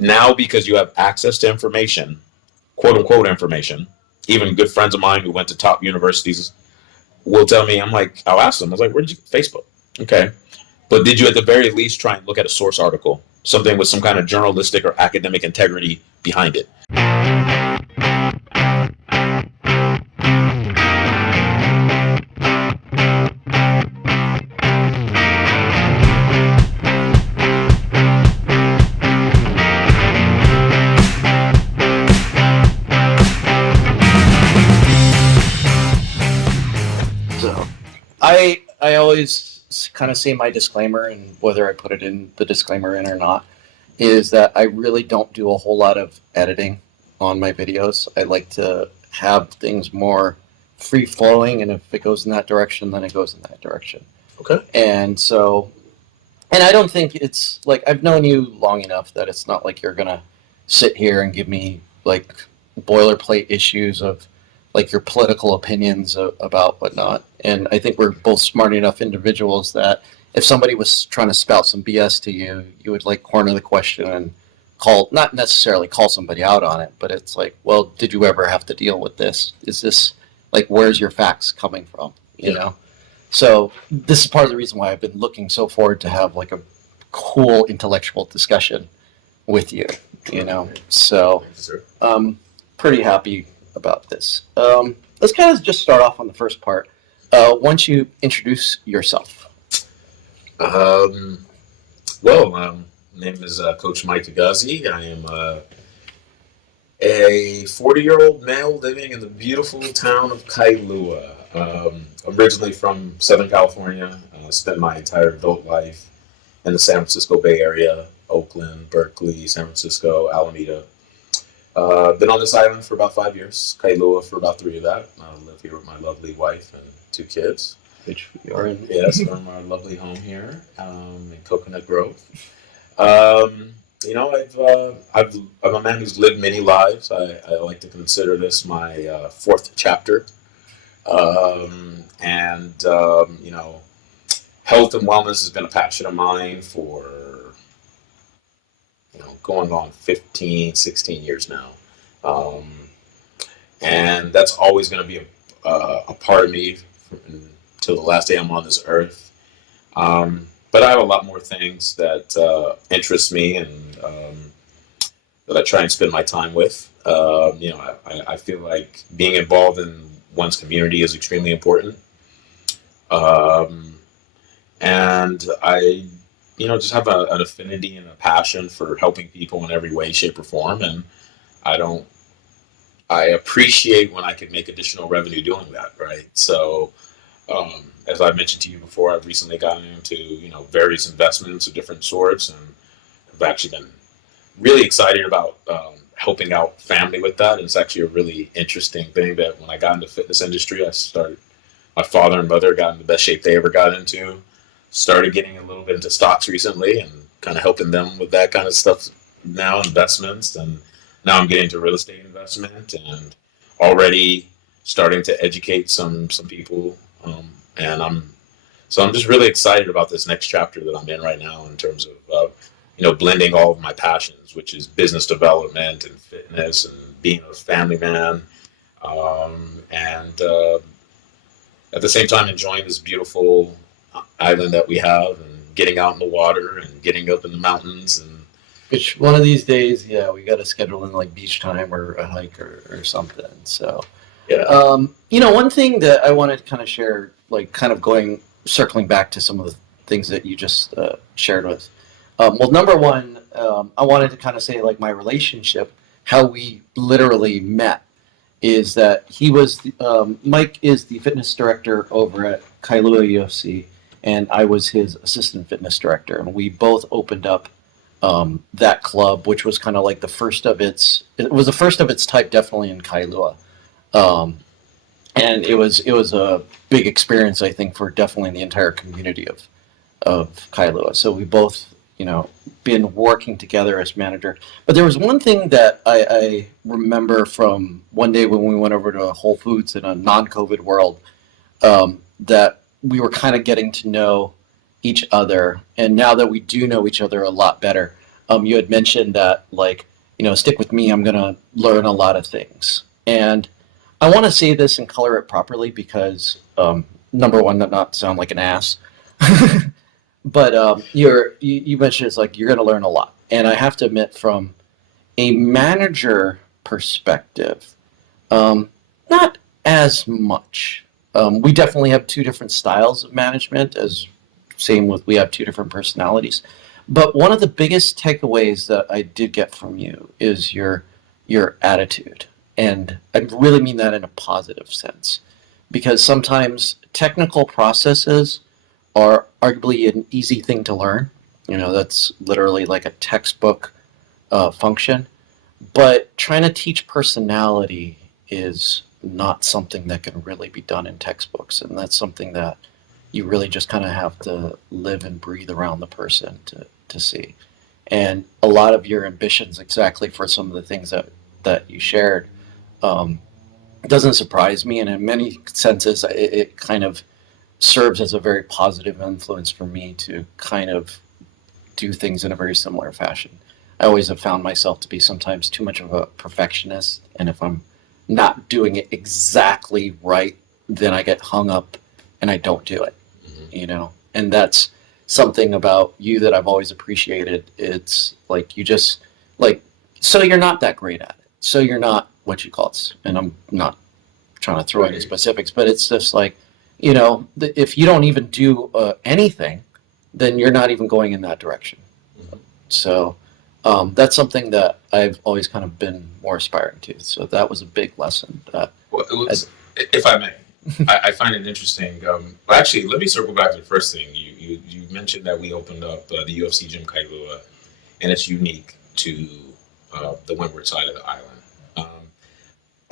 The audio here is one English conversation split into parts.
Now, because you have access to information, quote unquote information, even good friends of mine who went to top universities will tell me, I'll ask them, I was like, where did you, Facebook? Okay. But did you at the very least try and look at a source article, something with some kind of journalistic or academic integrity behind it? So I always kind of say my disclaimer, and whether I put it in the disclaimer in or not, is that I really don't do a whole lot of editing on my videos. I like to have things more free flowing, and if it goes in that direction, then it goes in that direction. Okay. And so, and I don't think it's like, I've known you long enough that it's not like you're gonna sit here and give me like boilerplate issues of like your political opinions about whatnot. And I think we're both smart enough individuals that if somebody was trying to spout some BS to you, you would like corner the question and call, not necessarily call somebody out on it, but it's like, well, did you ever have to deal with this? Is this like, where's your facts coming from? You know? So this is part of the reason why I've been looking so forward to have like a cool intellectual discussion with you, you know? So pretty happy about this. Let's kind of just start off on the first part. Once you introduce yourself. My name is Coach Mike Hegazy. I am a 40-year-old male living in the beautiful town of Kailua. Originally from Southern California. Spent my entire adult life in the San Francisco Bay Area, Oakland, Berkeley, San Francisco, Alameda. Been on this island for about 5 years, Kailua for about 3 of that. I live here with my lovely wife and 2 kids. Which we are in. Yes, from our lovely home here in Coconut Grove. I'm a man who's lived many lives. I like to consider this my 4th chapter. Health and wellness has been a passion of mine for, going on 15, 16 years now. And that's always going to be a part of me until the last day I'm on this earth. But I have a lot more things that interest me and that I try and spend my time with. I feel like being involved in one's community is extremely important. And I, just have an affinity and a passion for helping people in every way, shape, or form. And I appreciate when I can make additional revenue doing that, right? So, as I mentioned to you before, I've recently gotten into, various investments of different sorts, and I've actually been really excited about helping out family with that. And it's actually a really interesting thing that when I got into the fitness industry, my father and mother got in the best shape they ever got into, started getting a little bit into stocks recently and kind of helping them with that kind of stuff now, investments. And now I'm getting into real estate investment and already starting to educate some people. And I'm just really excited about this next chapter that I'm in right now in terms of, blending all of my passions, which is business development and fitness and being a family man. At the same time, enjoying this beautiful island that we have and getting out in the water and getting up in the mountains. And which one of these days, we got to schedule in like beach time or a hike or something. So, one thing that I wanted to kind of share, like kind of circling back to some of the things that you just shared with. Number one, I wanted to kind of say like my relationship, how we literally met, is that Mike is the fitness director over at Kailua UFC, and I was his assistant fitness director, and we both opened up that club, which was kind of like the first of its type, definitely in Kailua. And it was a big experience, I think, for definitely the entire community of Kailua. So we both, been working together as manager. But there was one thing that I remember from one day when we went over to Whole Foods in a non-COVID world, that we were kind of getting to know each other. And now that we do know each other a lot better, You had mentioned that, like, stick with me, I'm going to learn a lot of things. And I want to say this and color it properly because, number one, not sound like an ass. But you mentioned it's like you're going to learn a lot. And I have to admit, from a manager perspective, um, not as much. We definitely have two different styles of management, as same with we have two different personalities. But one of the biggest takeaways that I did get from you is your attitude, and I really mean that in a positive sense, because sometimes technical processes are arguably an easy thing to learn. That's literally like a textbook function, but trying to teach personality is not something that can really be done in textbooks, and that's something that you really just kind of have to live and breathe around the person to see. And a lot of your ambitions, exactly for some of the things that you shared, um, doesn't surprise me, and in many senses, it kind of serves as a very positive influence for me to kind of do things in a very similar fashion. I always have found myself to be sometimes too much of a perfectionist, and if I'm not doing it exactly right, then I get hung up and I don't do it. And that's something about you that I've always appreciated. It's like you just like so you're not that great at it. So you're not what you call it, and I'm not trying to throw any Right. specifics, but it's just like if you don't even do anything, then you're not even going in that direction. Mhm. So that's something that I've always kind of been more aspiring to. So that was a big lesson. Well, it I, was, if I may, I find it interesting. Well, actually, let me circle back to the first thing. You mentioned that we opened up the UFC Gym Kailua, and it's unique to the windward side of the island.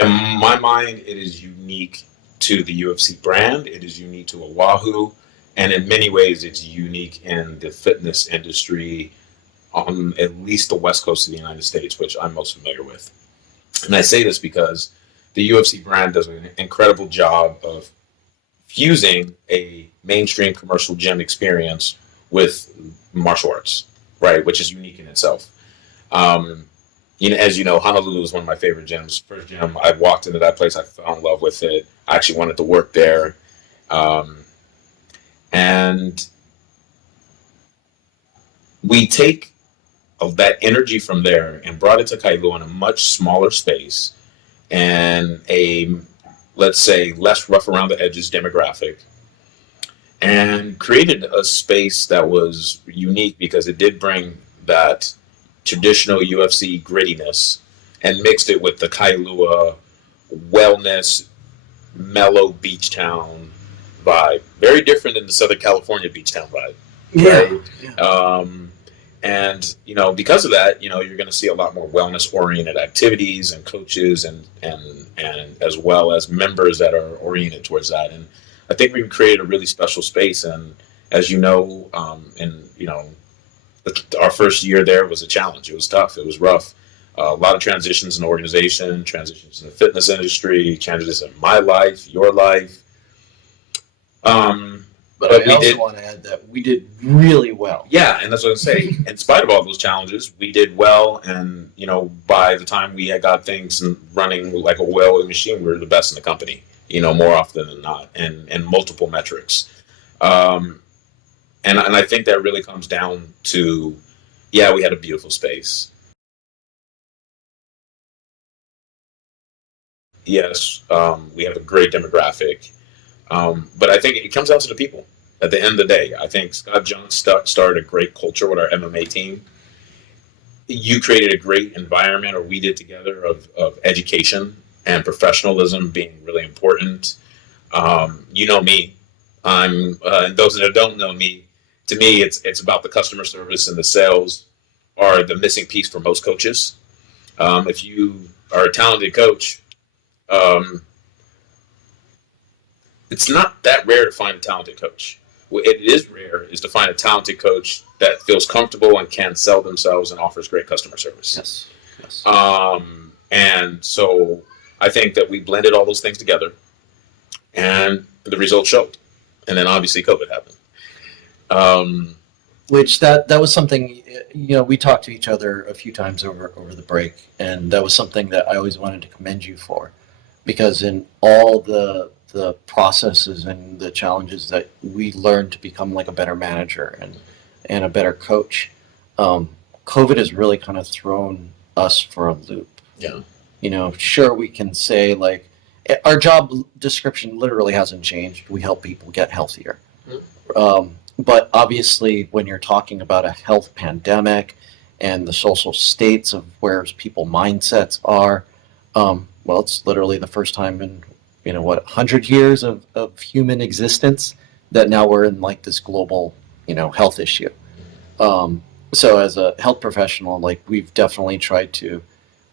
In my mind, it is unique to the UFC brand. It is unique to Oahu, and in many ways, it's unique in the fitness industry on at least the west coast of the United States, which I'm most familiar with. And I say this because the UFC brand does an incredible job of fusing a mainstream commercial gym experience with martial arts, right? Which is unique in itself. Um, as you know, Honolulu is one of my favorite gyms. First gym I walked into that place, I fell in love with it. I actually wanted to work there, um, and we take of that energy from there and brought it to Kailua in a much smaller space and a, let's say, less rough around the edges demographic, and created a space that was unique because it did bring that traditional UFC grittiness and mixed it with the Kailua wellness, mellow beach town vibe. Very different than the Southern California beach town vibe, yeah, right? yeah, Um, and because of that, you're going to see a lot more wellness oriented activities and coaches and as well as members that are oriented towards that. And I think we've created a really special space. And as you know, and our first year there was a challenge. It was tough. It was rough. A lot of transitions in the organization, transitions in the fitness industry, changes in my life, your life. Um, but but I we also did, want to add that we did really well. yeah, and that's what I say. In spite of all those challenges, we did well, and by the time we had got things running like a well-oiled machine, we were the best in the company. More often than not, and multiple metrics. Um, and I think that really comes down to, yeah, we had a beautiful space. Yes, we have a great demographic. But I think it comes down to the people. At the end of the day, I think Scott Jones started a great culture with our MMA team. You created a great environment, or we did together, of education and professionalism being really important. You know me. And those that don't know me, to me, it's about the customer service, and the sales are the missing piece for most coaches. If you are a talented coach, um, it's not that rare to find a talented coach. What it is rare is to find a talented coach that feels comfortable and can sell themselves and offers great customer service. Yes, yes. And so I think that we blended all those things together, and the results showed. And then obviously COVID happened. Um, which that was something, we talked to each other a few times over the break, and that was something that I always wanted to commend you for, because in all the processes and the challenges that we learned to become like a better manager and a better coach, um, COVID has really kind of thrown us for a loop. Yeah. Sure, we can say like our job description literally hasn't changed. We help people get healthier. But obviously, when you're talking about a health pandemic and the social states of where people mindsets are, well, it's literally the first time in, 100 years of human existence that now we're in like this global, health issue. Um, so as a health professional, like we've definitely tried to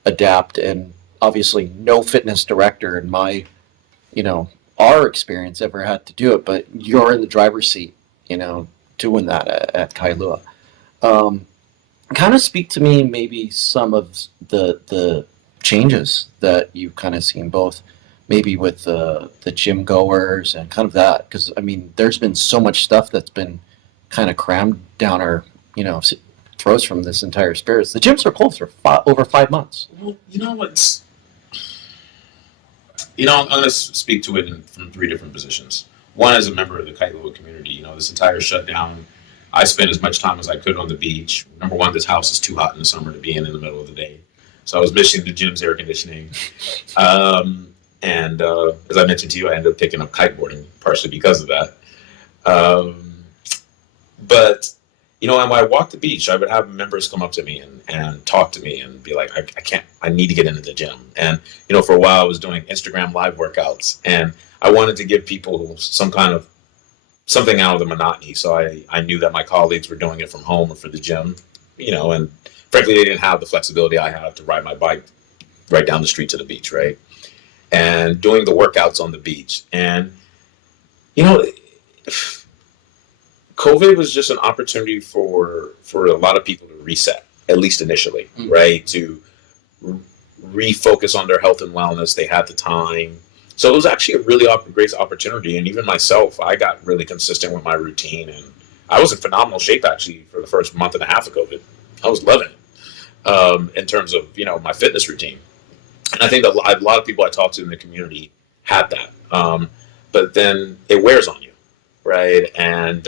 adapt, and obviously no fitness director in my, you know, our experience ever had to do it, but you're in the driver's seat, doing that at Kailua. Um, Kind of speak to me maybe some of the changes that you've kind of seen, both maybe with the gym goers and kind of that, because I mean there's been so much stuff that's been kind of crammed down our throats from this entire experience. The gyms are closed for over 5 months. Well, I'm going to speak to it from three different positions. One, as a member of the Kailua community, this entire shutdown, I spent as much time as I could on the beach. Number one, this house is too hot in the summer to be in the middle of the day. So I was missing the gym's air conditioning. And as I mentioned to you, I ended up picking up kiteboarding, partially because of that. But and when I walked the beach, I would have members come up to me and talk to me and be like, I need to get into the gym. And, for a while I was doing Instagram live workouts, and I wanted to give people some kind of something out of the monotony. So I knew that my colleagues were doing it from home or for the gym, and frankly, they didn't have the flexibility I have to ride my bike right down the street to the beach, right? And doing the workouts on the beach. And, COVID was just an opportunity for a lot of people to reset, at least initially, right? To refocus on their health and wellness. They had the time. So it was actually a really great opportunity. And even myself, I got really consistent with my routine. And I was in phenomenal shape, actually, for the first month and a half of COVID. I was loving it in terms of, my fitness routine. And I think a lot of people I talked to in the community had that. But then it wears on you, right? And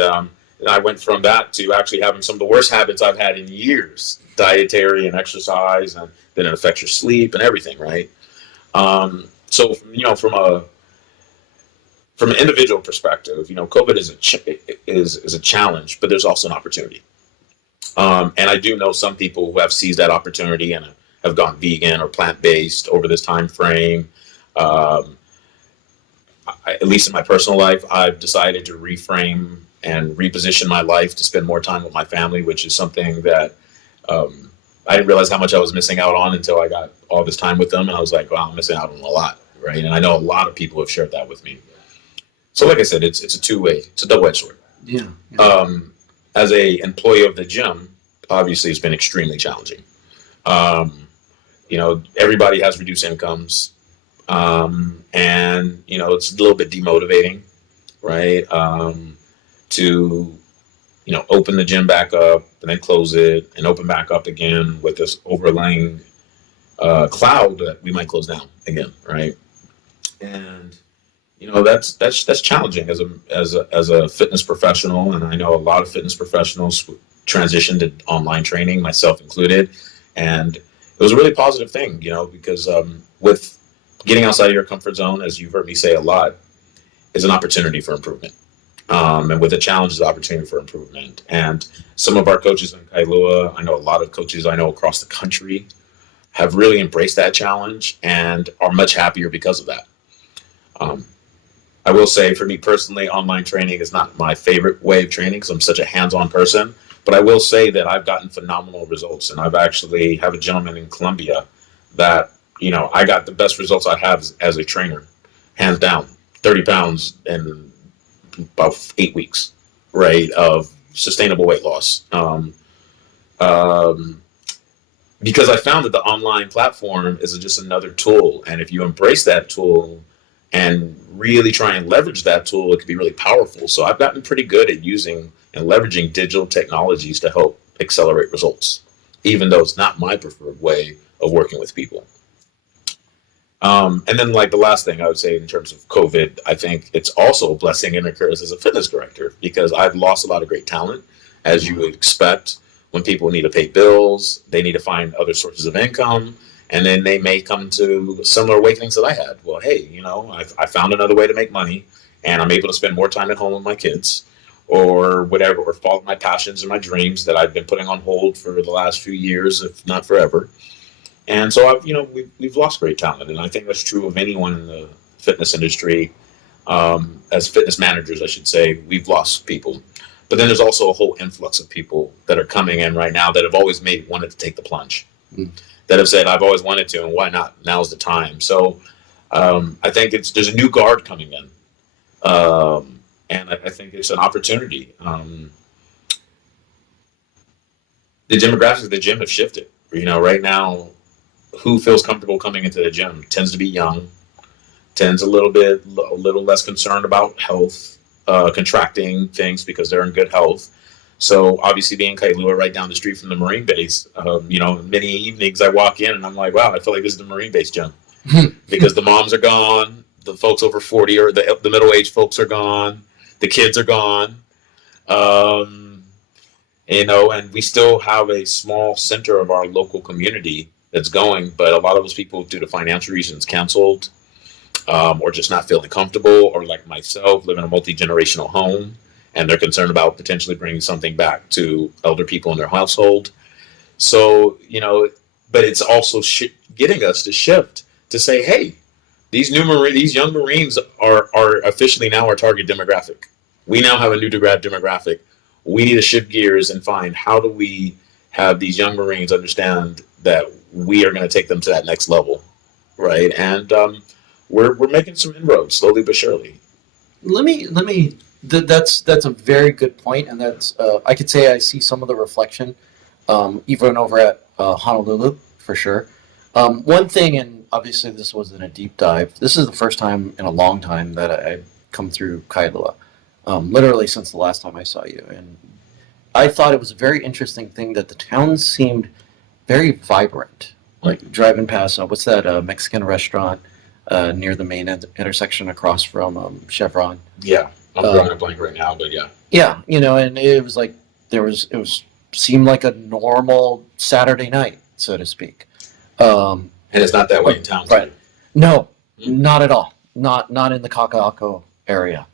I went from that to actually having some of the worst habits I've had in years, dietary and exercise, and then it affects your sleep and everything, right? So from an individual perspective, COVID is a challenge, but there's also an opportunity. And I do know some people who have seized that opportunity and have gone vegan or plant-based over this time frame. At least in my personal life, I've decided to reframe and reposition my life to spend more time with my family, which is something that I didn't realize how much I was missing out on until I got all this time with them. And I was like, wow, I'm missing out on a lot, right? And I know a lot of people have shared that with me. So like I said, it's a two-way, it's a double-edged sword. Yeah. As a employee of the gym, obviously it's been extremely challenging. Everybody has reduced incomes. And it's a little bit demotivating, right? To open the gym back up and then close it and open back up again with this overlaying cloud that we might close down again, right? And that's challenging as a fitness professional, and I know a lot of fitness professionals transitioned to online training, myself included, and it was a really positive thing, because with getting outside of your comfort zone, as you've heard me say a lot, is an opportunity for improvement. And with a challenge is an opportunity for improvement. And some of our coaches in Kailua, I know a lot of coaches I know across the country, have really embraced that challenge and are much happier because of that. I will say, for me personally, online training is not my favorite way of training because I'm such a hands-on person. But I will say that I've gotten phenomenal results. And I've actually have a gentleman in Colombia that I got the best results I have as a trainer, hands down, 30 pounds in about 8 weeks, right, of sustainable weight loss. Because I found that the online platform is just another tool. And if you embrace that tool and really try and leverage that tool, it can be really powerful. So I've gotten pretty good at using and leveraging digital technologies to help accelerate results, even though it's not my preferred way of working with people. And then, like the last thing I would say in terms of COVID, I think it's also a blessing and a curse as a fitness director because I've lost a lot of great talent, as you would expect. When people need to pay bills, they need to find other sources of income, and then they may come to similar awakenings that I had. Well, hey, I found another way to make money, and I'm able to spend more time at home with my kids, or whatever, or follow my passions and my dreams that I've been putting on hold for the last few years, if not forever. And so we've lost great talent, and I think that's true of anyone in the fitness industry. As fitness managers, I should say, we've lost people. But then there's also a whole influx of people that are coming in right now that have always wanted to take the plunge, that have said, I've always wanted to, and why not? Now's the time. So I think there's a new guard coming in, and I think it's an opportunity. The demographics of the gym have shifted. Right now, who feels comfortable coming into the gym tends to be young, tends a little less concerned about health, contracting things because they're in good health. So obviously being Kailua right down the street from the Marine base, many evenings I walk in and I'm like, wow, I feel like this is the Marine base gym because the moms are gone, the folks over 40 or the middle-aged folks are gone, the kids are gone. And we still have a small center of our local community that's going, but a lot of those people, due to financial reasons, canceled, or just not feeling comfortable, or like myself, live in a multi-generational home, and they're concerned about potentially bringing something back to elder people in their household. So, but it's also getting us to shift to say, hey, these young Marines are officially now our target demographic. We now have a new demographic. We need to shift gears and find how do we have these young Marines understand that we are going to take them to that next level, right? And we're making some inroads slowly but surely. Let me. That's a very good point, and that's I could say I see some of the reflection, even over at Honolulu for sure. One thing, and obviously this wasn't a deep dive. This is the first time in a long time that I've come through Kailua, literally since the last time I saw you, and I thought it was a very interesting thing that the town seemed very vibrant. Like driving past, what's that Mexican restaurant near the main intersection across from Chevron? Yeah, I'm drawing a blank right now, but yeah. Yeah, and it was like seemed like a normal Saturday night, so to speak. And it's not that way in town, right? No, not at all. Not in the Kaka'ako area.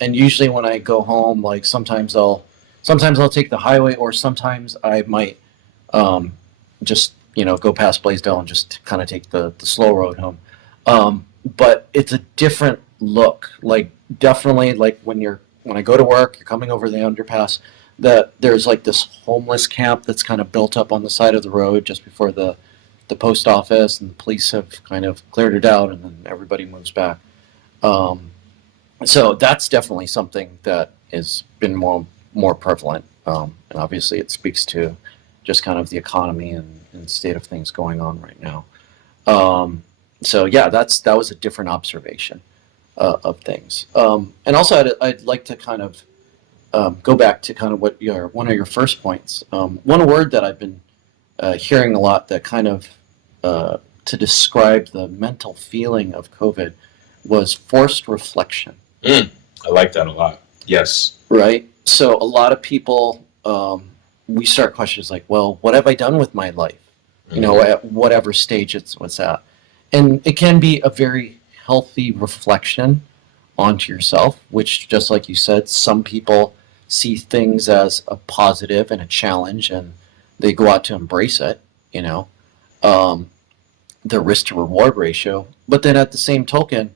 And usually when I go home, like sometimes I'll take the highway, or sometimes I might just go past Blaisdell and just kind of take the slow road home. But it's a different look. Like definitely, like when I go to work, you're coming over the underpass. That there's like this homeless camp that's kind of built up on the side of the road just before the post office, and the police have kind of cleared it out, and then everybody moves back. So that's definitely something that has been more prevalent, and obviously it speaks to just kind of the economy and state of things going on right now. So yeah, that was a different observation of things. And also, I'd like to kind of go back to kind of one of your first points. One word that I've been hearing a lot that kind of to describe the mental feeling of COVID was forced reflection. I like that a lot. Yes. Right. So a lot of people, we start questions like, well, what have I done with my life? At whatever stage it's at. And it can be a very healthy reflection onto yourself, which, just like you said, some people see things as a positive and a challenge, and they go out to embrace it, the risk to reward ratio. But then at the same token,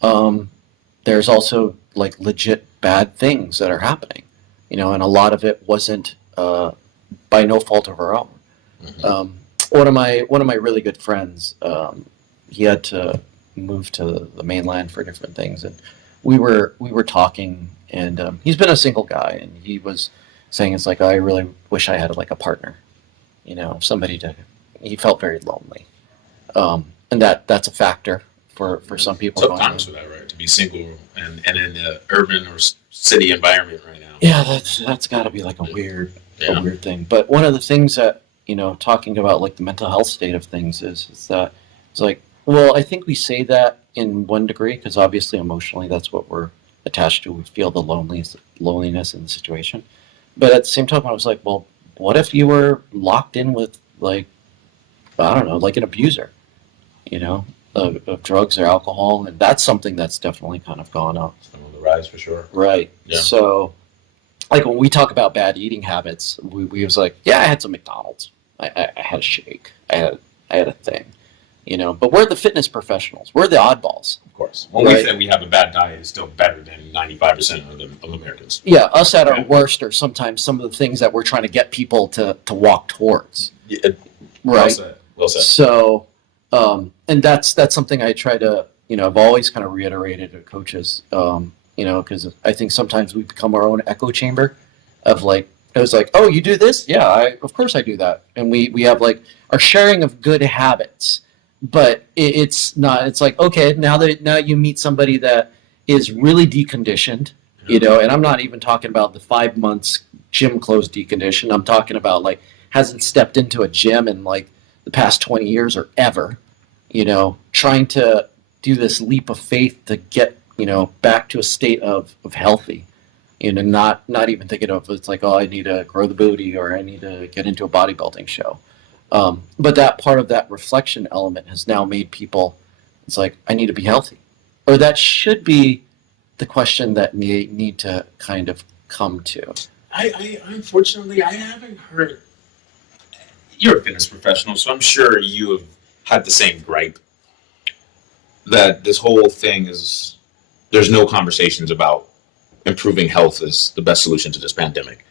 there's also like legit bad things that are happening, and a lot of it wasn't by no fault of our own. One of my really good friends, he had to move to the mainland for different things, and we were talking, and he's been a single guy, and he was saying it's like, I really wish I had like a partner, somebody to. He felt very lonely, and that's a factor for some people. Tough times for that, right? be single and in the urban or city environment right now. Yeah, that's got to be like a Yeah. weird thing. But one of the things that talking about like the mental health state of things is that it's like, well, I think we say that in one degree because obviously emotionally that's what we're attached to. We feel the loneliness in the situation. But at the same time, I was like, well, what if you were locked in with like I don't know, like an abuser, you know, of drugs or alcohol, and that's something that's definitely kind of gone up. It's on the rise for sure. Right. Yeah. So like when we talk about bad eating habits, we was like, yeah, I had some McDonald's. I had a shake. I had a thing, But we're the fitness professionals. We're the oddballs. Of course. When we say we have a bad diet, it's still better than 95% of Americans. Yeah, us at our worst are sometimes some of the things that we're trying to get people to walk towards. Yeah. Right. Well said. Well said. So, and that's something I try to, I've always kind of reiterated to coaches, because I think sometimes we become our own echo chamber of like, it was like, oh, you do this? Yeah, of course I do that. And we have like our sharing of good habits, but it's not, it's like, okay, now you meet somebody that is really deconditioned, and I'm not even talking about the 5 months gym clothes deconditioned. I'm talking about like hasn't stepped into a gym in like the past 20 years or ever, trying to do this leap of faith to get, back to a state of healthy, not even thinking of it's like, oh, I need to grow the booty or I need to get into a bodybuilding show. But that part of that reflection element has now made people, it's like, I need to be healthy. Or that should be the question that need to kind of come to. I unfortunately, I haven't heard. You're a fitness professional, so I'm sure you have had the same gripe that this whole thing is there's no conversations about improving health is the best solution to this pandemic,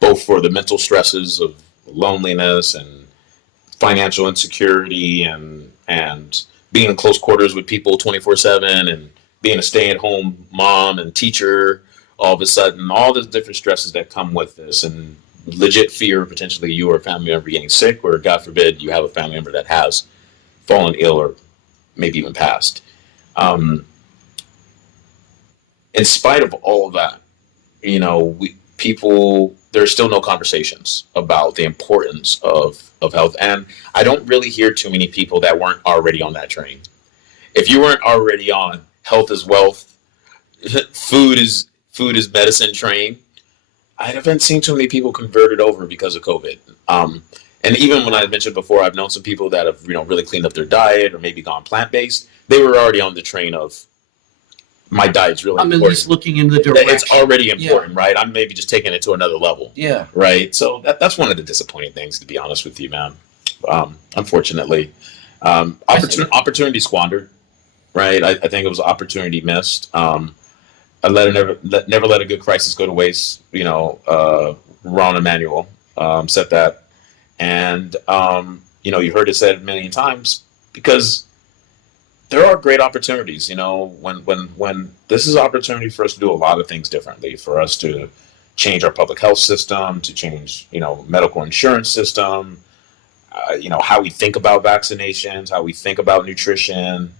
both for the mental stresses of loneliness and financial insecurity and being in close quarters with people 24/7 and being a stay-at-home mom and teacher all of a sudden, all the different stresses that come with this and legit fear of potentially you or a family member getting sick, or God forbid you have a family member that has fallen ill or maybe even passed. In spite of all of that, there's still no conversations about the importance of health. And I don't really hear too many people that weren't already on that train. If you weren't already on health is wealth, food is medicine train, I haven't seen too many people converted over because of COVID. And even when I mentioned before, I've known some people that have really cleaned up their diet or maybe gone plant-based. They were already on the train of my diet's really important. I'm at least looking in the direction. It's already important, right? I'm maybe just taking it to another level. Yeah. Right. So that's one of the disappointing things, to be honest with you, man. Unfortunately, opportunity squandered. Right. I think it was opportunity missed. I never let a good crisis go to waste. Ron Emanuel said that, and you heard it said a million times because there are great opportunities. When this is an opportunity for us to do a lot of things differently, for us to change our public health system, to change medical insurance system, how we think about vaccinations, how we think about nutrition.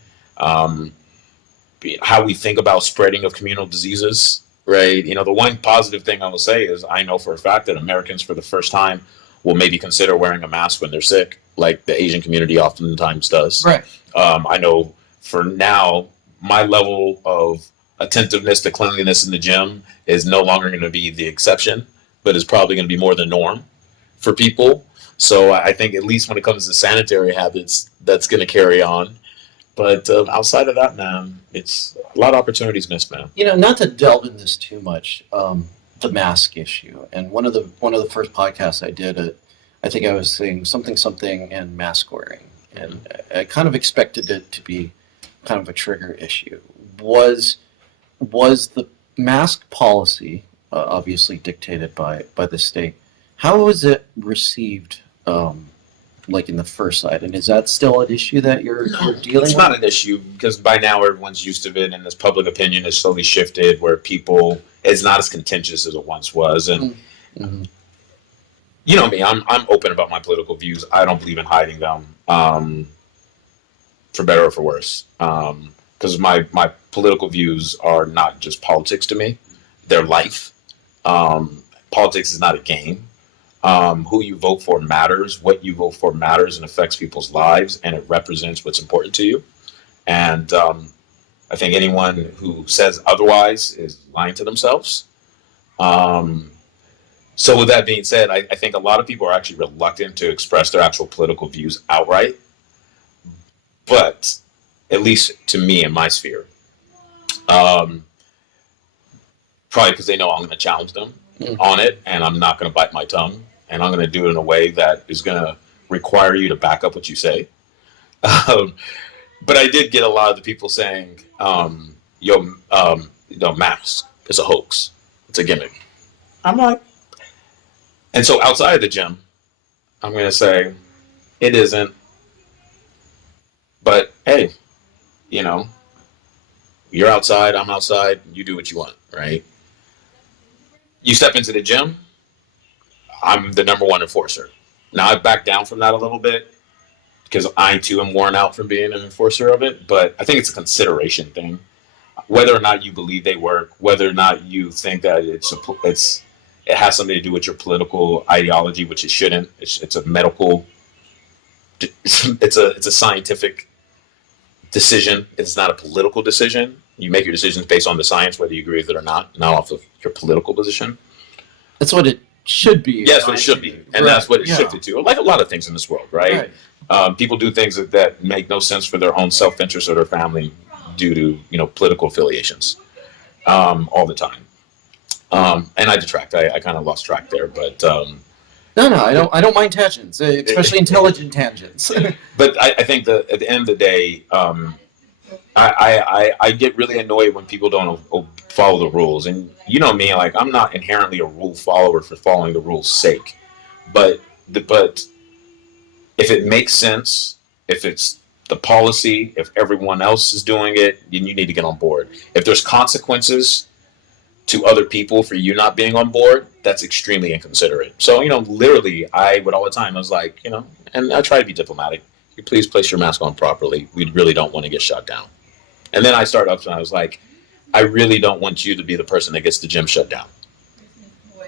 How we think about spreading of communal diseases, right? The one positive thing I will say is I know for a fact that Americans for the first time will maybe consider wearing a mask when they're sick, like the Asian community oftentimes does. Right. I know for now, my level of attentiveness to cleanliness in the gym is no longer going to be the exception, but is probably going to be more the norm for people. So I think at least when it comes to sanitary habits, that's going to carry on. But outside of that, man, it's a lot of opportunities missed, man. Not to delve in this too much, the mask issue. And one of the first podcasts I did, I think I was saying something and mask wearing, and I kind of expected it to be kind of a trigger issue. Was the mask policy obviously dictated by the state? How was it received? Like in the first side, and is that still an issue that you're dealing with? It's not an issue because by now everyone's used to it, and this public opinion has slowly shifted where it's not as contentious as it once was. And you know me, I'm open about my political views. I don't believe in hiding them, for better or for worse. Because because my political views are not just politics to me; they're life. Politics is not a game. Who you vote for matters. What you vote for matters and affects people's lives, and it represents what's important to you. And I think anyone who says otherwise is lying to themselves. Um, so, with that being said, I think a lot of people are actually reluctant to express their actual political views outright. But at least to me in my sphere, um, probably because they know I'm going to challenge them on it, and I'm not going to bite my tongue, and I'm going to do it in a way that is going to require you to back up what you say. Um, but I did get a lot of the people saying, mask is a hoax, it's a gimmick. I'm like, and so outside of the gym, I'm going to say it isn't. But hey, you know, you're outside, I'm outside, you do what you want, right? You step into the gym, I'm the number one enforcer. Now I've backed down from that a little bit because I too am worn out from being an enforcer of it, but I think it's a consideration thing. Whether or not you believe they work, whether or not you think that it has something to do with your political ideology, which it shouldn't. It's a medical, it's a scientific decision. It's not a political decision. You make your decisions based on the science, whether you agree with it or not off of your political position. That's what it should be. Yeah, that's what it should be, and that's what it shifted to. Like a lot of things in this world, right? People do things that make no sense for their own self-interest or their family due to political affiliations all the time. And I detract. I kind of lost track there, but no, I don't mind tangents, especially intelligent tangents. But I think that at the end of the day, I get really annoyed when people don't follow the rules. And you know me, like I'm not inherently a rule follower for following the rules' sake, but if it makes sense, if it's the policy, if everyone else is doing it, then you need to get on board. If there's consequences to other people for you not being on board, that's extremely inconsiderate. So, literally, I would all the time, I was like, and I try to be diplomatic. Can you please place your mask on properly? We really don't want to get shut down. And then I started up and I was like, I really don't want you to be the person that gets the gym shut down.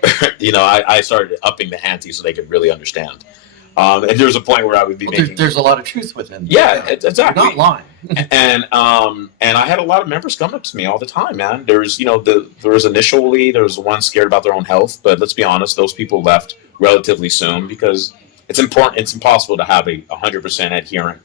I started upping the ante so they could really understand. And there was a point where I would be making. There's a lot of truth within. Yeah, exactly. You're not lying. and I had a lot of members come up to me all the time, man. There was initially one scared about their own health, but let's be honest, those people left relatively soon because it's important. It's impossible to have a 100% adherent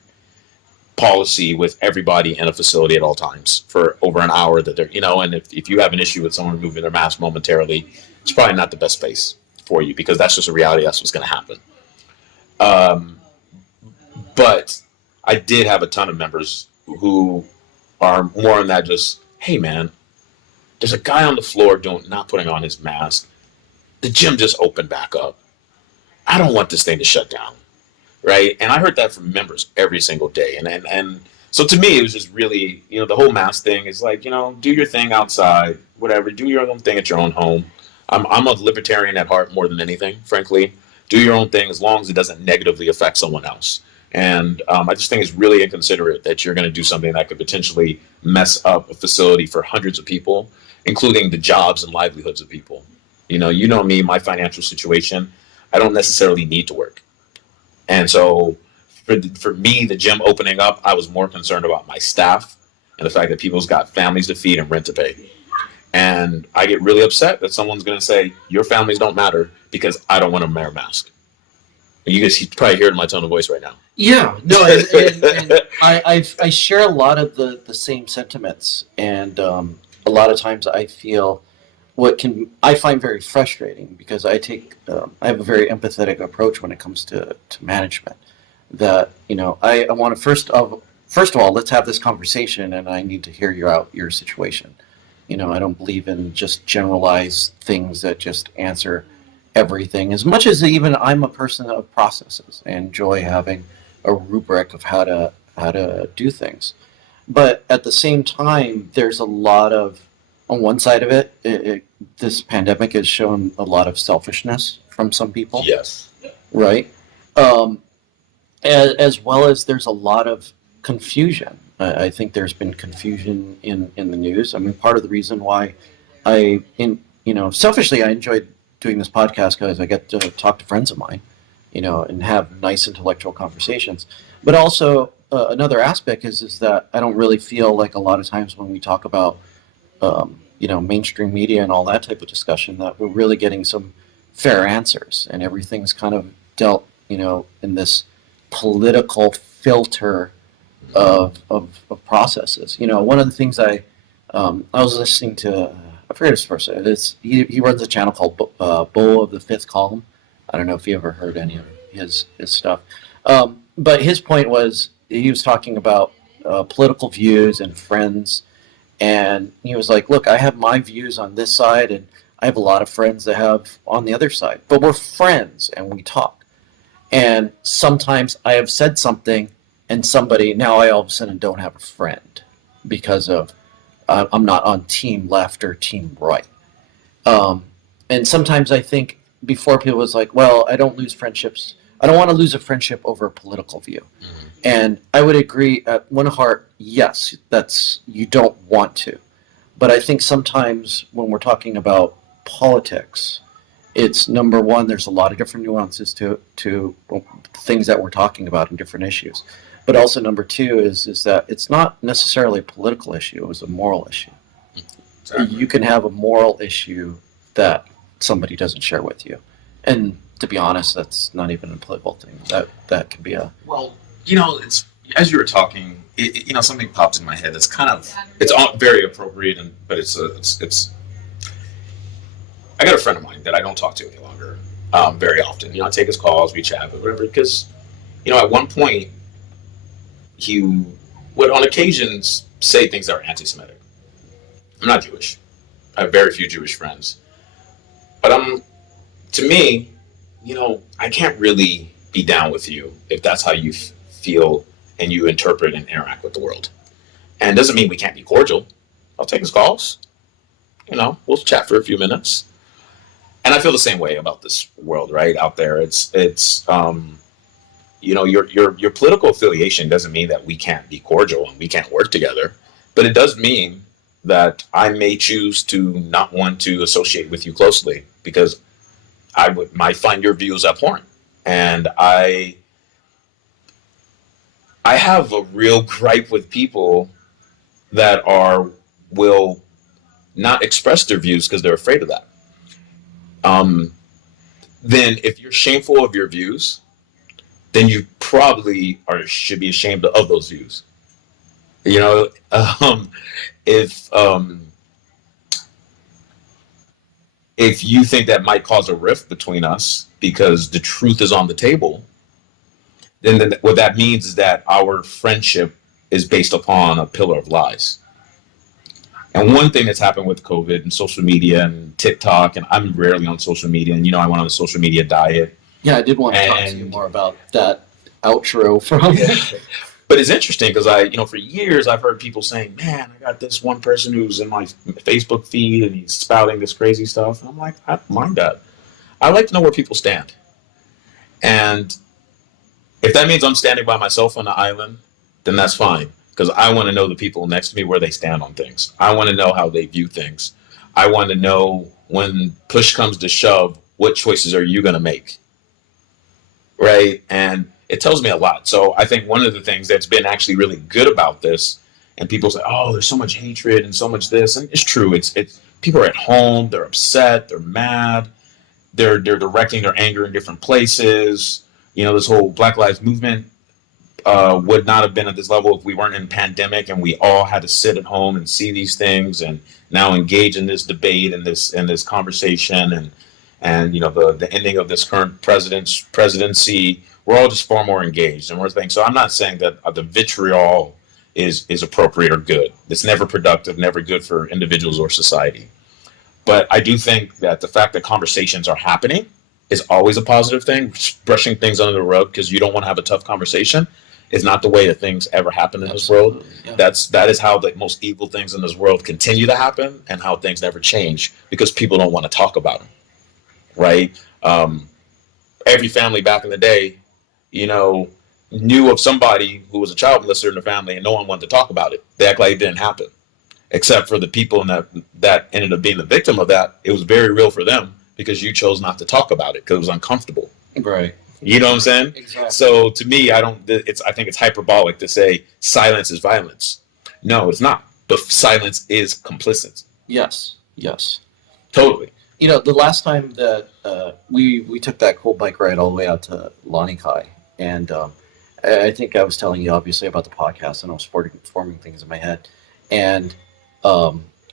policy with everybody in a facility at all times for over an hour that they're and if you have an issue with someone removing their mask momentarily, it's probably not the best space for you because that's just a reality. That's what's going to happen. But I did have a ton of members who are more on that just, hey man, there's a guy on the floor not putting on his mask. The gym just opened back up. I don't want this thing to shut down. Right. And I heard that from members every single day. And so to me, it was just really, the whole mask thing is like, do your thing outside, whatever, do your own thing at your own home. I'm a libertarian at heart more than anything, frankly. Do your own thing as long as it doesn't negatively affect someone else. And I just think it's really inconsiderate that you're going to do something that could potentially mess up a facility for hundreds of people, including the jobs and livelihoods of people. You know me, my financial situation, I don't necessarily need to work. And so for me, the gym opening up, I was more concerned about my staff and the fact that people's got families to feed and rent to pay. And I get really upset that someone's going to say, your families don't matter because I don't want to wear a mask. You guys probably hear it in my tone of voice right now. Yeah, no, and I share a lot of the same sentiments. And a lot of times I feel I find very frustrating because I have a very empathetic approach when it comes to management. That, I want to first of all, let's have this conversation and I need to hear your situation. I don't believe in just generalized things that just answer everything. As much as even I'm a person of processes and enjoy having a rubric of how to do things. But at the same time, there's a lot of, on one side of it, this pandemic has shown a lot of selfishness from some people. Yes. Right? As well as there's a lot of confusion. I think there's been confusion in the news. I mean, part of the reason why selfishly, I enjoyed doing this podcast because I get to talk to friends of mine, and have nice intellectual conversations. But also, another aspect is that I don't really feel like a lot of times when we talk about mainstream media and all that type of discussion, that we're really getting some fair answers, and everything's kind of dealt, in this political filter of processes. One of the things I was listening to, I forget his first name. He runs a channel called Bull of the Fifth Column. I don't know if you ever heard any of his stuff. But his point was, he was talking about political views and friends, and he was like, "Look, I have my views on this side, and I have a lot of friends that have on the other side, but we're friends and we talk. And sometimes I have said something, and somebody now I all of a sudden don't have a friend because of I'm not on team left or team right." Um, and sometimes I think before, people was like, "Well, I don't lose friendships. I don't want to lose a friendship over a political view." Mhm. And I would agree at one heart, yes, that's you don't want to. But I think sometimes when we're talking about politics, it's number one, there's a lot of different nuances to things that we're talking about in different issues. But also number two is that it's not necessarily a political issue, it's a moral issue. Exactly. You can have a moral issue that somebody doesn't share with you. And to be honest, that's not even a political thing. That could be a Well, it's as you were talking, something popped in my head. That's kind of it's all very appropriate, but it's. I got a friend of mine that I don't talk to any longer, very often. I take his calls, we chat, but whatever. Because at one point he would on occasions say things that are anti-Semitic. I'm not Jewish. I have very few Jewish friends, but to me, I can't really be down with you if that's how you feel and you interpret and interact with the world. And it doesn't mean we can't be cordial. I'll take his calls. We'll chat for a few minutes. And I feel the same way about this world, right out there. It's your political affiliation doesn't mean that we can't be cordial and we can't work together, but it does mean that I may choose to not want to associate with you closely because might find your views abhorrent, and I have a real gripe with people that will not express their views because they're afraid of that. Um, then if you're shameful of your views, then you probably should be ashamed of those views. You know, if if you think that might cause a rift between us because the truth is on the table, then what that means is that our friendship is based upon a pillar of lies. And one thing that's happened with COVID and social media and TikTok, and I'm rarely on social media, and I went on a social media diet. Yeah, I did want to talk to you more about that outro from. Yeah. But it's interesting because for years I've heard people saying, "Man, I got this one person who's in my Facebook feed and he's spouting this crazy stuff." And I'm like, I don't mind that. I like to know where people stand. And if that means I'm standing by myself on the island, then that's fine. Because I want to know the people next to me where they stand on things. I want to know how they view things. I want to know when push comes to shove, what choices are you going to make? Right? And it tells me a lot. So I think one of the things that's been actually really good about this, and people say, "Oh, there's so much hatred and so much this," and it's true. It's people are at home, they're upset, they're mad, they're directing their anger in different places. This whole Black Lives Movement would not have been at this level if we weren't in pandemic and we all had to sit at home and see these things and now engage in this debate and this conversation and the ending of this current presidency. We're all just far more engaged and we're thinking. So I'm not saying that the vitriol is appropriate or good. It's never productive, never good for individuals or society. But I do think that the fact that conversations are happening is always a positive thing. Brushing things under the rug because you don't want to have a tough conversation is not the way that things ever happen in this world. Yeah. That is how the most evil things in this world continue to happen and how things never change because people don't want to talk about them. Right? Every family back in the day, knew of somebody who was a child molester in the family, and no one wanted to talk about it. They act like it didn't happen, except for the people in that ended up being the victim of that. It was very real for them because you chose not to talk about it because it was uncomfortable. Right. You know what I'm saying? Exactly. So to me, I don't. I think it's hyperbolic to say silence is violence. No, it's not. But silence is complicit. Yes. Yes. Totally. You know, the last time that we took that cool bike ride all the way out to Lani Kai, and I think I was telling you obviously about the podcast, and I was forming things in my head, and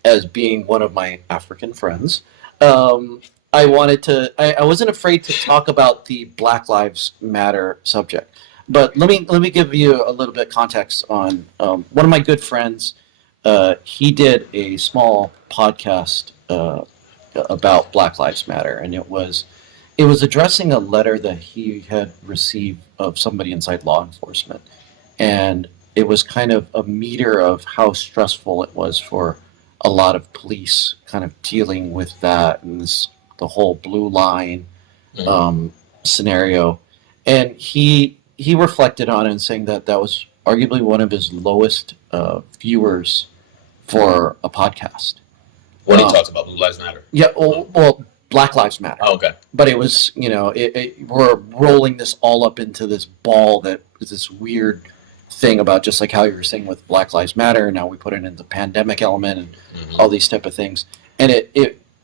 as being one of my African friends, um, I wanted to. I wasn't afraid to talk about the Black Lives Matter subject, but let me give you a little bit of context on one of my good friends. He did a small podcast about Black Lives Matter, and it was addressing a letter that he had received of somebody inside law enforcement, and it was kind of a meter of how stressful it was for a lot of police kind of dealing with that and the whole blue line scenario, and he reflected on it and saying that that was arguably one of his lowest viewers for a podcast. When he talks about Blue Lives Matter. Yeah, well, Black Lives Matter. Oh, okay. But it was, we're rolling this all up into this ball that is this weird thing about just like how you were saying with Black Lives Matter. Now we put it in the pandemic element and all these type of things. And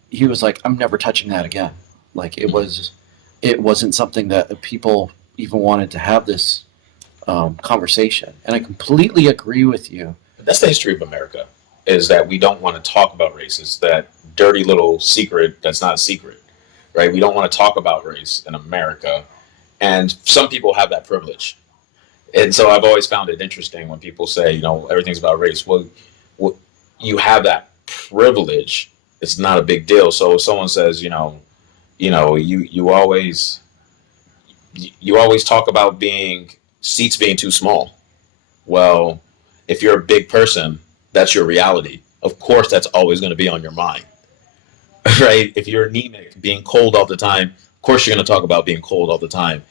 he was like, I'm never touching that again. Like it wasn't something that people even wanted to have this conversation. And I completely agree with you. That's the history of America, is that we don't want to talk about race. It's that dirty little secret that's not a secret, right? We don't want to talk about race in America. And some people have that privilege. And so I've always found it interesting when people say, everything's about race. Well, you have that privilege. It's not a big deal. So if someone says, you always talk about seats being too small. Well, if you're a big person, that's your reality. Of course, that's always going to be on your mind, right? If you're anemic, being cold all the time, of course you're going to talk about being cold all the time.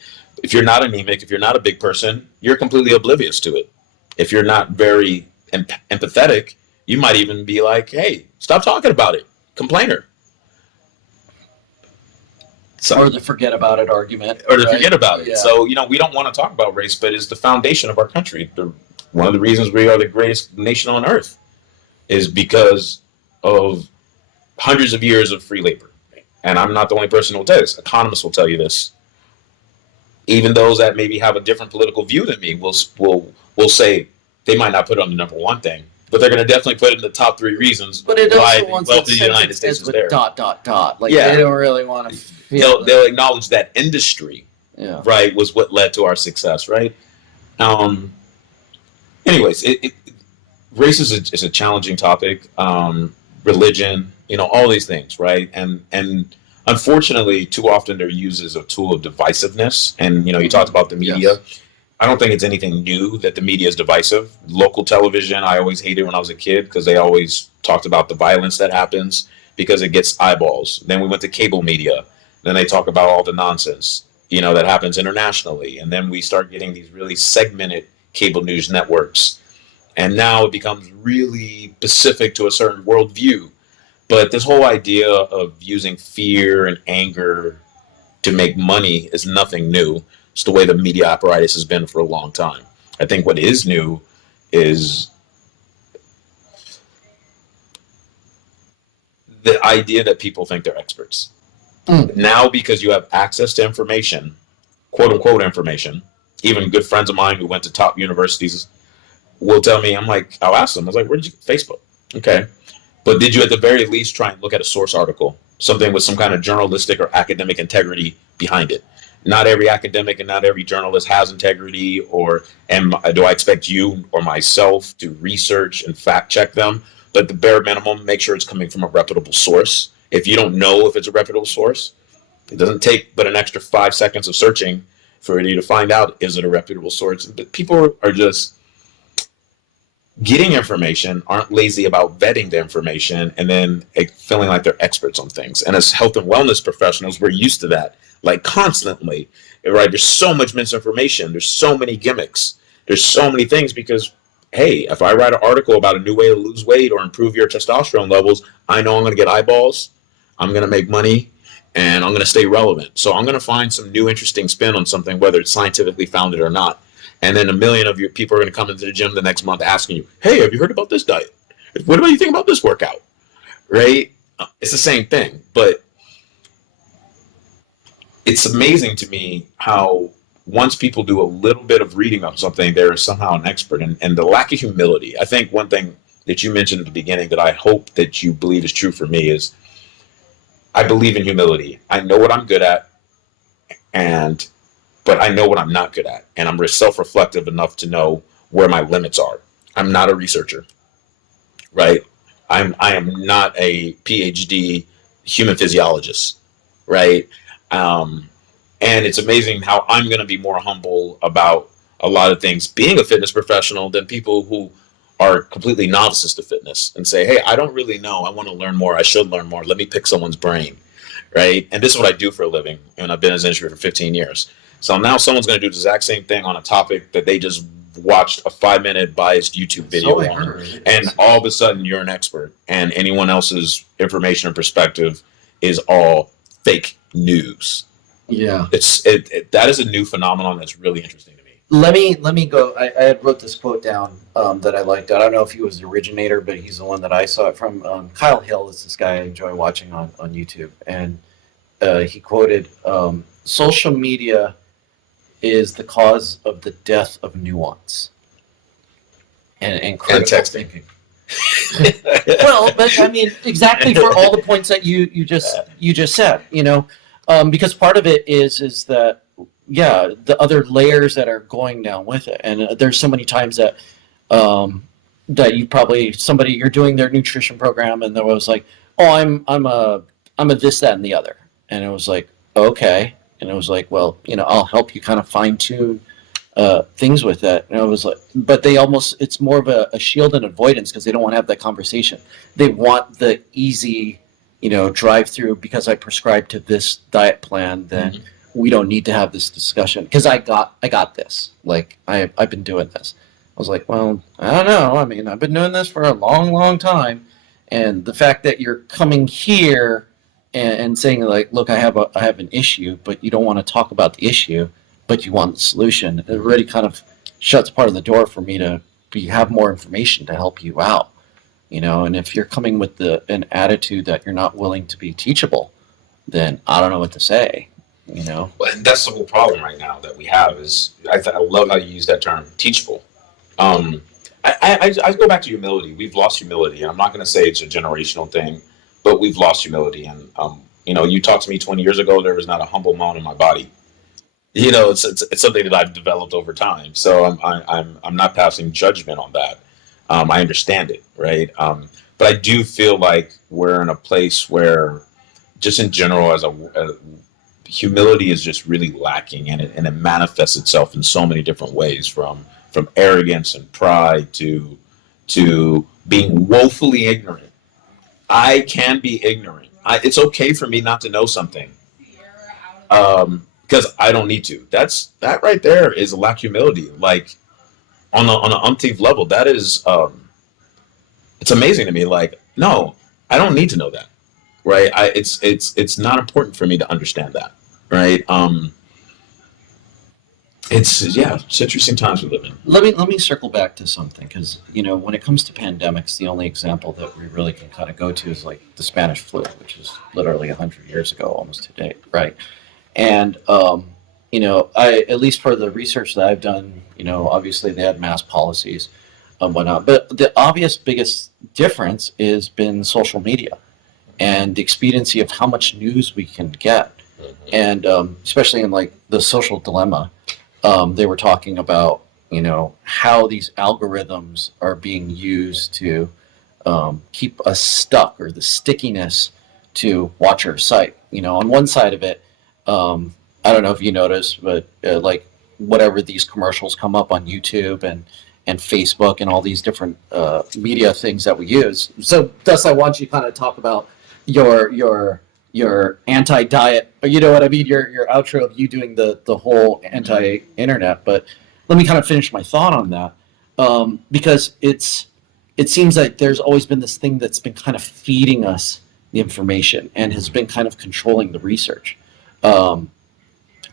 If you're not anemic, if you're not a big person, you're completely oblivious to it. If you're not very empathetic, you might even be like, hey, stop talking about it. Complainer. Or the forget about it argument. Or the forget about it. Yeah. So, we don't want to talk about race, but it's the foundation of our country. One of the reasons we are the greatest nation on earth is because of hundreds of years of free labor. And I'm not the only person who will tell you this. Economists will tell you this. Even those that maybe have a different political view than me will say they might not put it on the number one thing, but they're going to definitely put it in the top three reasons why the wealth of the United States is there. ... Like they don't really want to. They'll acknowledge that industry, right, was what led to our success, right? Anyways, race is a challenging topic. Religion, all these things, right? And unfortunately, too often they're used as a tool of divisiveness. And you talked about the media. Yes. I don't think it's anything new that the media is divisive. Local television, I always hated when I was a kid because they always talked about the violence that happens because it gets eyeballs. Then we went to cable media. Then they talk about all the nonsense, that happens internationally. And then we start getting these really segmented cable news networks. And now it becomes really specific to a certain worldview. But this whole idea of using fear and anger to make money is nothing new. It's the way the media apparatus has been for a long time. I think what is new is the idea that people think they're experts. Now, because you have access to information, quote unquote information, even good friends of mine who went to top universities will tell me, I'll ask them, I was like, where did you, Facebook? Okay. But did you at the very least try and look at a source article, something with some kind of journalistic or academic integrity behind it? Not every academic and not every journalist has integrity, or do I expect you or myself to research and fact check them? But the bare minimum, make sure it's coming from a reputable source. If you don't know if it's a reputable source, it doesn't take but an extra 5 seconds of searching for you to find out, is it a reputable source? But people are just, getting information, aren't lazy about vetting the information, and then feeling like they're experts on things. And as health and wellness professionals, we're used to that, like constantly, right? There's so much misinformation. There's so many gimmicks. There's so many things because, hey, if I write an article about a new way to lose weight or improve your testosterone levels, I know I'm going to get eyeballs, I'm going to make money, and I'm going to stay relevant. So I'm going to find some new interesting spin on something, whether it's scientifically founded or not. And then a million of your people are going to come into the gym the next month asking you, hey, have you heard about this diet? What do you think about this workout? Right? It's the same thing. But it's amazing to me how once people do a little bit of reading on something, they're somehow an expert. And the lack of humility. I think one thing that you mentioned at the beginning that I hope that you believe is true for me is I believe in humility. I know what I'm good at, and but I know what I'm not good at, and I'm self-reflective enough to know where my limits are. I'm not a researcher, right? I am not a PhD human physiologist, right? Um, and it's amazing how I'm going to be more humble about a lot of things being a fitness professional than people who are completely novices to fitness and say, hey, I don't really know. I want to learn more. I should learn more. Let me pick someone's brain, right? And this is what I do for a living, and I've been in this industry for 15 years. So now someone's going to do the exact same thing on a topic that they just watched a 5-minute biased YouTube video on, and all of a sudden you're an expert, and anyone else's information or perspective is all fake news. Yeah. That is a new phenomenon that's really interesting to me. Let me go. I had wrote this quote down that I liked. I don't know if he was the originator, but he's the one that I saw it from. Kyle Hill is this guy I enjoy watching on YouTube, and he quoted, "Social media is the cause of the death of nuance and critical thinking." Well, but I mean, exactly for all the points that you just said, because part of it is that, yeah, the other layers that are going down with it, and there's so many times that that you probably you're doing their nutrition program and there was like, oh, I'm a this, that, and the other, and it was like, okay, and it was like, well, I'll help you kind of fine tune things with that. And I was like, but it's more of a shield and avoidance because they don't want to have that conversation. They want the easy, drive through because I prescribe to this diet plan, then we don't need to have this discussion because I got this. Like I've been doing this. I was like, well, I don't know. I mean, I've been doing this for a long, long time. And the fact that you're coming here and saying like, look, I have an issue, but you don't want to talk about the issue, but you want the solution. It already kind of shuts part of the door for me to have more information to help you out, And if you're coming with an attitude that you're not willing to be teachable, then I don't know what to say, Well, that's the whole problem right now that we have is I love how you use that term, teachable. I go back to humility. We've lost humility, and I'm not going to say it's a generational thing, but we've lost humility. And you talked to me 20 years ago, there was not a humble moment in my body. It's something that I've developed over time. So I'm not passing judgment on that. I understand it, right? But I do feel like we're in a place where, just in general, as humility is just really lacking, and it manifests itself in so many different ways, from arrogance and pride to being woefully ignorant. I can be ignorant. It's okay for me not to know something. Because I don't need to. That right there is a lack of humility. Like on an umpteenth level, that is it's amazing to me. Like, no, I don't need to know that. Right? It's not important for me to understand that. Right? It's interesting times we live in. Let me circle back to something because when it comes to pandemics, the only example that we really can kind of go to is like the Spanish flu, which is literally 100 years ago, almost to date, right? And I, at least for the research that I've done, obviously they had mask policies and whatnot, but the obvious biggest difference has been social media and the expediency of how much news we can get, and especially in like the social dilemma. They were talking about how these algorithms are being used to keep us stuck, or the stickiness to watch our site. On one side of it, I don't know if you noticed, but like whatever these commercials come up on YouTube, and and Facebook and all these different media things that we use. So, thus, I want you to kind of talk about your anti-diet, or you know what I mean, your outro of you doing the whole anti-internet. But let me kind of finish my thought on that, because it seems like there's always been this thing that's been kind of feeding us the information and has been kind of controlling the research.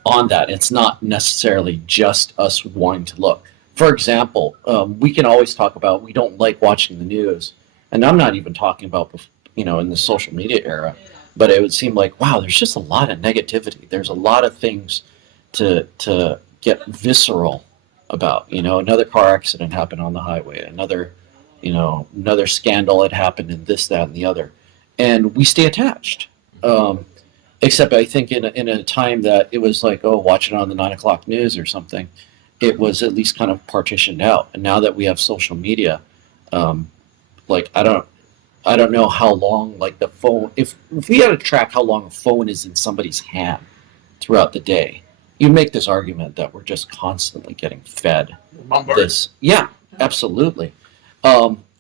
On that. It's not necessarily just us wanting to look. For example, we can always talk about we don't like watching the news, and I'm not even talking about in the social media era, but it would seem like wow, there's just a lot of negativity. There's a lot of things to get visceral about. Another car accident happened on the highway, another scandal had happened, and this, that, and the other, and we stay attached. Except I think in a time that it was like, oh, watch it on the 9 o'clock news or something, it was at least kind of partitioned out. And now that we have social media, like I don't know how long like the phone. If we had to track how long a phone is in somebody's hand throughout the day, you'd make this argument that we're just constantly getting fed this. Yeah, absolutely.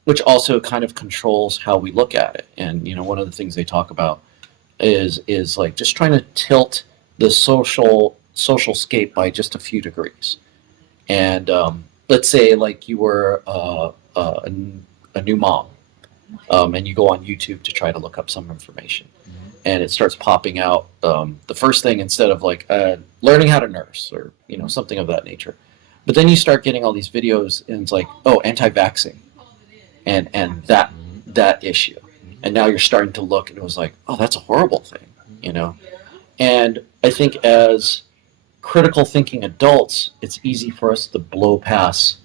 Which also kind of controls how we look at it. And one of the things they talk about is like just trying to tilt the social scape by just a few degrees. And let's say like you were a new mom, and you go on YouTube to try to look up some information, and it starts popping out the first thing instead of like learning how to nurse or something of that nature. But then you start getting all these videos, and it's like, oh, anti-vaxxing, and that issue. And now you're starting to look, and it was like, oh, that's a horrible thing, And I think as critical thinking adults, it's easy for us to blow past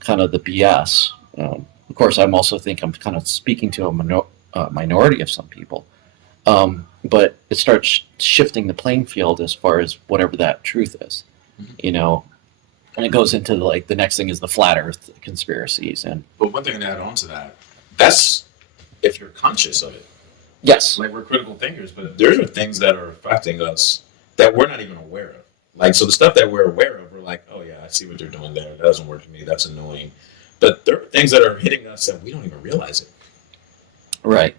kind of the BS. Of course, I'm kind of speaking to a minority of some people, but it starts shifting the playing field as far as whatever that truth is, And it goes into like the next thing is the flat Earth conspiracies. But one thing to add on to that, that's if you're conscious of it. Yes. Like we're critical thinkers, but there are things that are affecting us that we're not even aware of. Like, so the stuff that we're aware of, we're like, oh yeah, I see what they're doing there. That doesn't work for me. That's annoying. But there are things that are hitting us that we don't even realize it. Right.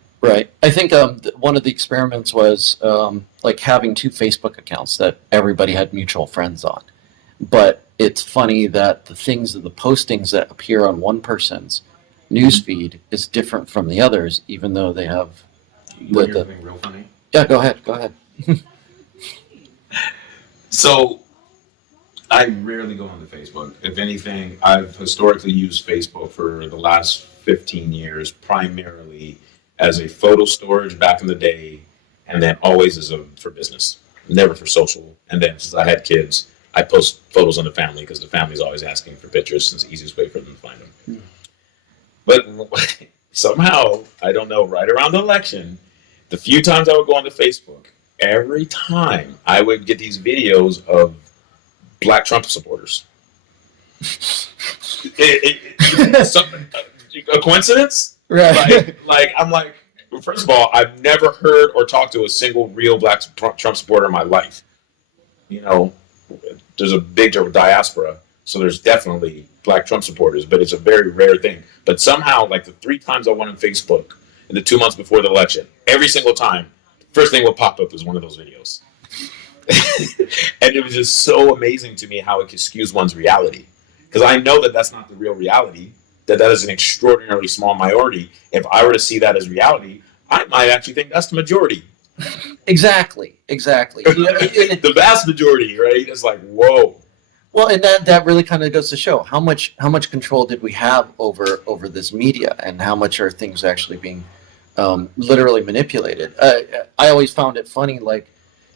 I think one of the experiments was like having 2 Facebook accounts that everybody had mutual friends on. But it's funny that the postings that appear on one person's newsfeed is different from the others, even though they have. Something real funny? Yeah, go ahead. So, I rarely go onto Facebook. If anything, I've historically used Facebook for the last 15 years, primarily as a photo storage back in the day, and then always for business, never for social. And then since I had kids, I post photos on the family because the family's always asking for pictures. It's the easiest way for them to find them. Mm. But somehow, I don't know, right around the election, the few times I would go onto Facebook, every time I would get these videos of Black Trump supporters. A coincidence? Right. Like, I'm like, first of all, I've never heard or talked to a single real Black Trump supporter in my life. There's a big diaspora, so there's definitely Black Trump supporters, but it's a very rare thing. But somehow, like the 3 times I went on Facebook in the 2 months before the election, every single time, first thing would pop up is one of those videos. And it was just so amazing to me how it could skew one's reality. Because I know that that's not the real reality, that is an extraordinarily small minority. If I were to see that as reality, I might actually think that's the majority. Exactly. The vast majority, right? It's like, whoa. Well, and that really kind of goes to show how much control did we have over this media, and how much are things actually being literally manipulated. I always found it funny, like,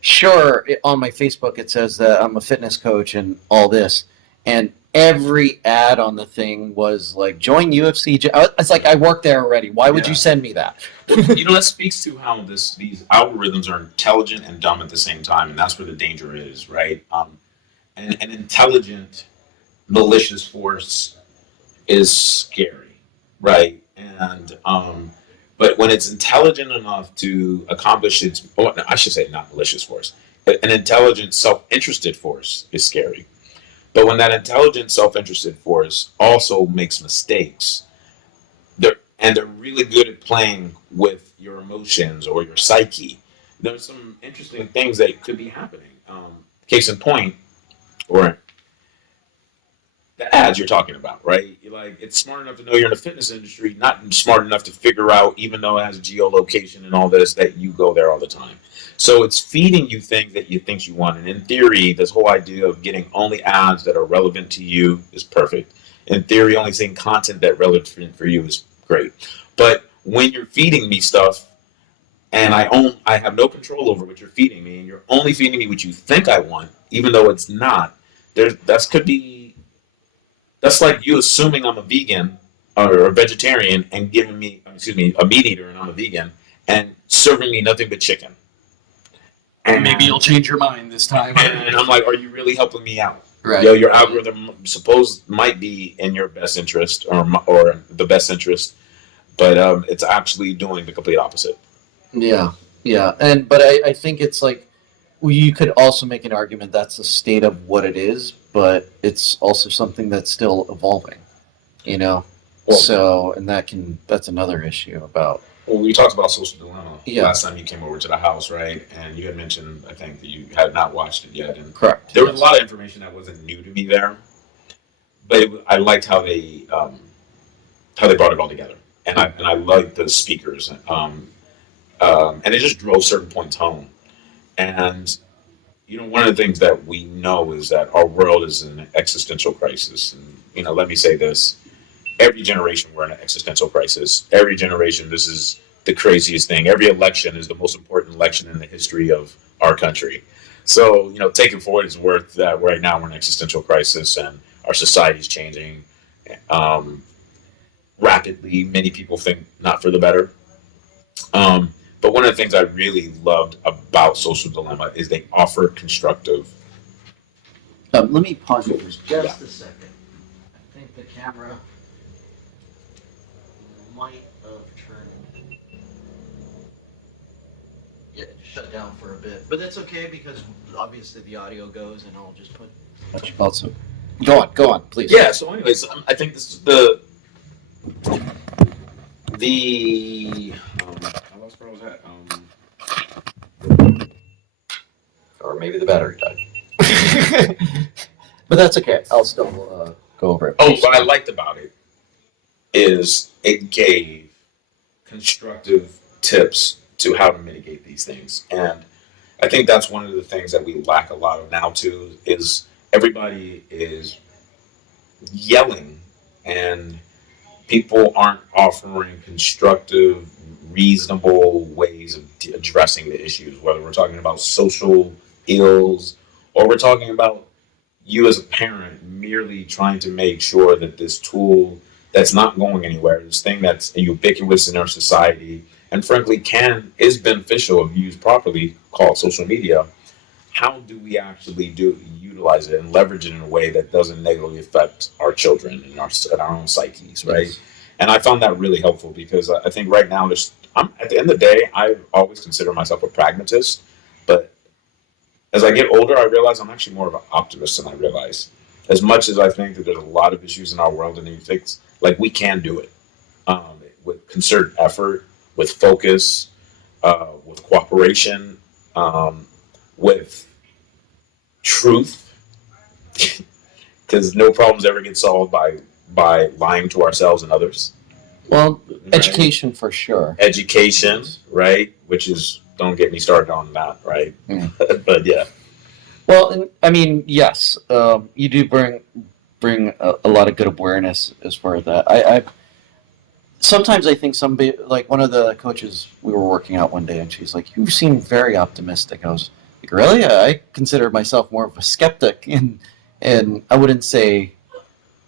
sure, on my Facebook it says that I'm a fitness coach and all this, and every ad on the thing was like, join UFC. It's like, I work there already. Why would you send me that? That speaks to how these algorithms are intelligent and dumb at the same time, and that's where the danger is, right? An intelligent, malicious force is scary, right? And but when it's intelligent enough to accomplish I should say not malicious force, but an intelligent, self-interested force is scary. But when that intelligent, self-interested force also makes mistakes, they're really good at playing with your emotions or your psyche. There's some interesting things that could be happening. Case in point, or the ads you're talking about, right? You're like, it's smart enough to know you're in the fitness industry, not smart enough to figure out, even though it has geolocation and all this, that you go there all the time. So it's feeding you things that you think you want. And in theory, this whole idea of getting only ads that are relevant to you is perfect. In theory, only seeing content that relevant for you is great. But when you're feeding me stuff and I have no control over what you're feeding me, and you're only feeding me what you think I want, even though it's not, that could be that's like you assuming I'm a vegan or a vegetarian and giving me, excuse me, a meat eater and I'm a vegan and serving me nothing but chicken. And maybe you'll change your mind this time. And I'm like, are you really helping me out? Right. Yo, your algorithm might be in your best interest or the best interest, but it's actually doing the complete opposite. Yeah, yeah, but I think it's like, well, you could also make an argument that's the state of what it is, but it's also something that's still evolving, you know. Well, so, and that's another issue about. Well, we talked about Social Dilemma Yeah. last time you came over to the house, right? And you had mentioned, I think, that you had not watched it yet. And Correct. there was a lot of information that wasn't new to me there, but I liked how they brought it all together, and I liked the speakers, and it just drove certain points home. And one of the things that we know is that our world is in an existential crisis. And let me say this: every generation we're in an existential crisis. Every generation, this is the craziest thing. Every election is the most important election in the history of our country. So, taking forward is worth that right now we're in an existential crisis and our society is changing rapidly. Many people think not for the better. But one of the things I really loved about Social Dilemma is they offer constructive. Let me pause you for just a second. I think the camera might have turned. Yeah, it shut down for a bit, but that's okay because obviously the audio goes, and I'll just put. What you called so? Go on, please. Yeah. So, anyways, I think this is the I lost where I was at. Or maybe the battery died. But that's okay. I'll still go over it. Oh, what I liked about it is it gave constructive tips to how to mitigate these things. And I think that's one of the things that we lack a lot of now too is everybody is yelling and people aren't offering constructive, reasonable ways of addressing the issues, whether we're talking about social ills or we're talking about you as a parent merely trying to make sure that this tool that's not going anywhere, this thing that's ubiquitous in our society, and frankly is beneficial if used properly, called social media. How do we actually utilize it and leverage it in a way that doesn't negatively affect our children and our own psyches, right? Yes. And I found that really helpful because I think right now at the end of the day, I always consider myself a pragmatist, but as I get older, I realize I'm actually more of an optimist than I realize. As much as I think that there's a lot of issues in our world that need fixed, like we can do it with concerted effort, with focus, with cooperation, with truth, because no problems ever get solved by lying to ourselves and others. Well, right? Education for sure. Education, right? Which is, don't get me started on that, right? But yeah. Well, and, I mean, yes, you do bring a lot of good awareness as far as that. I sometimes I think somebody, like one of the coaches, we were working out one day, and she's like, "You seem very optimistic." I was like, "Really?" I consider myself more of a skeptic, and I wouldn't say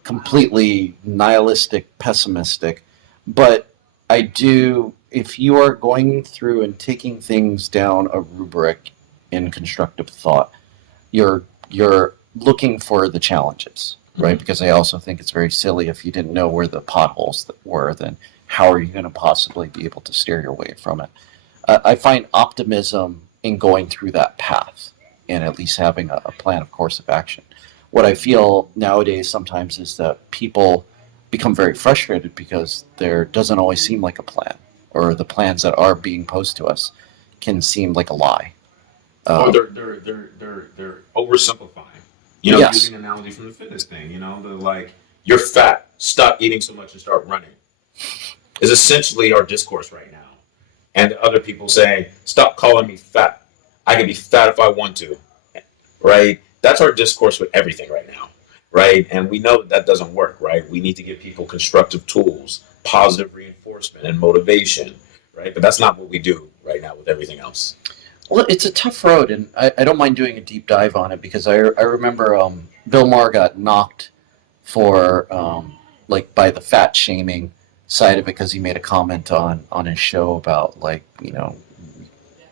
completely nihilistic, pessimistic, but I do. If you are going through and taking things down a rubric in constructive thought, you're looking for the challenges, right? Mm-hmm. Because I also think it's very silly if you didn't know where the potholes were, then how are you going to possibly be able to steer your way from it? I find optimism in going through that path and at least having a plan of course of action. what I feel nowadays sometimes is that people become very frustrated because there doesn't always seem like a plan, or the plans that are being posed to us can seem like a lie. Oh, Um, they're oversimplifying. yes. Using an analogy from the fitness thing. They're like, "You're fat. Stop eating so much and start running." Is essentially our discourse right now. And other people saying, "Stop calling me fat. I can be fat if I want to." Right? That's our discourse with everything right now. Right? And we know that that doesn't work. Right? We need to give people constructive tools, positive reinforcement, and motivation. Right? But that's not what we do right now with everything else. Well, it's a tough road, and I don't mind doing a deep dive on it because I remember Bill Maher got knocked for like by the fat shaming side of it because he made a comment on his show about like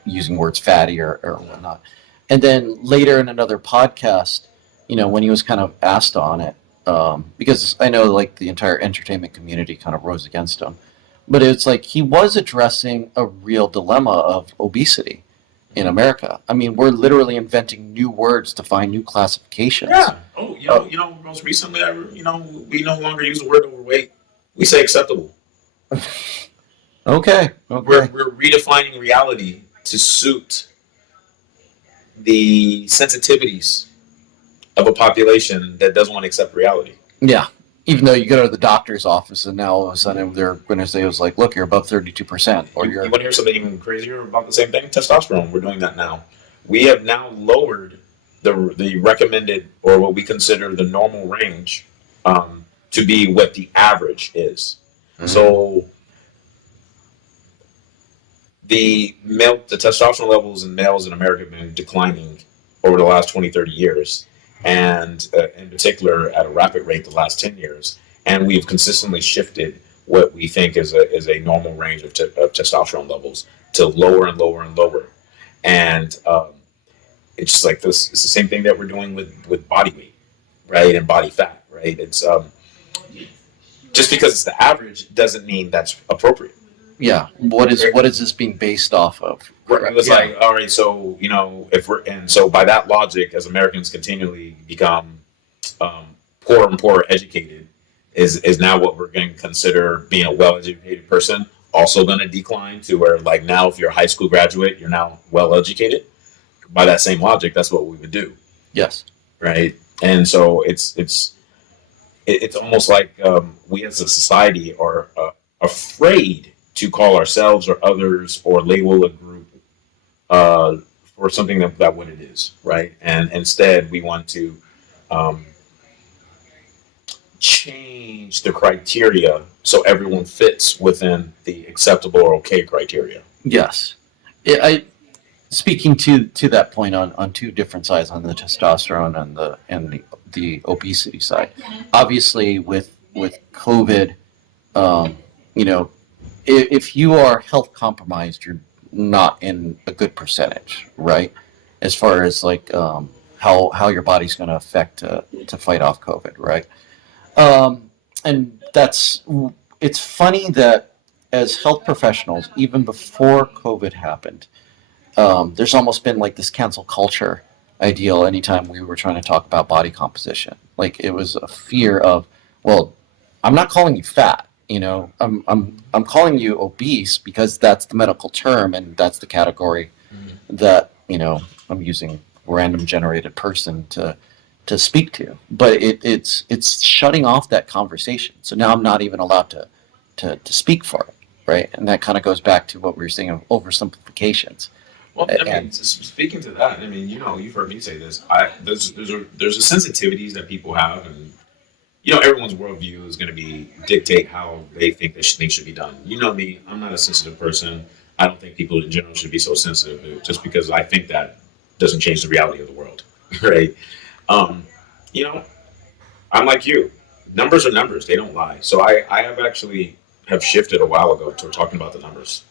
using words fatty or whatnot. And then later in another podcast, when he was kind of asked on it, because I know like the entire entertainment community kind of rose against him, but it's like he was addressing a real dilemma of obesity in America. I mean, we're literally inventing new words to find new classifications. Yeah. Oh, most recently, we no longer use the word overweight. We say acceptable. Okay, We're okay. we're redefining reality to suit the sensitivities of a population that doesn't want to accept reality. Yeah. Even though you go to the doctor's office and now all of a sudden they're going to say, it was like, look, you're above 32%, or You you're. want to hear something even crazier about the same thing? Testosterone. We're doing that now. We have now lowered the recommended, or what we consider the normal range, to be what the average is. Mhm. So the testosterone levels in males in America have been declining over the last 20, 30 years, and in particular at a rapid rate the last 10 years. And we've consistently shifted what we think is a normal range of testosterone levels to lower and lower and lower. And it's just like this. It's the same thing that we're doing with body weight, right, and body fat, right? It's just because it's the average doesn't mean that's appropriate. Yeah. What is this being based off of? Right. It was like, all right, so if we're and so by that logic, as Americans continually become poorer and poorer educated, is now what we're going to consider being a well-educated person also going to decline to where like now if you're a high school graduate, you're now well-educated. By that same logic, that's what we would do, Yes. right? And so it's almost like we as a society are afraid to call ourselves or others or label a group uh, for something that what it is, right? And instead, we want to um, change the criteria so everyone fits within the acceptable or okay criteria. Yes. I speaking to that point on two different sides, on the testosterone and the obesity side. Obviously, with COVID, um, you know, if you are health compromised, you're not in a good percentage, right? As far as like how your body's going to affect to fight off COVID, right? And it's funny that as health professionals, even before COVID happened, there's almost been like this cancel culture ideal anytime we were trying to talk about body composition. Like it was a fear of, well, I'm not calling you fat. I'm calling you obese because that's the medical term and that's the category that I'm using random generated person to speak to. But it's shutting off that conversation. So now I'm not even allowed to speak for it, right? And that kind of goes back to what we were saying of oversimplifications. Well, I mean, And speaking to that, I mean, you've heard me say this. There's a sensitivities that people have, and everyone's worldview is going to be dictate how they think things should be done. You know me, I'm not a sensitive person. I don't think people in general should be so sensitive. Just because I think that doesn't change the reality of the world, right? Um, you know, I'm like you. Numbers are numbers; they don't lie. So I have actually have shifted a while ago to talking about the numbers,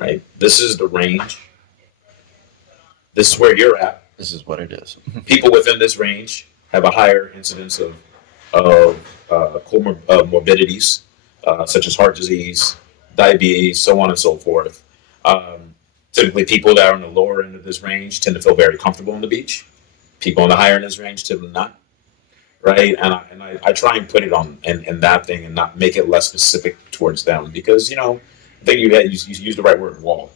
right? This is the range. This is where you're at. this is what it is. People within this range have a higher incidence of comorbidities such as heart disease, diabetes, so on and so forth. Um, Typically, people that are in the lower end of this range tend to feel very comfortable on the beach. People in the higher end of this range tend to not. right? And I try and put it on in that thing and not make it less specific towards them because I think you used the right word, wall,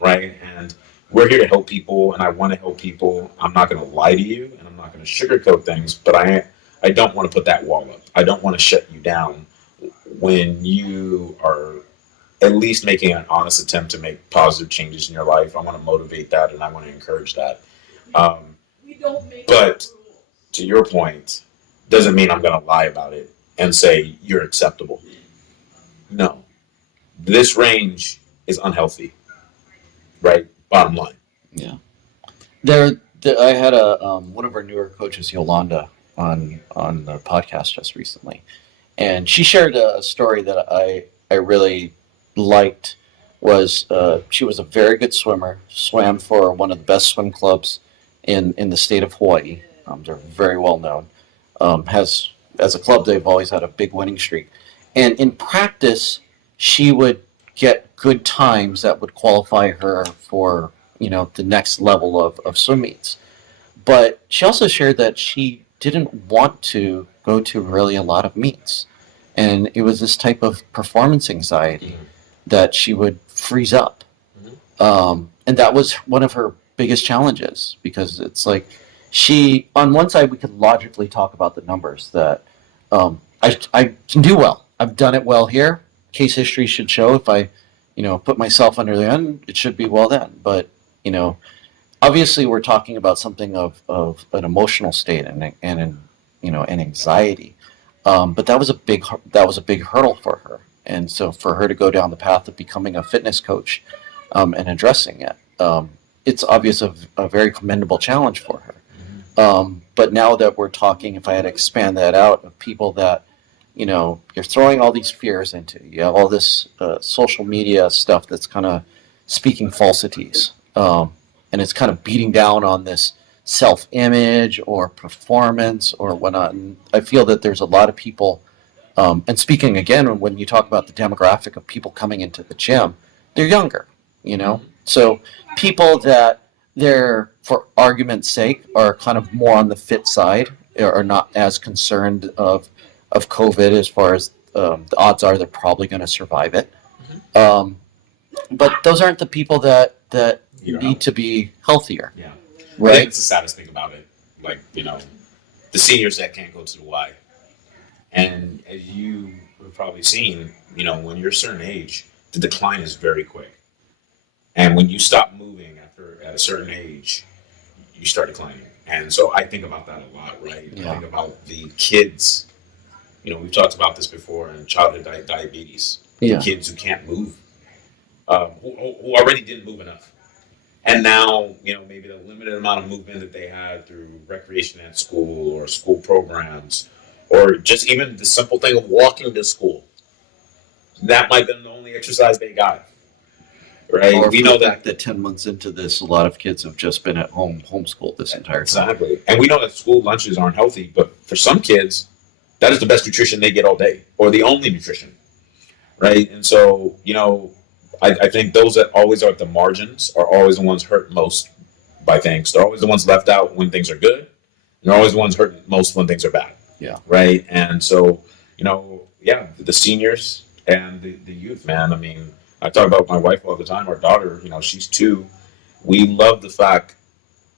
right? And we're here to help people, and I want to help people. I'm not going to lie to you, and I'm not going to sugarcoat things, but I don't want to put that wall up. I don't want to shut you down when you are at least making an honest attempt to make positive changes in your life. I want to motivate that, and I want to encourage that. Um, but to your point, doesn't mean I'm going to lie about it and say you're acceptable. No, this range is unhealthy, right? Bottom line. Yeah. I had a one of our newer coaches, Yolanda, on the podcast just recently, and she shared a story that I really liked. Was she was a very good swimmer, swam for one of the best swim clubs in the state of Hawaii. They're very well known. Has as a club they've always had a big winning streak, and in practice she would get good times that would qualify her for the next level of swim meets. But she also shared that she didn't want to go to really a lot of meets. And it was this type of performance anxiety that she would freeze up. And that was one of her biggest challenges because it's like on one side, we could logically talk about the numbers that I can do well. I've done it well here. Case history should show if I, put myself under the gun, it should be well then. But, you know, obviously we're talking about something of an emotional state and anxiety. But that was a big hurdle for her, and so for her to go down the path of becoming a fitness coach and addressing it, it's obvious a very commendable challenge for her. But now that we're talking, if I had to expand that out of people that you're throwing all these fears into, you have all this social media stuff that's kind of speaking falsities. And it's kind of beating down on this self-image or performance or whatnot. And I feel that there's a lot of people, and speaking again, when you talk about the demographic of people coming into the gym, they're younger, So people that they're, for argument's sake, are kind of more on the fit side, are not as concerned of COVID as far as the odds are they're probably going to survive it. Um, but those aren't the people that need to be healthier. Yeah. I think Right? it's the saddest thing about it. Like, the seniors that can't go to the Y. And as you have probably seen, when you're a certain age, the decline is very quick. And when you stop moving at a certain age, you start declining. And so I think about that a lot, right? I Yeah. think about the kids. We've talked about this before in childhood diabetes. Yeah. Kids who can't move, who already didn't move enough. And now, maybe the limited amount of movement that they had through recreation at school or school programs, or just even the simple thing of walking to school, that might have been the only exercise they got, right? Or We for know the that fact that 10 months into this, a lot of kids have just been at home homeschooled this entire time. exactly, and we know that school lunches aren't healthy, but for some kids, that is the best nutrition they get all day, or the only nutrition, right? And so, I think those that always are at the margins are always the ones hurt most by things. They're always the ones left out when things are good. And they're always the ones hurt most when things are bad. Yeah. Right. And so, yeah, the seniors and the youth, man. I mean, I talk about my wife all the time. Our daughter, she's 2. We love the fact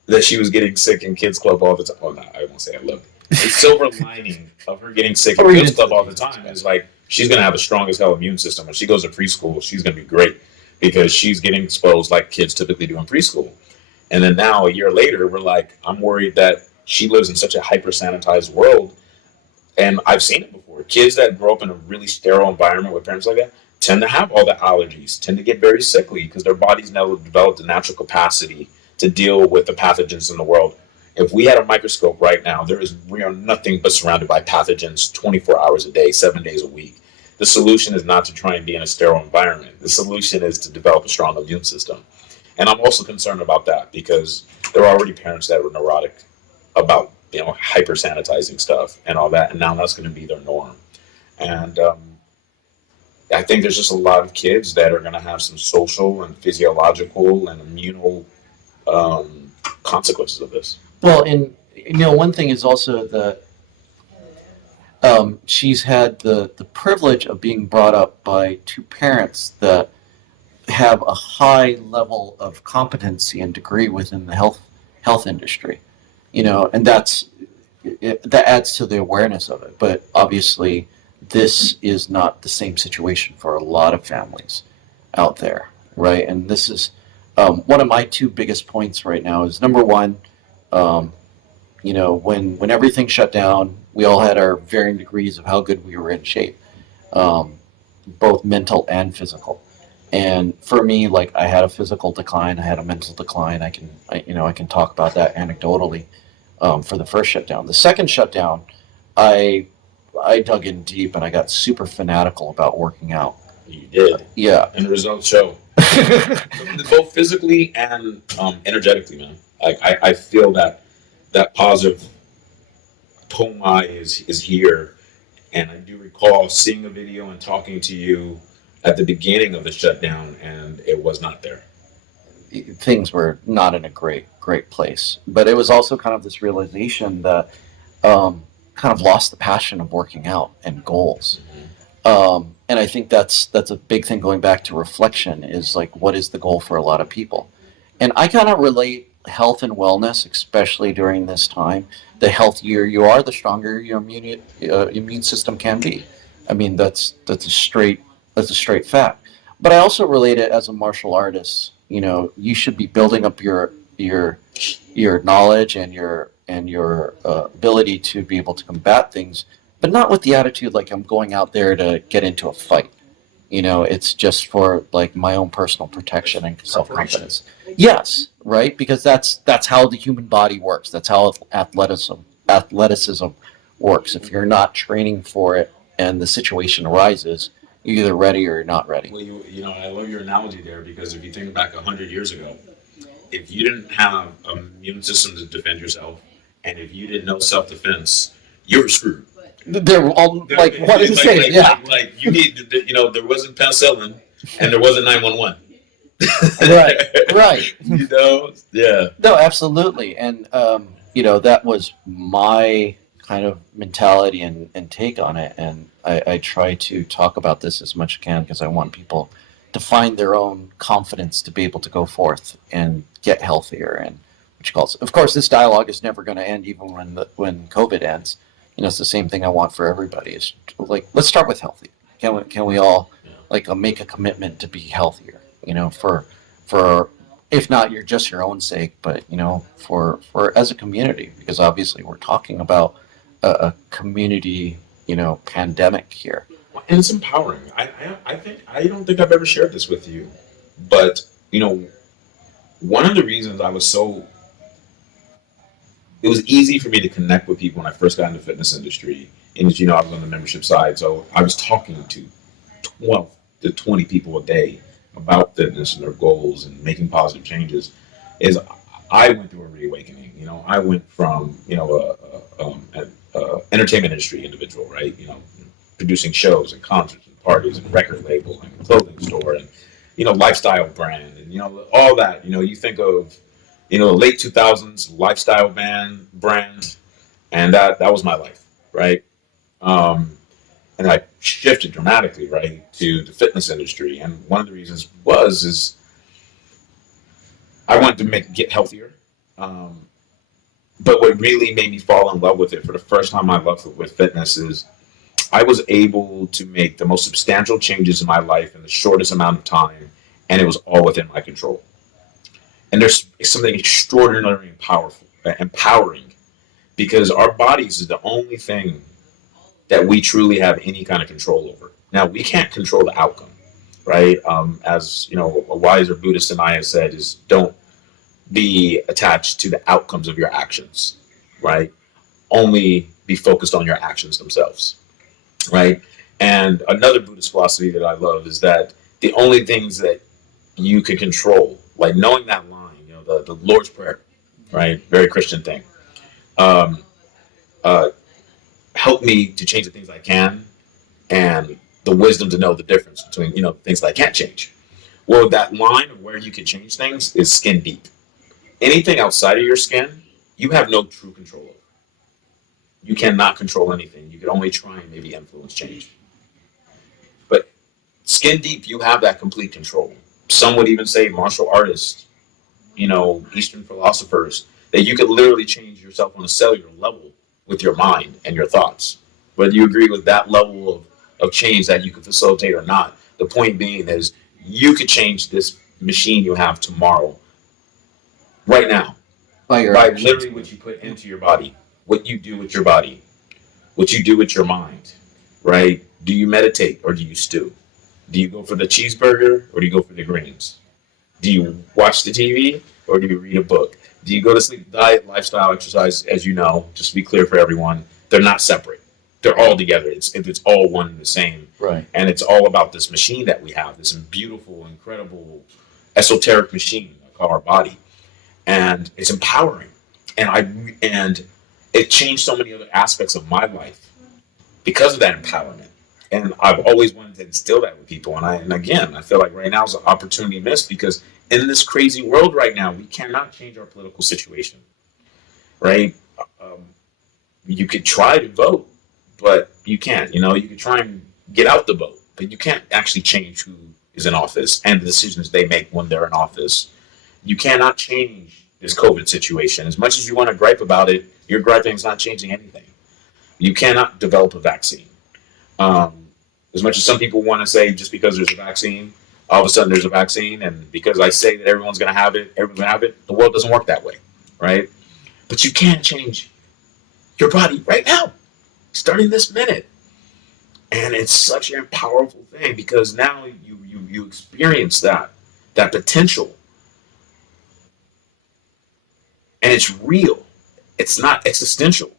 that she was getting sick in kids club all the time. Well, no, I won't say I love it. The silver lining of her getting sick in kids club all the time is like she's gonna have a strong as hell immune system. When she goes to preschool, she's gonna be great because she's getting exposed like kids typically do in preschool. And then now a year later, we're like, I'm worried that she lives in such a hyper sanitized world, and I've seen it before. Kids that grow up in a really sterile environment with parents like that tend to have all the allergies, tend to get very sickly because their bodies never developed a natural capacity to deal with the pathogens in the world. If we had a microscope right now, we are nothing but surrounded by pathogens 24 hours a day, 7 days a week. The solution is not to try and be in a sterile environment. The solution is to develop a strong immune system. And I'm also concerned about that because there are already parents that are neurotic about hyper sanitizing stuff and all that, and now that's going to be their norm. And I think there's just a lot of kids that are going to have some social and physiological and immunal consequences of this. Well, and one thing is also that She's had the privilege of being brought up by two parents that have a high level of competency and degree within the health industry. And that adds to the awareness of it. But obviously, this is not the same situation for a lot of families out there, right? And this is one of my two biggest points right now. Is number one, um, when everything shut down, we all had our varying degrees of how good we were in shape, um, both mental and physical. And for me, like I had a physical decline, I had a mental decline. I can talk about that anecdotally for the first shutdown. The second shutdown, I I dug in deep and I got super fanatical about working out. You did, Yeah. and the results show. Both physically and energetically, man. Like I feel that positive Tomai is here, and I do recall seeing a video and talking to you at the beginning of the shutdown, and it was not there. Things were not in a great place, but it was also kind of this realization that um, kind of lost the passion of working out and goals. Hmm. And I think that's a big thing going back to reflection is like what is the goal for a lot of people. And I kind of relate health and wellness, especially during this time. The healthier you are, the stronger your immune system can be. I mean, that's a straight fact. But I also relate it as a martial artist. You should be building up your knowledge and your ability to be able to combat things, but not with the attitude like I'm going out there to get into a fight. It's just for like my own personal protection and self Preparation. confidence. Yes, right, because that's how the human body works. That's how athleticism works. If you're not training for it and the situation arises, you're either ready or you're not ready. Well, I love your analogy there because if you think back 100 years ago, if you didn't have an immune system to defend yourself, and if you didn't know self defense, you were screwed. They're all like one and the like, same. like, Yeah. like, like you need, there wasn't penicillin, and there wasn't 911. Right. Right. Yeah. No, absolutely. And, that was my kind of mentality and take on it. And I try to talk about this as much as I can because I want people to find their own confidence to be able to go forth and get healthier. And which calls, of course, this dialogue is never going to end, even when COVID ends. It's the same thing I want for everybody. Is like, let's start with healthy. Can we all Yeah. like make a commitment to be healthier? For if not your just your own sake, but for as a community, because obviously we're talking about a community pandemic here. And it's empowering. I don't think I've ever shared this with you, but you know, one of the reasons I was so it was easy for me to connect with people when I first got in the fitness industry. And as you know, I was on the membership side, so I was talking to 12 to 20 people a day about fitness and their goals and making positive changes. Is I went through a reawakening. I went from an entertainment industry individual, right? Producing shows and concerts and parties and record label and clothing store and lifestyle brand and all that. You think of late 2000s lifestyle brand, and that was my life, right? Um, and I shifted dramatically, right, to the fitness industry. And one of the reasons is I wanted to get healthier. Um, but what really made me fall in love with it for the first time, my love with fitness is I was able to make the most substantial changes in my life in the shortest amount of time, and it was all within my control. And there's something extraordinarily empowering, because our bodies is the only thing that we truly have any kind of control over. Now, we can't control the outcome, right? As a wiser Buddhist than I have said, is don't be attached to the outcomes of your actions, right? Only be focused on your actions themselves, right? And another Buddhist philosophy that I love is that the only things that you can control, like knowing that line, the Lord's Prayer, right? Very Christian thing. Um, uh, Help me to change the things I can, and the wisdom to know the difference between things that I can't change. Well, that line of where you can change things is skin deep. Anything outside of your skin, you have no true control over, You cannot control anything. You can only try and maybe influence change. But skin deep, you have that complete control. Some would even say martial artists, Eastern philosophers, that you could literally change yourself on a cellular level with your mind and your thoughts. Whether you agree with that level of change that you can facilitate or not, the point being is you could change this machine you have tomorrow, right now, By your by actions. literally what you put into your body, what you do with your body, what you do with your mind, right? Do you meditate or do you stew? Do you go for the cheeseburger or do you go for the greens? Do you watch the TV or do you read a book? Do you go to sleep? Diet, lifestyle, exercise, as you know, just to be clear for everyone, they're not separate. They're all together. It's all one and the same. Right. And it's all about this machine that we have, this beautiful, incredible, esoteric machine I call our body. And it's empowering. And it changed so many other aspects of my life because of that empowerment. And I've always wanted to instill that with people. And again, I feel like right now is an opportunity missed because in this crazy world right now, we cannot change our political situation, right? Um, you could try to vote, but you can't. You could try and get out the vote, but you can't actually change who is in office and the decisions they make when they're in office. You cannot change this COVID situation. As much as you want to gripe about it, your griping is not changing anything. You cannot develop a vaccine. Um, as much as some people want to say just because there's a vaccine, all of a sudden there's a vaccine, and because I say that everyone's going to have it, everyone's going to have it, the world doesn't work that way, right? But you can change your body right now, starting this minute. And it's such a powerful thing because now you experience that potential, and it's real. It's not existential.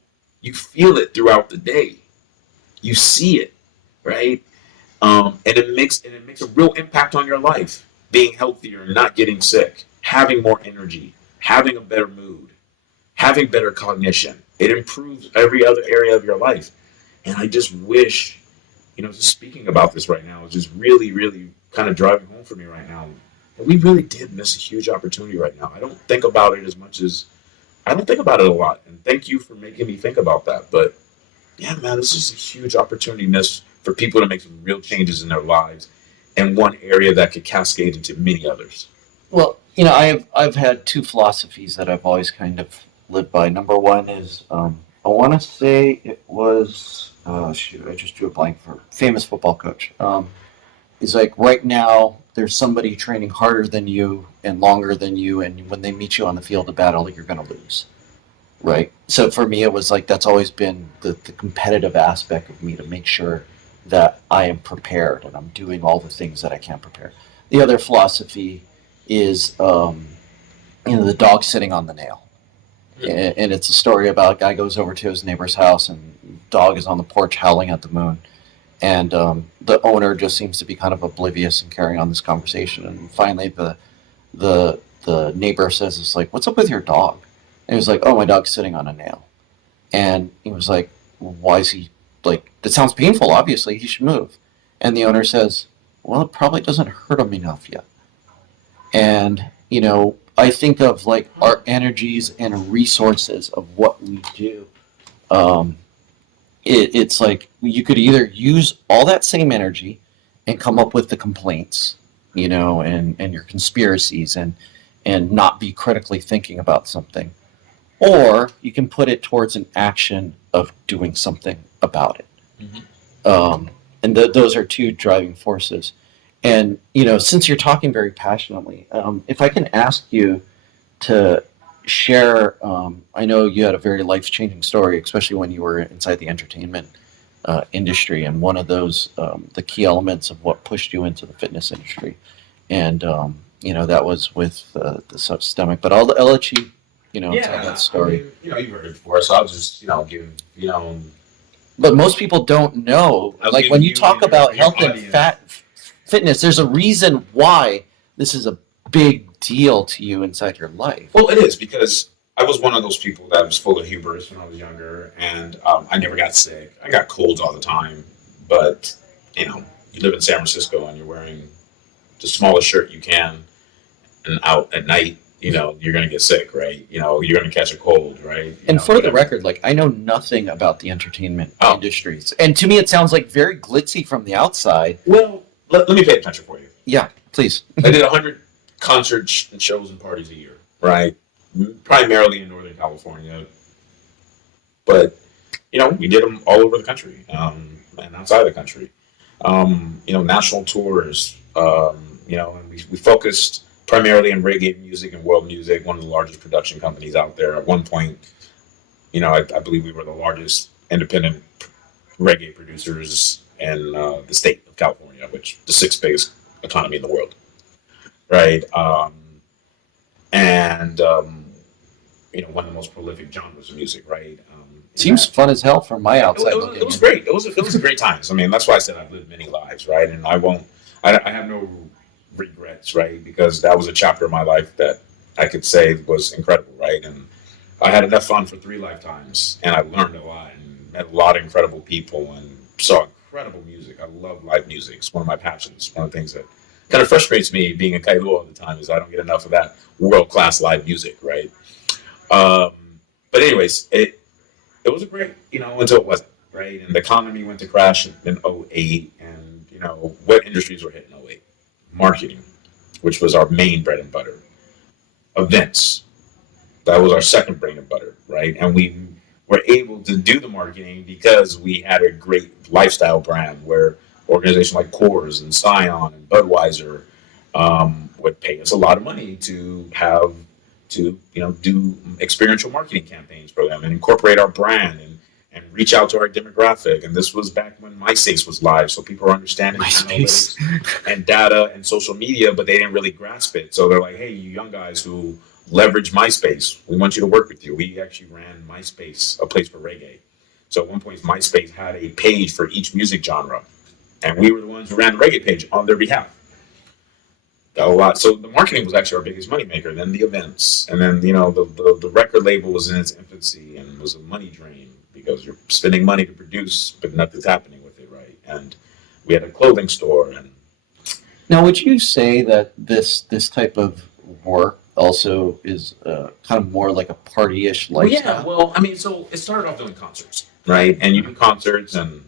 You feel it throughout the day. You see it, right? And it makes a real impact on your life. Being healthier, not getting sick, having more energy, having a better mood, having better cognition. It improves every other area of your life. And I just wish, just speaking about this right now is just really, really kind of driving home for me right now. And we really did miss a huge opportunity right now. I don't think about it a lot. And thank you for making me think about that. But yeah, man, this is a huge opportunity miss for people to make some real changes in their lives in one area that could cascade into many others. Well, I've had two philosophies that I've always kind of lived by. Number one is I want to say it was shoot, I just drew a blank for famous football coach. He's like right now there's somebody training harder than you and longer than you, and when they meet you on the field of battle, you're going to lose. Right. So for me, it was like that's always been the competitive aspect of me to make sure that I am prepared and I'm doing all the things that I can prepare. The other philosophy is, the dog sitting on the nail. And it's a story about a guy goes over to his neighbor's house and dog is on the porch howling at the moon. And the owner just seems to be kind of oblivious and carrying on this conversation. And finally, the neighbor says, "It's like, what's up with your dog?" And he was like, "Oh, my dog's sitting on a nail." And he was like, "Why is he like? That sounds painful. Obviously, he should move." And the owner says, "Well, it probably doesn't hurt him enough yet." And I think of like our energies and resources of what we do. Um, it's like you could either use all that same energy and come up with the complaints, and your conspiracies and not be critically thinking about something, or you can put it towards an action of doing something about it. Mhm. And those are two driving forces. And since you're talking very passionately, if I can ask you to share, I know you had a very life changing story, especially when you were inside the entertainment industry, and one of those the key elements of what pushed you into the fitness industry, and that was with the systemic. But I'll let you tell that Yeah, I story. mean, you've heard it before, so I'll just, give, But most people don't know. I'll Like give when you you and talk about your health and audience. fitness, there's a reason why this is a big deal to you inside your life. Well, it is because I was one of those people that was full of hubris when I was younger, and I never got sick. I got colds all the time, but you live in San Francisco and you're wearing the smallest shirt you can, and out at night, you're going to get sick, right? You're going to catch a cold, right? And for the Whatever. record, like I know nothing about the entertainment Oh, industries, and to me it sounds like very glitzy from the outside. well, let me pay attention for you. Yeah, please. I did 100 concert shows and parties a year, right? Primarily in Northern California, but we did them all over the country, and outside of the country. National tours. And we focused primarily in reggae music and world music. One of the largest production companies out there. At one point, I believe we were the largest independent reggae producers in the state of California, which the sixth biggest economy in the world, right? And one of the most prolific genres of music, right? Seems fun as hell from my outside it looking was in. great. It was a great times. I mean, that's why I said I've lived many lives, right? And I won't. I have no regrets, right? Because that was a chapter of my life that I could say was incredible, right? And I had enough fun for 3 lifetimes, and I learned a lot and met a lot of incredible people and saw incredible music. I love live music. It's one of my passions. One of the things that kind of frustrates me being a Kailu all the time is I don't get enough of that world class live music, right? Um, but anyways, it was a great, until it wasn't, right? And the economy went to crash in '08, and what industries were hit in '08? Marketing, which was our main bread and butter. Events, that was our second bread and butter, right? And we were able to do the marketing because we had a great lifestyle brand where organizations like Coors and Scion and Budweiser would pay us a lot of money to have to do experiential marketing campaigns for them and incorporate our brand and reach out to our demographic. And this was back when MySpace was live, so people were understanding MySpace. analytics and data and social media, but they didn't really grasp it. So they're like, "Hey, you young guys who leverage MySpace, we want you to work with you." We actually ran MySpace, a place for reggae. So at one point, MySpace had a page for each music genre, and we were the ones who ran the reggae page on their behalf. Got a lot. So the marketing was actually our biggest moneymaker. Then the events, and then the record label was in its infancy and was a money drain because you're spending money to produce, but nothing's happening with it, right? And we had a clothing store, and Now, would you say that this type of work also is kind of more like a party-ish well, yeah. lifestyle? Well, I mean, so it started off doing concerts, right? And you do concerts, and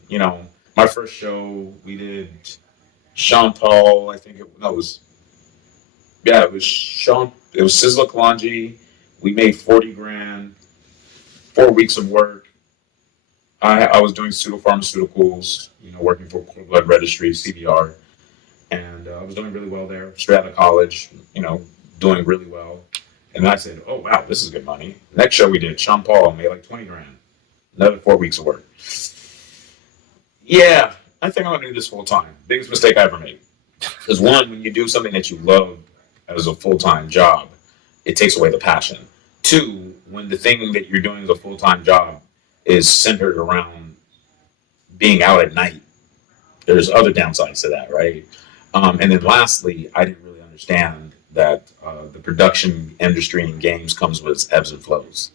my first show we did Sean Paul. I think it no, it was yeah, it was Sean. It was Sizzla Kalonji. We made 40 grand, 4 weeks of work. I was doing pseudopharmaceuticals, working for Core Blood Registry, CBR, and I was doing really well there. Straight out of college, doing really well. And I said, "Oh wow, this is good money." Next show we did, Sean Paul made like 20 grand. Another 4 weeks of work. Yeah, I think I'm gonna do this full time. Biggest mistake I ever made. Because one, when you do something that you love as a full time job, it takes away the passion. Two, when the thing that you're doing as a full time job is centered around being out at night, there's other downsides to that, right? And then lastly, I didn't really understand that the production industry in games comes with ebbs and flows.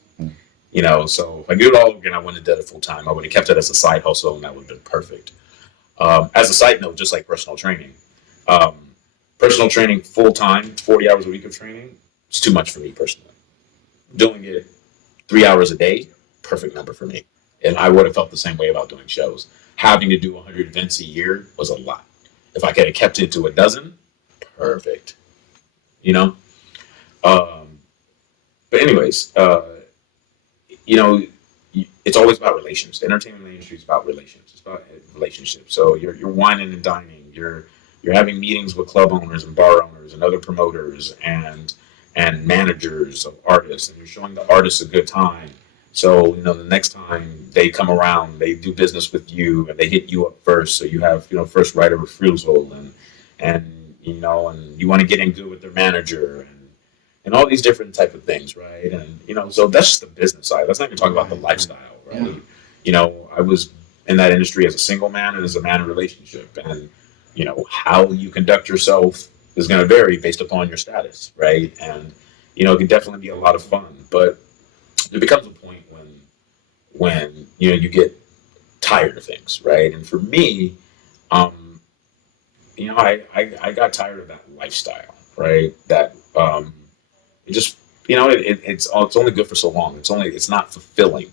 So if I do it all again, I wouldn't have done it full time. I would have kept it as a side hustle, and that would have been perfect. As a side note, just like um, personal training full time, 40 hours a week of training, is too much for me personally. Doing it 3 hours a day, perfect number for me. And I would have felt the same way about doing shows. Having to do 100 events a year was a lot. If I could have kept it to a dozen, perfect. You know. Um, but anyways, you know, it's always about relations. The entertainment industry is about relations. It's about relationships. So you're whining and dining. You're having meetings with club owners and bar owners and other promoters and managers of artists, and you're showing the artists a good time. So the next time they come around, they do business with you, and they hit you up first. So you have first right of refusal, and you want to get in good with their manager, and all these different type of things, right? And so that's just the business side. Let's not even talk about the lifestyle, right? Yeah. I was in that industry as a single man and as a man in a relationship, and how you conduct yourself is going to vary based upon your status, right? And it can definitely be a lot of fun, but there becomes a point when you get tired of things, right? And for me, um, I got tired of that lifestyle, right? That it just it's only good for so long. It's not fulfilling,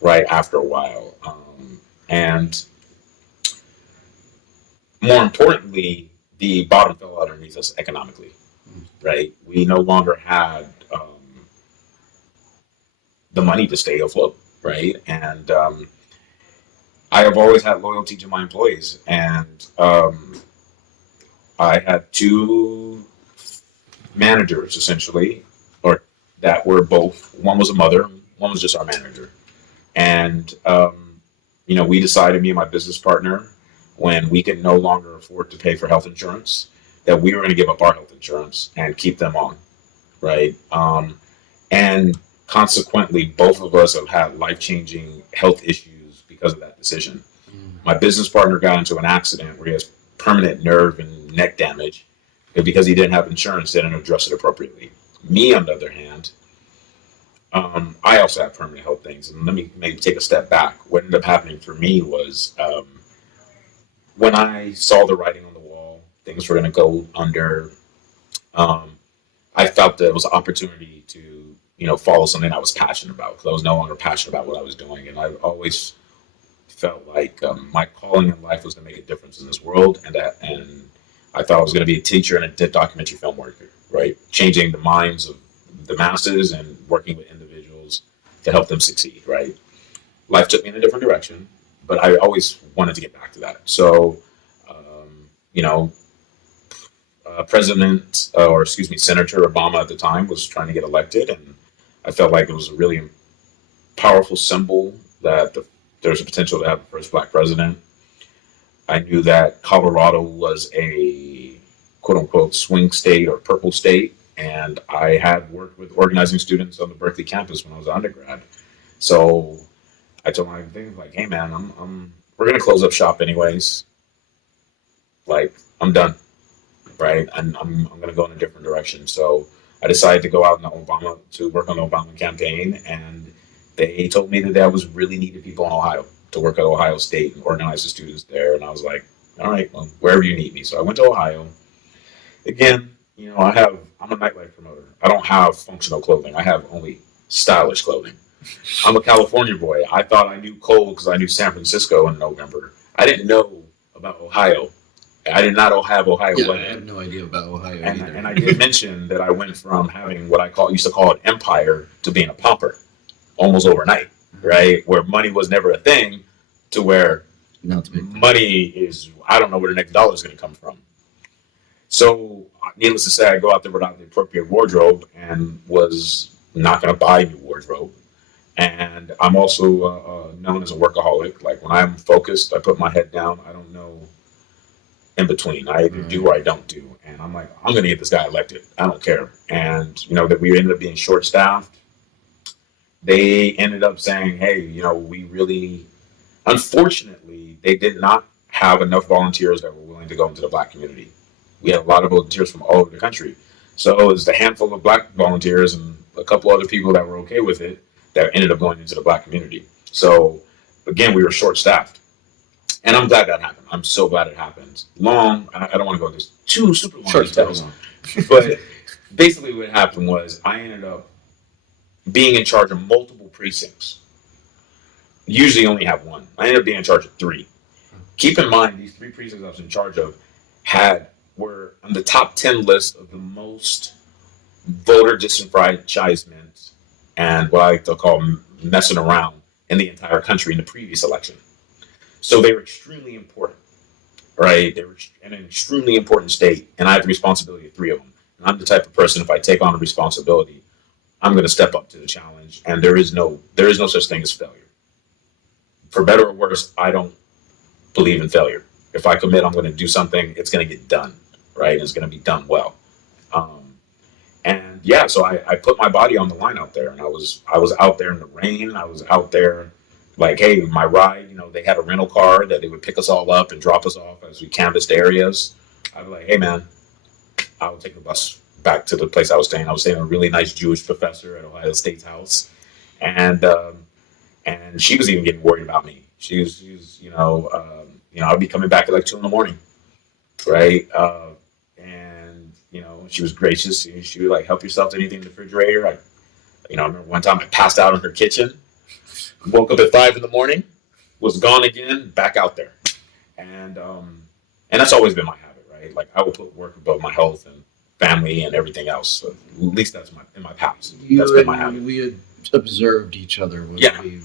right, after a while. And more importantly, the bottom fell out underneath us economically, right? We no longer had the money to stay afloat, right? And I have always had loyalty to my employees, and I had two managers essentially, or that were both. One was a mother, one was just our manager, and we decided, me and my business partner, when we could no longer afford to pay for health insurance, that we were going to give up our health insurance and keep them on, right? And consequently, both of us have had life changing health issues because of that decision. My business partner got into an accident where he has permanent nerve and neck damage, and because he didn't have insurance, they didn't address it appropriately. Me, on the other hand, I also have permanent health things. And let me maybe take a step back. What ended up happening for me was when I saw the writing on the wall, things were going to go under. Um, I felt that it was an opportunity to, follow something I was passionate about, because I was no longer passionate about what I was doing. And I always felt like my calling in life was to make a difference in this world, and I thought I was going to be a teacher and a documentary film worker, right? Changing the minds of the masses and working with individuals to help them succeed, right? Life took me in a different direction, but I always wanted to get back to that. So, um, you know, President, or excuse me, Senator Obama at the time was trying to get elected, and I felt like it was a really powerful symbol that there's a potential to have the first black president. I knew that Colorado was a quote unquote swing state or purple state, and I had worked with organizing students on the Berkeley campus when I was an undergrad. So I told my thing like, "Hey man, we're gonna close up shop anyways. Like I'm done, right? And I'm gonna go in a different direction." So I decided to go out in the Obama to work on the Obama campaign, and they told me that there was really needed people in Ohio to work at Ohio State and organize the students there. And I was like, all right, well, wherever you need me. So I went to Ohio. Again, I'm a nightlife promoter. I don't have functional clothing. I have only stylish clothing. I'm a California boy. I thought I knew cold because I knew San Francisco in November. I didn't know about Ohio. I did not have Ohio Yeah, I weather. have no idea about Ohio And either. I did mention that I went from having what I used to call an empire to being a pauper almost overnight, right? Where money was never a thing, to where No, it's a big thing. money is, I don't know where the next dollar is going to come from. So, needless to say, I go out there without the appropriate wardrobe and was not going to buy a new wardrobe. And I'm also known as a workaholic. Like when I'm focused, I put my head down. I don't know in between. I either do or I don't do. And I'm like, I'm going to get this guy elected. I don't care. And, that we ended up being short staffed. They ended up saying, hey, we really, unfortunately, they did not have enough volunteers that were willing to go into the black community. We had a lot of volunteers from all over the country. So it was the handful of black volunteers and a couple other people that were okay with it that ended up going into the black community. So again, we were short staffed. And I'm glad that happened. I'm so glad it happened. I don't want to go into too super long details, but basically what happened was I ended up being in charge of multiple precincts. Usually only have one. I ended up being in charge of three. Keep in mind, these three precincts I was in charge of were on the top 10 list of the most voter disenfranchisement and what I like to call messing around in the entire country in the previous election. So they were extremely important, right? They were in an extremely important state, and I have the responsibility of three of them. And I'm the type of person, if I take on a responsibility, I'm going to step up to the challenge, and there is no such thing as failure. For better or worse, I don't believe in failure. If I commit, I'm going to do something. It's going to get done, right? And it's going to be done well. Um, and yeah, so I put my body on the line out there, and I was out there in the rain. I was out there, like, hey, my ride. They had a rental car that they would pick us all up and drop us off as we canvassed areas. I'd be like, hey man, I would take the bus back to the place I was staying. I was staying with a really nice Jewish professor at Ohio State's house, and and she was even getting worried about me. She was I'd be coming back at like 2 in the morning, right? And she was gracious. She would like help yourself to anything in the refrigerator. I remember one time I passed out in her kitchen, woke up at 5 in the morning, was gone again, back out there, and that's always been my habit, right? Like I will put work above my health and family and everything else. So at least that's my in my past. That's You been my habit. and we had observed each other when Yeah, we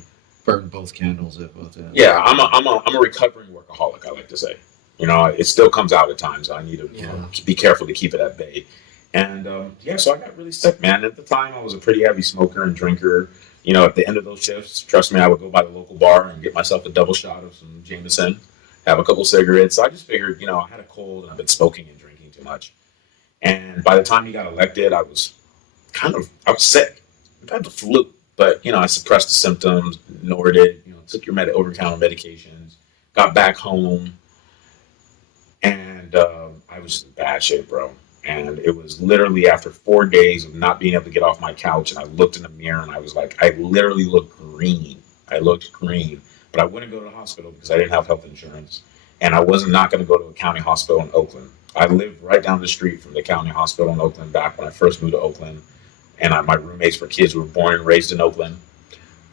burned both candles at both ends. yeah. I'm a recovering workaholic. I like to say. It still comes out at times. I need to Yeah. be careful to keep it at bay. And yeah, so I got really sick, man. At the time, I was a pretty heavy smoker and drinker. At the end of those shifts, trust me, I would go by the local bar and get myself a double shot of some Jameson, have a couple cigarettes. So I just figured, I had a cold and I've been smoking and drinking too much. And by the time he got elected, I was sick. I had the flu, but I suppressed the symptoms, ignored it. Took your over-the-counter medications, got back home, and I was in bad shape, bro. And it was literally after 4 days of not being able to get off my couch, and I looked in the mirror and I was like, I literally looked green. I looked green, but I wouldn't go to the hospital because I didn't have health insurance, and I was not going to go to a county hospital in Oakland. I lived right down the street from the county hospital in Oakland back when I first moved to Oakland, and my roommates were kids who were born and raised in Oakland,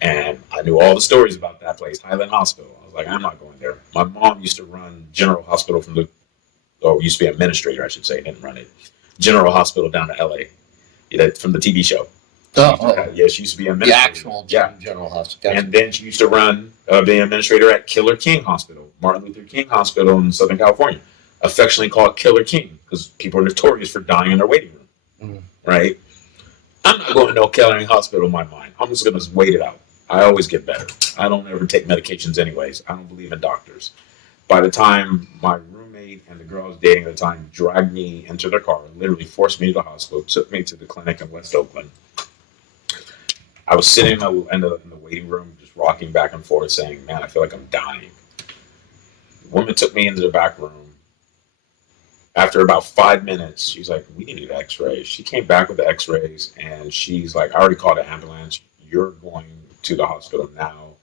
and I knew all the stories about that place, Highland Hospital. I was like, I'm not going there. My mom used to run General Hospital or used to be administrator, I should say, didn't run it. General Hospital down in LA, from the TV show. Yeah, she used to be an The administrator. actual Yeah, general hospital. Gotcha. and then she used to run the administrator at Killer King Hospital, Martin Luther King Hospital in Southern California, affectionately called Killer King because people are notorious for dying in their waiting room, Mm. right? I'm not going to no Killer King Hospital in my mind. I'm just going to wait it out. I always get better. I don't ever take medications anyways. I don't believe in doctors. By the time my roommate and the girl I was dating at the time dragged me into their car, literally forced me to the hospital, took me to the clinic in West Oakland, I was sitting in the waiting room, just rocking back and forth, saying, "Man, I feel like I'm dying." The woman took me into the back room. After about 5 minutes, she's like, "We need X-rays." She came back with the X-rays, and she's like, "I already called an ambulance. You're going to the hospital now.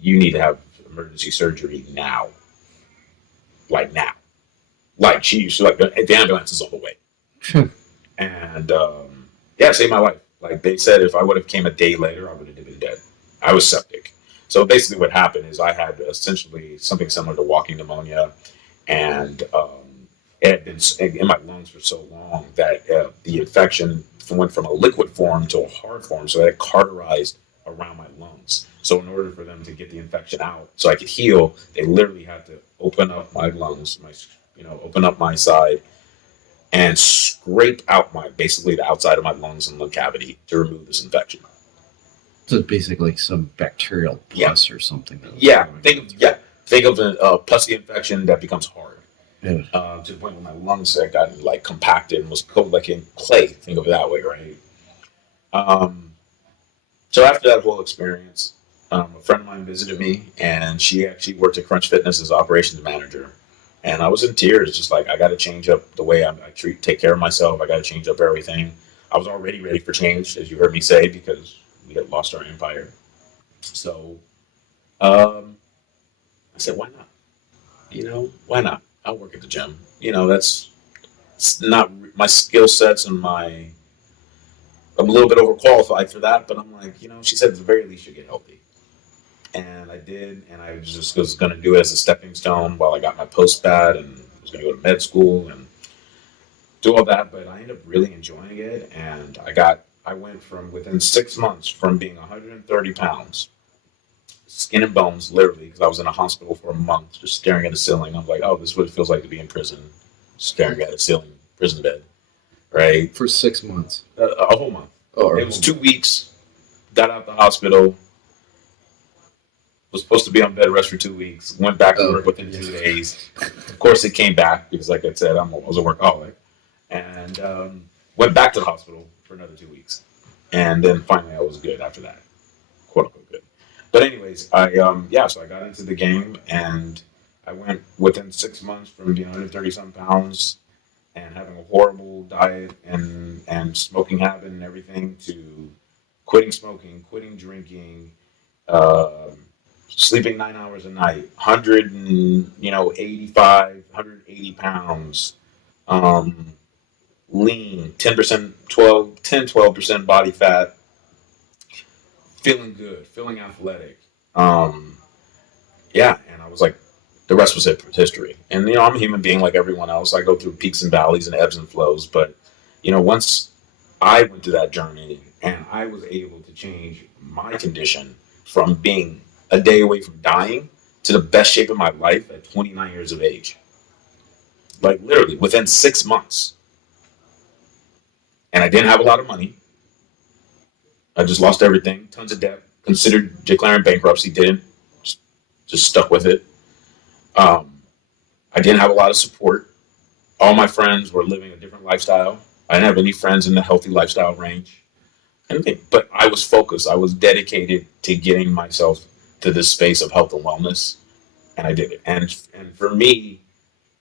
You need to have emergency surgery now, like now." Like she's like, the ambulance is on the way, and yeah, it saved my life. Like they said, if I would have came a day later, I would have been dead. I was septic. So basically, what happened is I had essentially something similar to walking pneumonia, and it had been in my lungs for so long that the infection went from a liquid form to a hard form, so it had cauterized around my lungs. So in order for them to get the infection out, so I could heal, they literally had to open up my lungs, open up my side, and scrape out basically the outside of my lungs and lung cavity to remove this infection. So it's basically some bacterial Yeah, pus or something. yeah. Think of a pussy infection that becomes hard Yeah. to the point where my lungs had gotten like compacted and was coated like in clay. Think of it that way, right? Um, so after that whole experience, a friend of mine visited me, and she actually worked at Crunch Fitness as operations manager. And I was in tears, just like I got to change up the way take care of myself. I got to change up everything. I was already ready for change, as you heard me say, because we had lost our empire. So I said, why not? Why not? I'll work at the gym. That's it's not my skill sets and I'm a little bit overqualified for that, but I'm like, she said at the very least you get healthy. And I did, and I just was going to do it as a stepping stone while I got my post bad and was going to go to med school and do all that. But I ended up really enjoying it, and I went from within 6 months from being 130 pounds, skin and bones, literally, because I was in a hospital for a month, just staring at the ceiling. I'm like, oh, this is what it feels like to be in prison, staring at a ceiling, prison bed, right? For 6 months. A whole month. Oh, It was 2 weeks. Got out the hospital. Was supposed to be on bed rest for 2 weeks. Went back to work within 2 days. Of course, it came back because, like I said, I was a workaholic, and went back to the hospital for another 2 weeks, and then finally I was good after that, quote unquote good. But anyways, so I got into the game, and I went within 6 months from being 130 some pounds and having a horrible diet and smoking habit and everything to quitting smoking, quitting drinking, uh, sleeping 9 hours a night, 85, 180 pounds, um, lean, 10%, 12, 10, 12% body fat, feeling good, feeling athletic. Um, yeah, and I was like, the rest was history. And I'm a human being like everyone else. I go through peaks and valleys and ebbs and flows. But once I went through that journey and I was able to change my condition from being a day away from dying to the best shape of my life at 29 years of age, like literally within 6 months, and I didn't have a lot of money. I just lost everything, tons of debt, considered declaring bankruptcy, didn't, just, just stuck with it. Um, I didn't have a lot of support. All my friends were living a different lifestyle. I didn't have any friends in the healthy lifestyle range. But I was focused. I was dedicated to getting myself to this space of health and wellness, and I did it. And for me,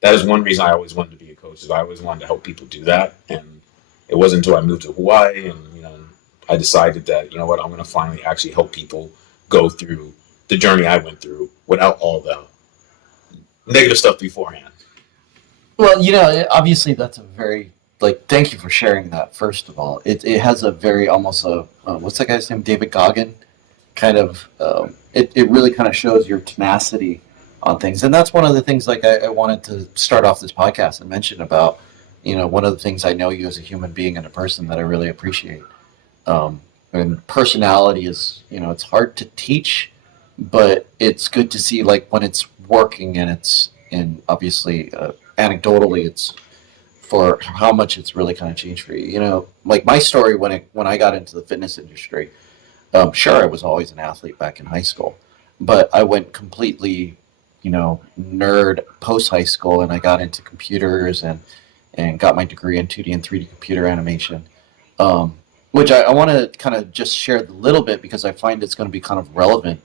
that is one reason I always wanted to be a coach. Is I always wanted to help people do that. And it wasn't until I moved to Hawaii and I decided that what, I'm going to finally actually help people go through the journey I went through without all the negative stuff beforehand. Well, obviously that's a very thank you for sharing that. First of all, it has a very almost a what's that guy's name? David Goggin kind of. It really kind of shows your tenacity on things, and that's one of the things I wanted to start off this podcast and mention about. One of the things I know you as a human being and a person that I really appreciate. And personality is, it's hard to teach, but it's good to see when it's working and obviously anecdotally it's for how much it's really kind of changed for you. Like my story when I got into the fitness industry. Sure, I was always an athlete back in high school, but I went completely, nerd post high school, and I got into computers and got my degree in 2D and 3D computer animation. Which I want to kind of just share a little bit because I find it's going to be kind of relevant.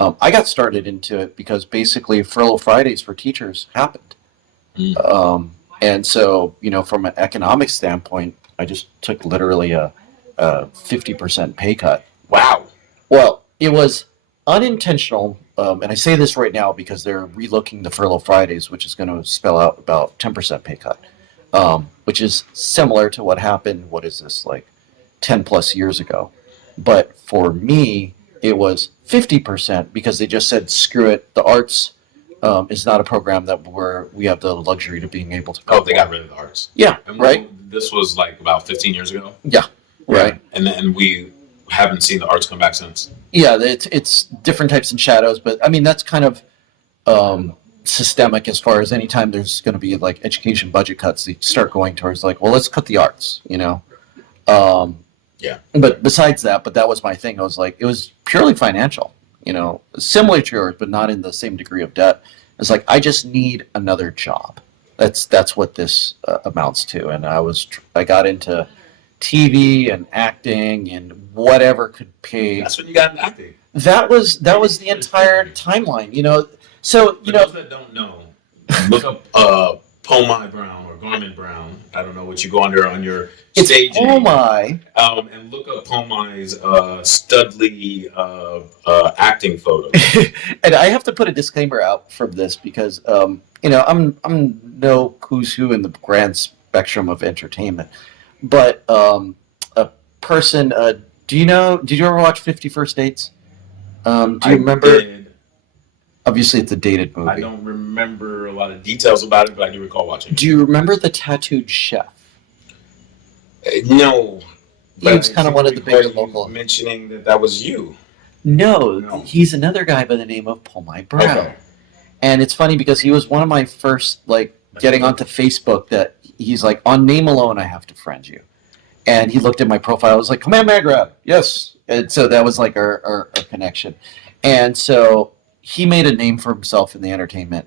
I got started into it because basically Furlough Fridays for teachers happened. Mm. And so, from an economic standpoint, I just took literally a 50% pay cut. Wow. Well, it was unintentional. And I say this right now because they're relooking the Furlough Fridays, which is going to spell out about 10% pay cut, which is similar to what happened. What is this, 10 plus years ago? But for me, it was 50% because they just said, screw it. The arts is not a program that we have the luxury to being able to. Oh, they got rid of the arts. Yeah, and right. This was about 15 years ago. Yeah, right. And then we haven't seen the arts come back since. Yeah, it's different types and shadows, but I mean that's kind of systemic as far as anytime there's going to be education budget cuts, they start going towards well, let's cut the arts, Yeah. But besides that, that was my thing. I was it was purely financial, similar to yours, but not in the same degree of debt. It's I just need another job. That's what this amounts to. And I got into TV and acting and whatever could pay. That's when you got into acting. That was the entire timeline, So For those that don't know, look up Pomai Brown or Garment Brown. I don't know what you go under on your stage. It's Pomai. And look up Pomai's Studley acting photo. And I have to put a disclaimer out from this because I'm no who's who in the grand spectrum of entertainment, but a person. Did you ever watch 50 First Dates? Do you remember? Did. Obviously, it's a dated movie. I don't remember a lot of details about it, but I do recall watching it. Do you remember the tattooed chef? No. He was kind of one of the bigger local. Mentioning that was you. No, he's another guy by the name of Pomai Brown. Okay. And it's funny because he was one of my first, getting onto Facebook that he's on name alone, I have to friend you. And he looked at my profile. I was like, Command Magrab, yes. And so that was our connection. And so he made a name for himself in the entertainment,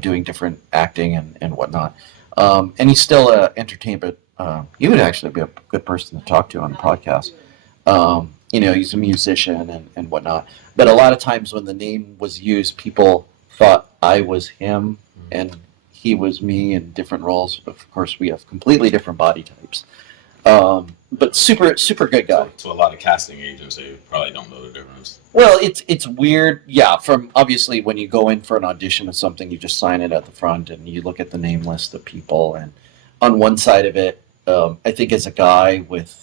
doing different acting and whatnot. And he's still an entertainment. He would actually be a good person to talk to on the podcast. He's a musician and whatnot. But a lot of times when the name was used, people thought I was him and he was me in different roles. Of course, we have completely different body types. But super, super good guy. To a lot of casting agents, they probably don't know the difference. Well, it's weird. Yeah, from obviously when you go in for an audition of something, you just sign it at the front and you look at the name list of people. And on one side of it, I think as a guy with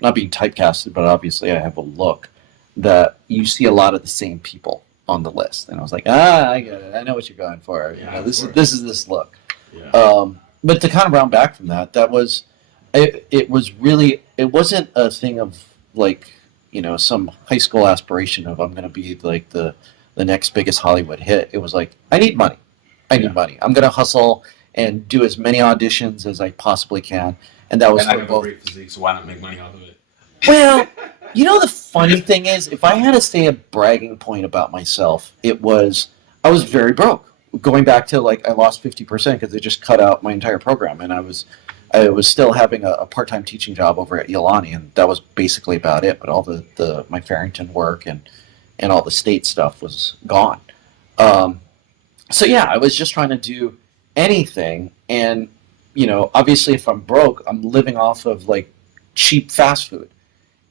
not being typecasted, but obviously I have a look that you see a lot of the same people on the list, and I was like, I get it. I know what you're going for. You Yeah, know, of this course. is this look. Yeah. But to kind of round back from that, that was it was really it wasn't a thing of like some high school aspiration of I'm going to be like the next biggest Hollywood hit. It was like I need money. I need Yeah. money. I'm going to hustle and do as many auditions as I possibly can. And that was And I for have a both. great physique, so why not make money off of it? Well, the funny thing is, if I had to say a bragging point about myself, it was I was very broke. Going back to like I lost 50% because they just cut out my entire program, and I was still having a part time teaching job over at Yolani, and that was basically about it. But all the my Farrington work and all the state stuff was gone. Um, so yeah, I was just trying to do anything, and obviously, if I'm broke, I'm living off of like cheap fast food.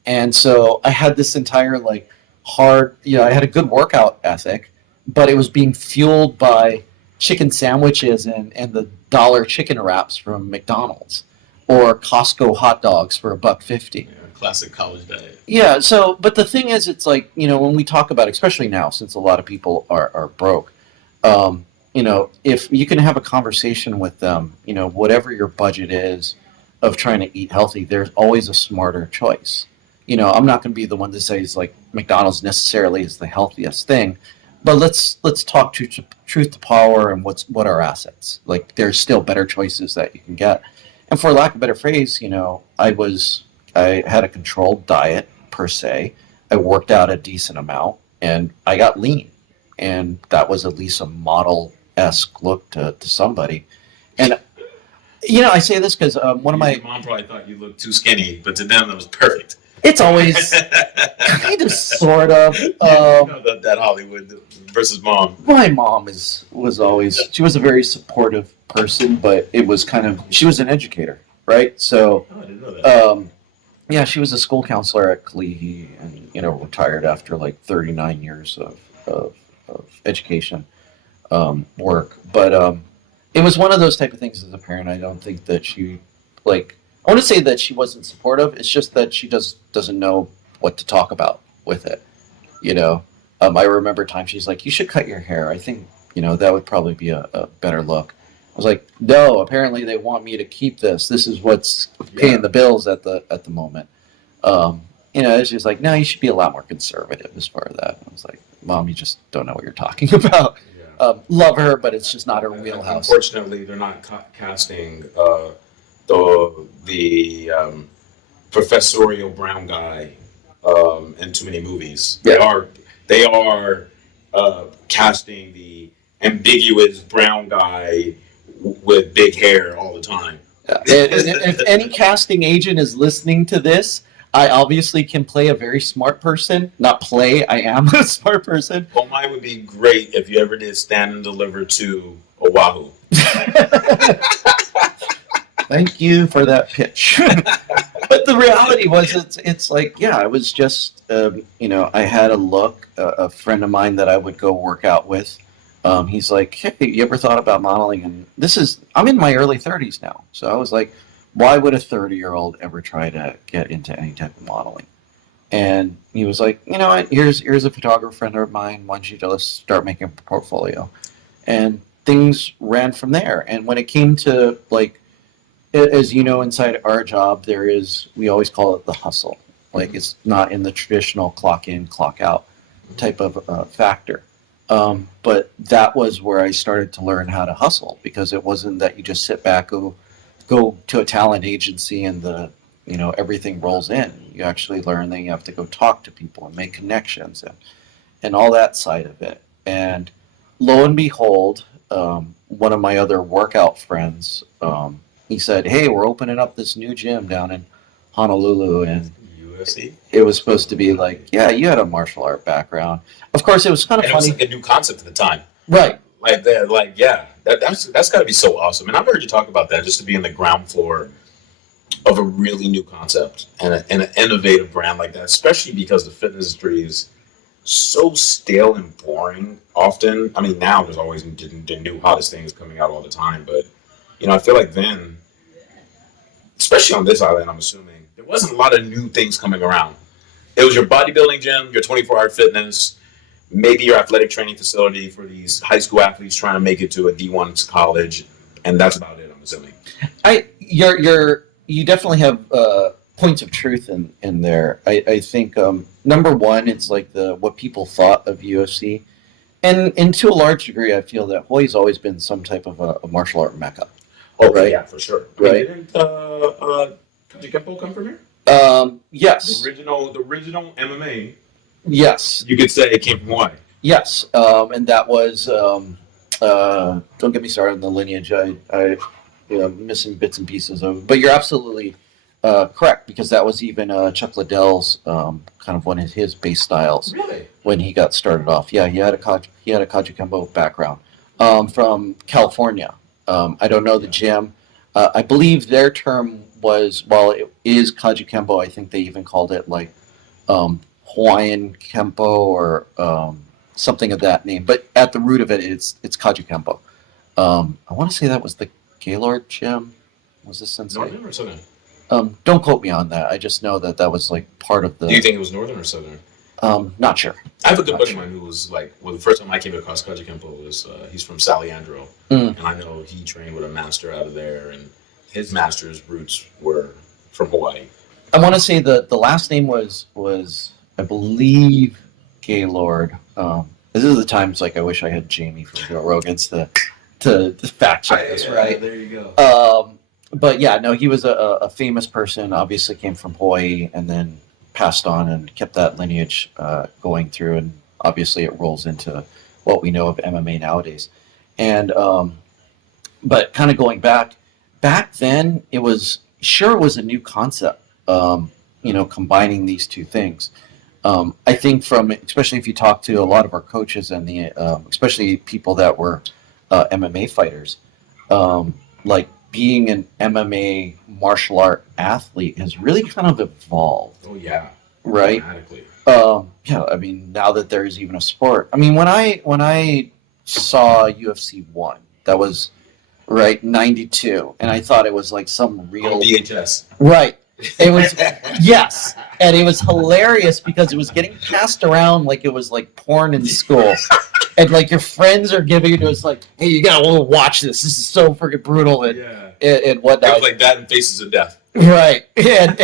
And so I had this entire like hard, I had a good workout ethic, but it was being fueled by chicken sandwiches and the dollar chicken wraps from McDonald's or Costco hot dogs for $1.50. Yeah, classic college diet. Yeah, so but the thing is it's like, when we talk about especially now since a lot of people are broke, if you can have a conversation with them, whatever your budget is of trying to eat healthy, there's always a smarter choice. I'm not going to be the one to say it's like McDonald's necessarily is the healthiest thing, but let's talk truth to power and what are assets. Like there's still better choices that you can get, and for lack of a better phrase, I had a controlled diet per se. I worked out a decent amount, and I got lean, and that was at least a model esque look to somebody. And I say this because one of Your my mom probably thought you looked too skinny, but to them that was perfect. it's always kind of sort of. That Hollywood versus mom. My mom was always she was a very supportive person, but it was kind of she was an educator, right? So Oh, I didn't know that. yeah, she was a school counselor at Kalihi, and retired after like 39 years of education work. But it was one of those type of things as a parent. I don't think that she like. I want to say that she wasn't supportive. It's just that she doesn't know what to talk about with it. You know, I remember times she's like, "You should cut your hair. I think that would probably be a better look." I was like, "No, apparently they want me to keep this. This is what's Yeah. paying the bills at the moment." She's like, "No, you should be a lot more conservative as far as that." And I was like, "Mom, you just don't know what you're talking about." Yeah. Love her, but it's just not her wheelhouse. Unfortunately, they're not casting the professorial brown guy in too many movies. Yeah. They are casting the ambiguous brown guy with big hair all the time. Yeah. And if any casting agent is listening to this, I obviously can play a very smart person. Not play, I am a smart person. Well, mine would be great if you ever did stand and deliver to Oahu. Thank you for that pitch. But the reality was, it's like, yeah, I was just, I had a look. A friend of mine that I would go work out with. He's like, hey, you ever thought about modeling? And I'm in my early 30s now. So I was like, why would a 30-year-old ever try to get into any type of modeling? And he was like, you know what, here's a photographer friend of mine. Why don't you just start making a portfolio? And things ran from there. And when it came to like, as you know, inside our job, we always call it the hustle. Like it's not in the traditional clock in, clock out type of factor. But that was where I started to learn how to hustle because it wasn't that you just sit back, go to a talent agency and everything rolls in. You actually learn that you have to go talk to people and make connections and all that side of it. And lo and behold, one of my other workout friends, he said, "Hey, we're opening up this new gym down in Honolulu," and UFC. it was supposed to be like, yeah, you had a martial art background. Of course, it was kind of And it was funny, like a new concept at the time. right? Like that, like yeah, that's got to be so awesome. And I've heard you talk about that just to be in the ground floor of a really new concept and an innovative brand like that, especially because the fitness industry is so stale and boring. Often, I mean, now there's always the new hottest things coming out all the time, but I feel like then especially on this island, I'm assuming there wasn't a lot of new things coming around. It was your bodybuilding gym, your 24-hour fitness, maybe your athletic training facility for these high school athletes trying to make it to a D1 college, and that's about it. I'm assuming. You definitely have points of truth in there. I think number one, it's like the what people thought of UFC, and to a large degree, I feel that Hawaii's always been some type of a martial art mecca. Oh, Right. yeah, for sure. Right. Didn't Kaji Kempo come from here? Yes. The original MMA, Yes. you could say it came from Hawaii. Yes. And that was don't get me started on the lineage. I missing bits and pieces of, but you're absolutely correct because that was even Chuck Liddell's kind of one of his base styles Really? when he got started off. Yeah, he had a Kaji Kembo background from California. I don't know the gym. I believe their term was, while it is Kaji Kembo, I think they even called it like Hawaiian Kempo or something of that name. But at the root of it, it's Kaji Kempo. I want to say that was the Gaylord gym. Was this sensei? Northern or southern? Don't quote me on that. I just know that was like part of the. Do you think it was northern or southern? Not sure. I have a good Not buddy sure. of mine who was like, well, the first time I came across Kaji Kempo was he's from Saliandro, Mm. and I know he trained with a master out of there, and his master's roots were from Hawaii. I want to say the last name was I believe Gaylord. This is the times like I wish I had Jamie from Joe Rogan's to fact check this, right? There you go. But yeah, no, he was a famous person. Obviously, came from Hawaii and then passed on and kept that lineage going through. And obviously, it rolls into what we know of MMA nowadays. And but kind of going back then, it was a new concept. Combining these two things. I think especially if you talk to a lot of our coaches and especially people that were MMA fighters, like being an MMA martial art athlete has really kind of evolved. Oh yeah. Right. Dramatically. Yeah. I mean, now that there's even a sport. I mean, when I saw UFC 1, that was right 92, and I thought it was like some real On VHS. Right. It was yes, and it was hilarious because it was getting passed around like it was like porn in school, and like your friends are giving it to us like, "Hey, you gotta watch this. This is so freaking brutal," and It whatnot. was like that in Faces of Death. Right, and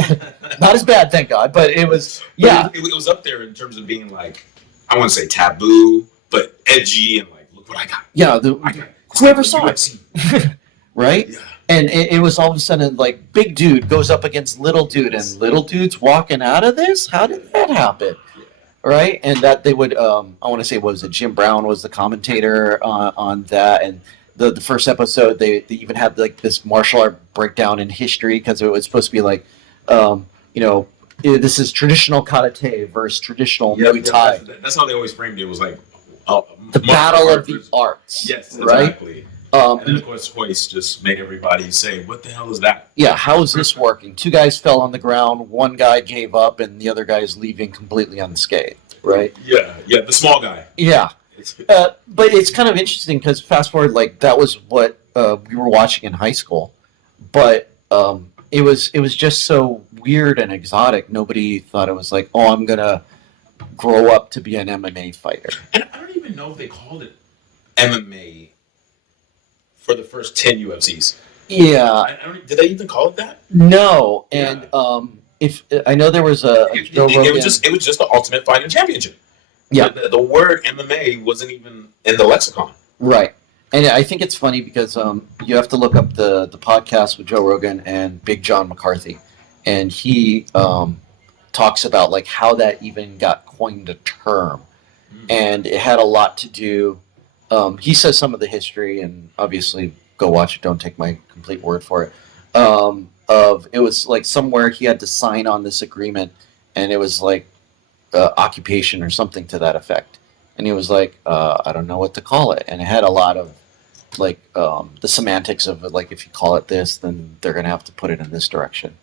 not as bad, thank God, but it was It was up there in terms of being like, I want to say taboo, but edgy and like, look what I got. Yeah, whoever saw it, right? Yeah. And it was all of a sudden like big dude goes up against little dude, and little dude's walking out of this. How did that happen? Right? And that they would, I want to say, what was it? Jim Brown was the commentator on that, and the first episode they even had like this martial art breakdown in history because it was supposed to be like, this is traditional karate versus traditional Muay Thai. That's how they always framed it. It was like the battle of the arts. Yes, right. Exactly. And then, of course, Hoist just made everybody say, what the hell is that? Yeah, how is this working? Two guys fell on the ground, one guy gave up, and the other guy is leaving completely unscathed, right? Yeah, the small guy. Yeah. But it's kind of interesting because fast forward, like, that was what we were watching in high school. But it was just so weird and exotic. Nobody thought it was like, oh, I'm going to grow up to be an MMA fighter. And I don't even know if they called it MMA for the first 10 UFCs. Yeah. Did they even call it that? No. And if I know there was it was just the Ultimate Fighting Championship. Yeah. The word MMA wasn't even in the lexicon. Right. And I think it's funny because you have to look up the podcast with Joe Rogan and Big John McCarthy. And he talks about like how that even got coined a term. And it had a lot to do. He says some of the history, and obviously go watch it. Don't take my complete word for it. It was like somewhere he had to sign on this agreement, and it was like occupation or something to that effect. And he was like, I don't know what to call it. And it had a lot of like the semantics of like if you call it this, then they're gonna have to put it in this direction.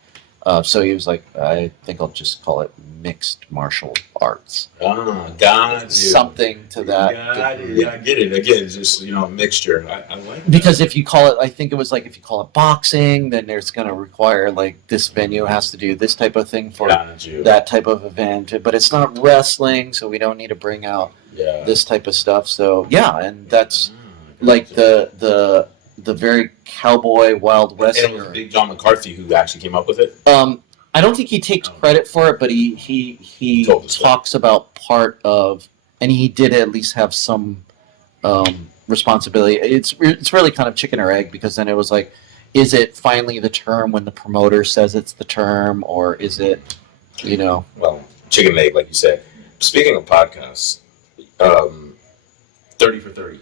So he was like, I think I'll just call it mixed martial arts. Got you. Something to that. Got you. Yeah, I get it. Again, it's just, a mixture. I like that. Because if you call it, I think it was like if you call it boxing, then there's going to require like this venue has to do this type of thing for that type of event. But it's not wrestling, so we don't need to bring out this type of stuff. So yeah, and that's like the very cowboy Wild West. And it was Big John McCarthy who actually came up with it. I don't think he takes credit for it, but he talks about part of, and he did at least have some responsibility. It's really kind of chicken or egg, because then it was like, is it finally the term when the promoter says it's the term, or is it, Well, chicken and egg, like you said. Speaking of podcasts, 30 for 30.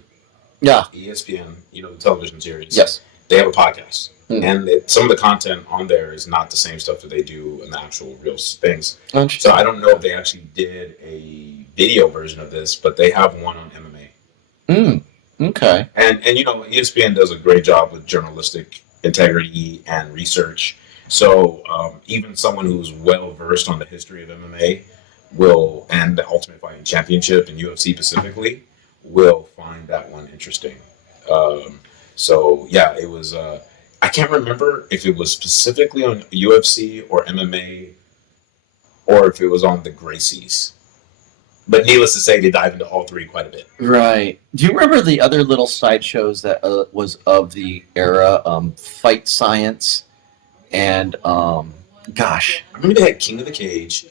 Yeah. ESPN, the television series. Yes. They have a podcast. And some of the content on there is not the same stuff that they do in the actual real things. So I don't know if they actually did a video version of this, but they have one on MMA. Okay. And ESPN does a great job with journalistic integrity and research. So even someone who's well versed on the history of MMA and the Ultimate Fighting Championship and UFC specifically, will find that one interesting. So yeah, it was. I can't remember if it was specifically on UFC or MMA, or if it was on the Gracies. But needless to say, they dive into all three quite a bit. Right. Do you remember the other little side shows that was of the era? Fight Science, and gosh, I remember they had King of the Cage.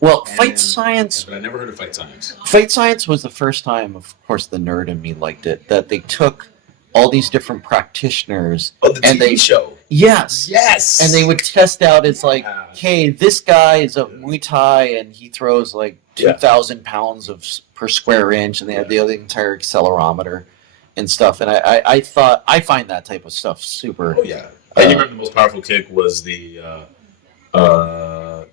Well, Fight Science. But I never heard of Fight Science. Fight Science was the first time, of course, the nerd in me liked it, that they took all these different practitioners. Oh, the TV show. Yes. Yes. And they would test out, it's like, hey, this guy is a Muay Thai and he throws like 2,000 pounds per square inch, and they had the entire accelerometer and stuff. And I find that type of stuff super. Oh, yeah. And you remember the most powerful kick was the.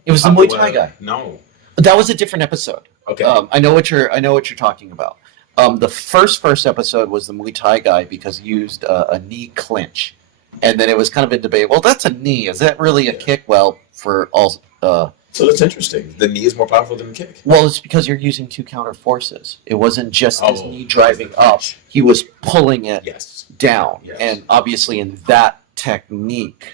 It was the Muay Thai guy. No. That was a different episode. Okay. I know what you're talking about. The first episode was the Muay Thai guy, because he used a knee clinch, and then it was kind of in debate. Well, that's a knee. Is that really a kick? Well, for all. So that's interesting. The knee is more powerful than the kick. Well, it's because you're using two counter forces. It wasn't just his knee driving up; he was pulling it down, and obviously in that technique.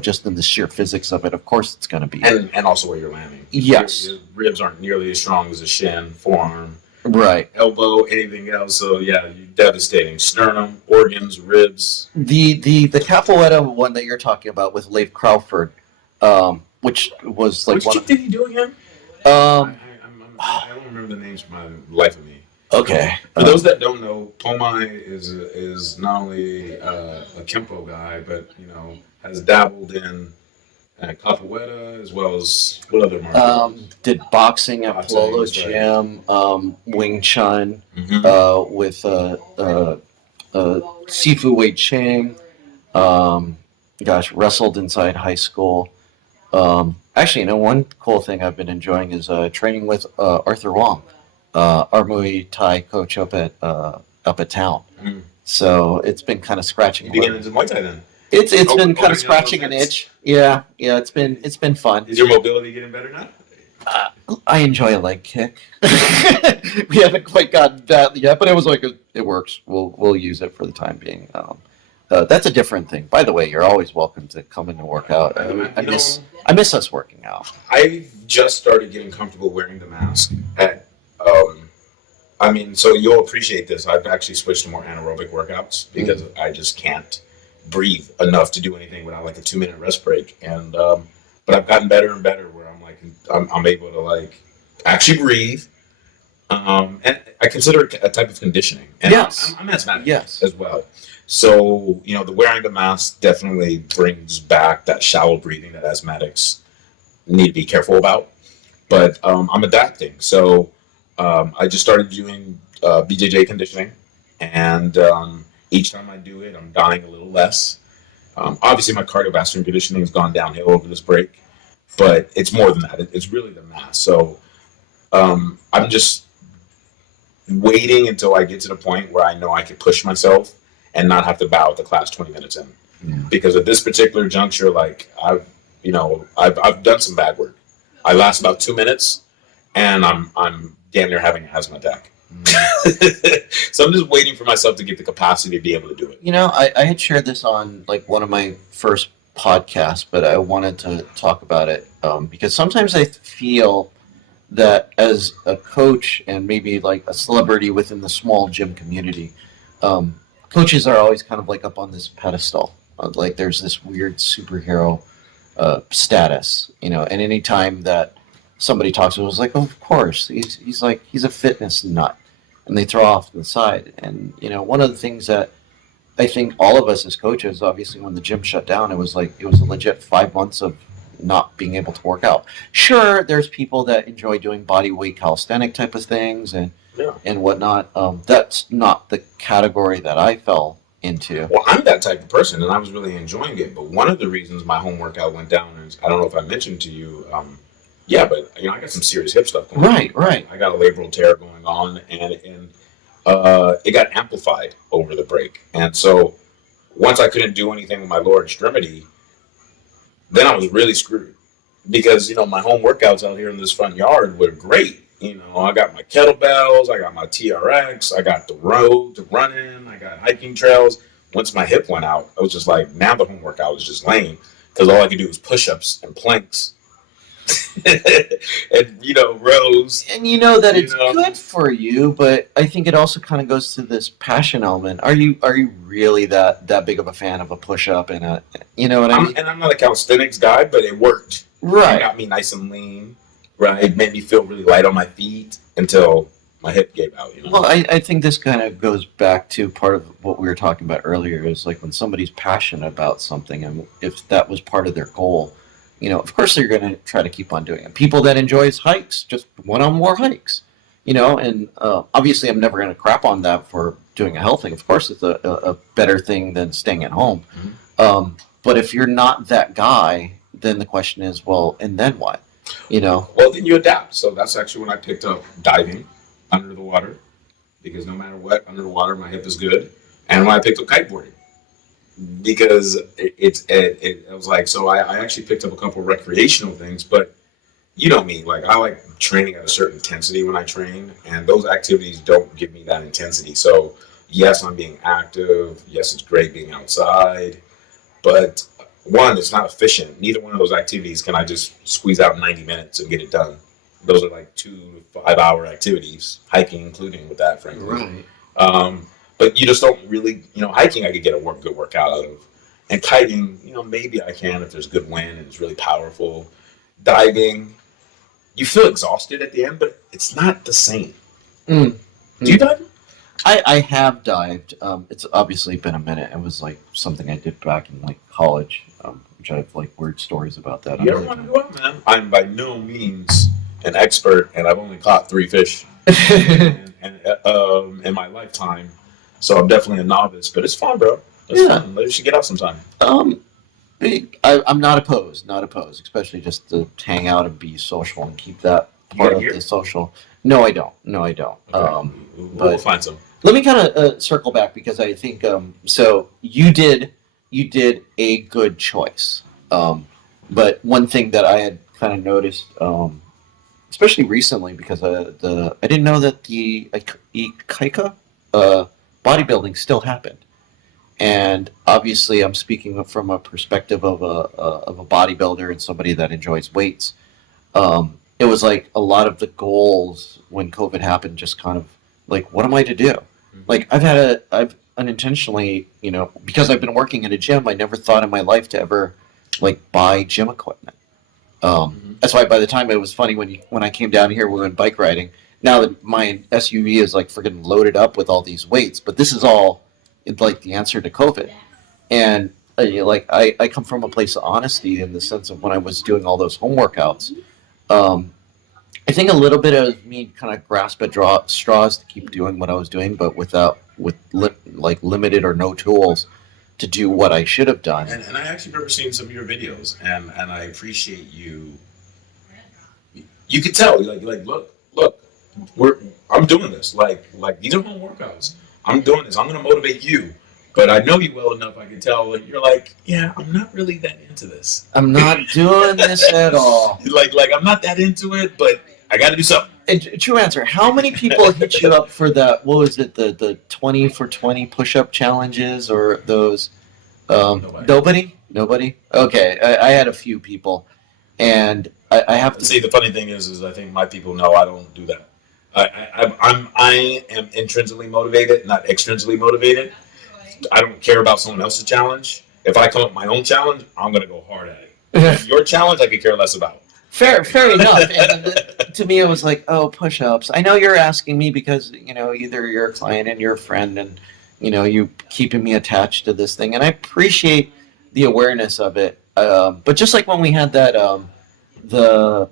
Just in the sheer physics of it, of course it's going to be. And also where you're landing. Yes. Your ribs aren't nearly as strong as a shin, forearm, right, elbow, anything else. So yeah, you're devastating. Sternum, organs, ribs. The capoeira one that you're talking about with Leif Crawford, which was like Which did he do again? I don't remember the names for my life of me. Okay. For those that don't know, Pomai is not only a Kempo guy, but has dabbled in capoeira as well as what other martial did boxing at Polo Gym, Wing Chun, with Sifu Wei Ching. Wrestled inside high school. Actually, one cool thing I've been enjoying is training with Arthur Wong, our Muay Thai coach up at town. So it's been kind of scratching. You began into Muay Thai then. It's been kind of scratching an itch. Yeah, it's been fun. Is your mobility getting better now? I enjoy a leg kick. We haven't quite gotten that yet, but it was like it works. We'll use it for the time being. That's a different thing. By the way, you're always welcome to come in and work out. I miss us working out. I just started getting comfortable wearing the mask. So you'll appreciate this. I've actually switched to more anaerobic workouts because I just can't breathe enough to do anything without like a 2-minute rest break. And but I've gotten better and better where I'm able to actually breathe. And I consider it a type of conditioning. And yes. I'm asthmatic as well. So, the wearing the mask definitely brings back that shallow breathing that asthmatics need to be careful about. But I'm adapting. So I just started doing BJJ conditioning. And each time I do it, I'm dying a little less. Obviously, my cardiovascular conditioning has gone downhill over this break. But it's more than that. It's really the mask. So I'm just waiting until I get to the point where I know I can push myself and not have to bow at the class 20 minutes in. Yeah. because at this particular juncture, like I've done some bad work. I last about 2 minutes, and I'm damn near having an asthma attack. So I'm just waiting for myself to get the capacity to be able to do it. I had shared this on like one of my first podcasts, but I wanted to talk about it because sometimes I feel that as a coach and maybe like a celebrity within the small gym community, um, coaches are always kind of like up on this pedestal. Like there's this weird superhero status, and anytime that somebody talks to him, it's like, oh, of course, he's a fitness nut, and they throw off to the side. And one of the things that I think all of us as coaches, obviously, when the gym shut down, it was a legit 5 months of not being able to work out. Sure, there's people that enjoy doing body weight calisthenic type of things Yeah. and whatnot. That's not the category that I fell into. Well, I'm that type of person, and I was really enjoying it. But one of the reasons my home workout went down is I don't know if I mentioned to you. Yeah, but I got some serious hip stuff going on. Right. I got a labral tear going on, and it got amplified over the break. And so once I couldn't do anything with my lower extremity, then I was really screwed because my home workouts out here in this front yard were great. I got my kettlebells, I got my TRX, I got the road to run in, I got hiking trails. Once my hip went out, I was just like, now the home workout was just lame because all I could do was push-ups and planks and rows. And you know that it's good for you, but I think it also kind of goes to this passion element. Are you really that big of a fan of a push up and you know what I mean? And I'm not a calisthenics guy, but it worked. Right. It got me nice and lean. Right. It made me feel really light on my feet until my hip gave out. Well, I think this kind of goes back to part of what we were talking about earlier is like when somebody's passionate about something and if that was part of their goal, of course they're going to try to keep on doing it. People that enjoys hikes just want on more hikes, and obviously I'm never going to crap on that for doing a health thing. Of course it's a better thing than staying at home. Mm-hmm. But if you're not that guy, then the question is, well, and then what? Well, then you adapt. So that's actually when I picked up diving under the water because no matter what, under the water, my hip is good. And when I picked up kiteboarding because it was like, so I actually picked up a couple of recreational things, but you know me, like I like training at a certain intensity when I train, and those activities don't give me that intensity. So yes, I'm being active. Yes, it's great being outside, but one, it's not efficient. Neither one of those activities can I just squeeze out in 90 minutes and get it done. Those are like 2 to 5 hour activities, hiking including with that, frankly. Right. But you just don't really, hiking I could get a good workout out of. And kiting, maybe I can if there's good wind and it's really powerful. Diving, you feel exhausted at the end, but it's not the same. Mm. Do you dive? I have dived. It's obviously been a minute. It was like something I did back in like college, which I have like weird stories about that. You ever want to go out, man? I'm by no means an expert, and I've only caught 3 fish in my lifetime, so I'm definitely a novice. But it's fun, bro. It's fun. You should get out sometime. I'm not opposed, especially just to hang out and be social and keep that part of the social. No, I don't. Okay. We'll find some. Let me kind of circle back because I think so. You did a good choice, but one thing that I had kind of noticed, especially recently, because I didn't know that the Ikaika bodybuilding still happened. And obviously, I'm speaking from a perspective of a bodybuilder and somebody that enjoys weights. It was like a lot of the goals when COVID happened, just kind of like, what am I to do? Mm-hmm. Like I've unintentionally, because I've been working in a gym, I never thought in my life to ever like buy gym equipment. That's why by the time it was funny when I came down here, we went bike riding. Now that my SUV is like freaking loaded up with all these weights, but this is all like the answer to COVID. And I come from a place of honesty in the sense of when I was doing all those home workouts. I think a little bit of me kind of grasp at straws to keep doing what I was doing, but with limited or no tools to do what I should have done. And I actually remember seeing some of your videos, and I appreciate you. You could tell, like look, I'm doing this. Like these are home workouts. I'm doing this. I'm going to motivate you. but I know you well enough. I can tell. Like you're like, yeah, I'm not really that into this. I'm not doing this at all. Like I'm not that into it, but I got to do something. And true answer. How many people hit you up for that? What was it? The 20 for 20 push up challenges or those? Nobody. Nobody. Nobody. Okay, I had a few people, and I have to See, the funny thing is I think my people know I don't do that. I am intrinsically motivated, not extrinsically motivated. I don't care about someone else's challenge. If I come up with my own challenge, I'm gonna go hard at it. Your challenge, I could care less about. Fair enough. And to me, it was like, oh, push-ups. I know you're asking me because either you're a client and you're a friend, and you keeping me attached to this thing, and I appreciate the awareness of it. But just like when we had that, the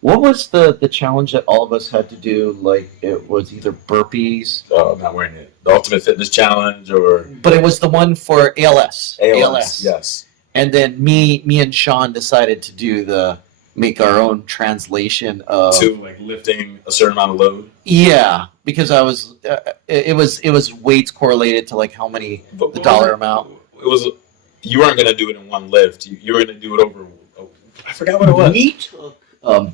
what was the challenge that all of us had to do? Like it was either burpees, I'm not wearing it. The Ultimate Fitness Challenge or but it was the one for ALS. ALS. Yes. And then me and Sean decided to make our own translation of to like lifting a certain amount of load. Yeah, because I was it was weights correlated to like how many the dollar amount. It was you weren't gonna do it in one lift. You were gonna do it over. I forgot what it was. We took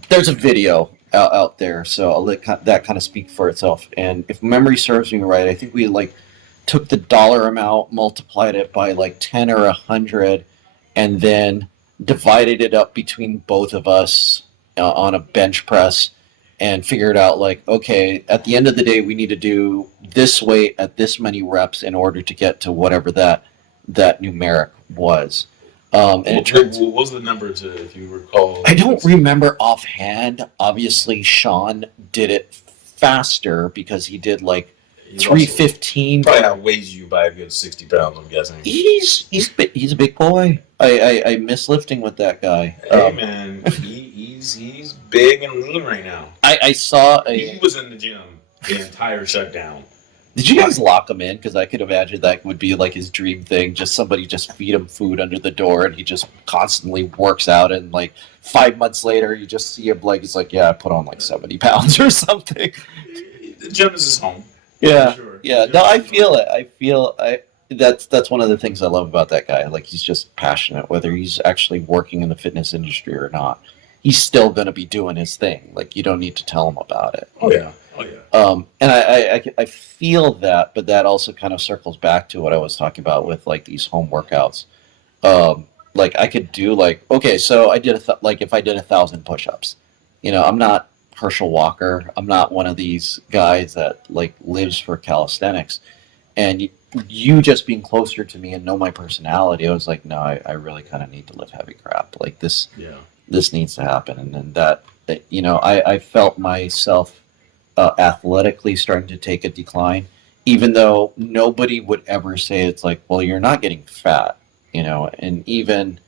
there's a video out there, so I'll let that kind of speak for itself. And if memory serves me right, I think we like took the dollar amount, multiplied it by like 10 or 100, and then divided it up between both of us on a bench press, and figured out like, okay, at the end of the day, we need to do this weight at this many reps in order to get to whatever that numeric was. And it turns. What was the number if you recall? I don't remember offhand. Obviously, Sean did it faster because he did like 315. Probably outweighs you by a good 60 pounds. I'm guessing. He's a big boy. I miss lifting with that guy. Hey man, he's big and lean right now. I saw he was in the gym the entire shutdown. Did you guys lock him in? Because I could imagine that would be like his dream thing. Just somebody just feed him food under the door, and he just constantly works out. And like 5 months later, you just see him like he's like, yeah, I put on like 70 pounds or something. The gym is his home. Yeah, sure. Yeah. No, I feel it. That's one of the things I love about that guy. Like he's just passionate, whether he's actually working in the fitness industry or not. He's still going to be doing his thing. Like you don't need to tell him about it. Oh yeah. And I feel that, but that also kind of circles back to what I was talking about with like these home workouts. Like I could do like, okay, so I did like if I did 1,000 push-ups, I'm not Herschel Walker. I'm not one of these guys that like lives for calisthenics. And you just being closer to me and know my personality, I was like, no, I really kind of need to lift heavy crap. Like this, this needs to happen. And then that I felt myself athletically starting to take a decline, even though nobody would ever say it's like, well, you're not getting fat, and even,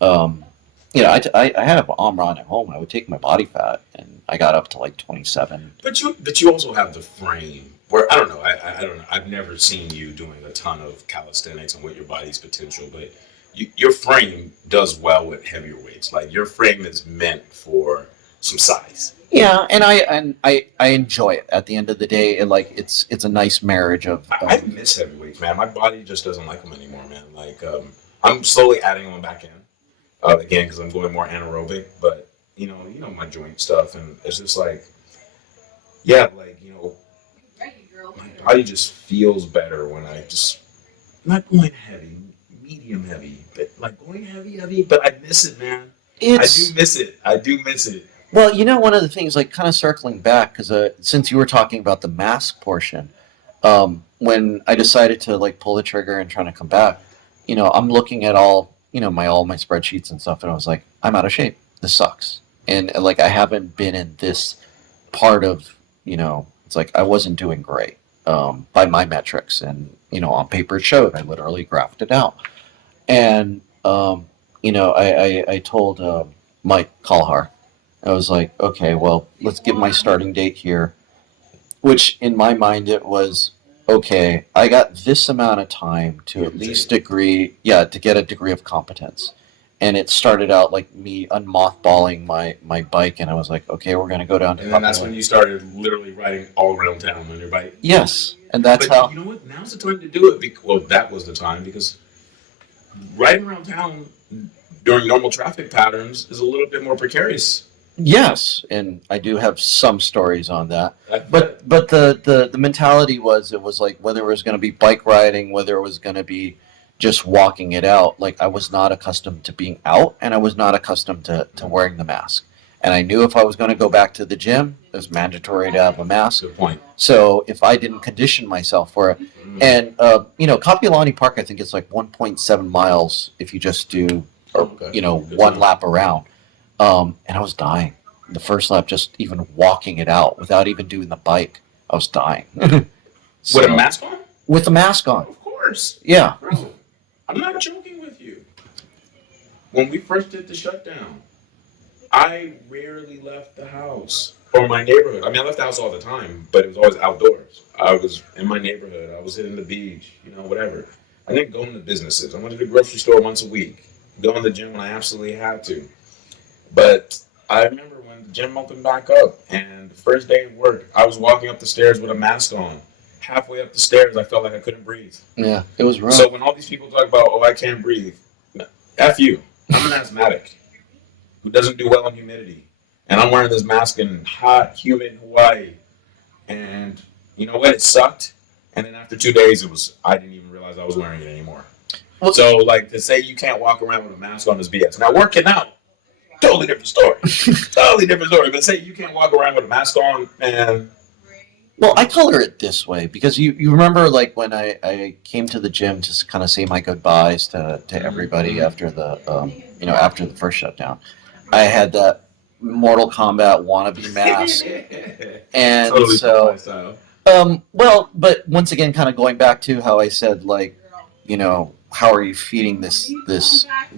I have Omron at home. I would take my body fat, and I got up to like 27. But you also have the frame where I don't know. I don't know. I've never seen you doing a ton of calisthenics and with your body's potential, but your frame does well with heavier weights. Like your frame is meant for some size. Yeah, and I enjoy it. At the end of the day, it's a nice marriage of. I miss heavyweights, man. My body just doesn't like them anymore, man. Like I'm slowly adding them back in again because I'm going more anaerobic. But you know my joint stuff, and it's just like, yeah, like my body just feels better when I just not going heavy, medium heavy, but like going heavy. But I miss it, man. I do miss it. Well, one of the things, like kind of circling back, because since you were talking about the mask portion, when I decided to like pull the trigger and trying to come back, I'm looking at all my spreadsheets and stuff, and I was like, I'm out of shape. This sucks, and like I haven't been in this part of it's like I wasn't doing great by my metrics, and on paper it showed. I literally graphed it out, and I told Mike Kalhar. I was like, okay, well, let's get my starting date here, which in my mind it was, okay, I got this amount of time to at least to get a degree of competence. and it started out like me unmothballing my bike, and I was like, okay, we're gonna go down to And then that's Papua. when you started literally riding all around town on your bike. Yes, and that's But how. you know what? Now's the time to do it. Well, that was the time because riding around town during normal traffic patterns is a little bit more precarious. Yes, and I do have some stories on that. I But bet. but the mentality was, it was like whether it was going to be bike riding, whether it was going to be just walking it out. Like I was not accustomed to being out, and I was not accustomed to wearing the mask. And I knew if I was going to go back to the gym, it was mandatory to have a mask. Good point. So if I didn't condition myself for it, and Kapiolani Park, I think it's like 1.7 miles if you just do, or Okay. Good one to know. lap around. And I was dying. The first lap, just even walking it out without even doing the bike, I was dying. With a mask on? With the mask on. Of course. Yeah. Bro, I'm not joking with you. When we first did the shutdown, I rarely left the house or my neighborhood. I mean, I left the house all the time, but it was always outdoors. I was in my neighborhood. I was hitting the beach, whatever. I didn't go into businesses. I went to the grocery store once a week. Go in the gym when I absolutely had to. But I remember when the gym opened back up, and the first day of work, I was walking up the stairs with a mask on. Halfway up the stairs, I felt like I couldn't breathe. Yeah, it was rough. So when all these people talk about, oh, I can't breathe, F you. I'm an asthmatic who doesn't do well in humidity. And I'm wearing this mask in hot, humid Hawaii. And you know what? It sucked. And then after 2 days, I didn't even realize I was wearing it anymore. Well- So, like, to say you can't walk around with a mask on is BS. Now, working out, totally different story. Totally different story. But say you can't walk around with a mask on, and Well, I color it this way because you remember like when I came to the gym to kind of say my goodbyes to everybody after after the first shutdown. I had that Mortal Kombat wannabe mask, and totally so my style. well, but once again, kind of going back to how I said, like, how are you feeding this?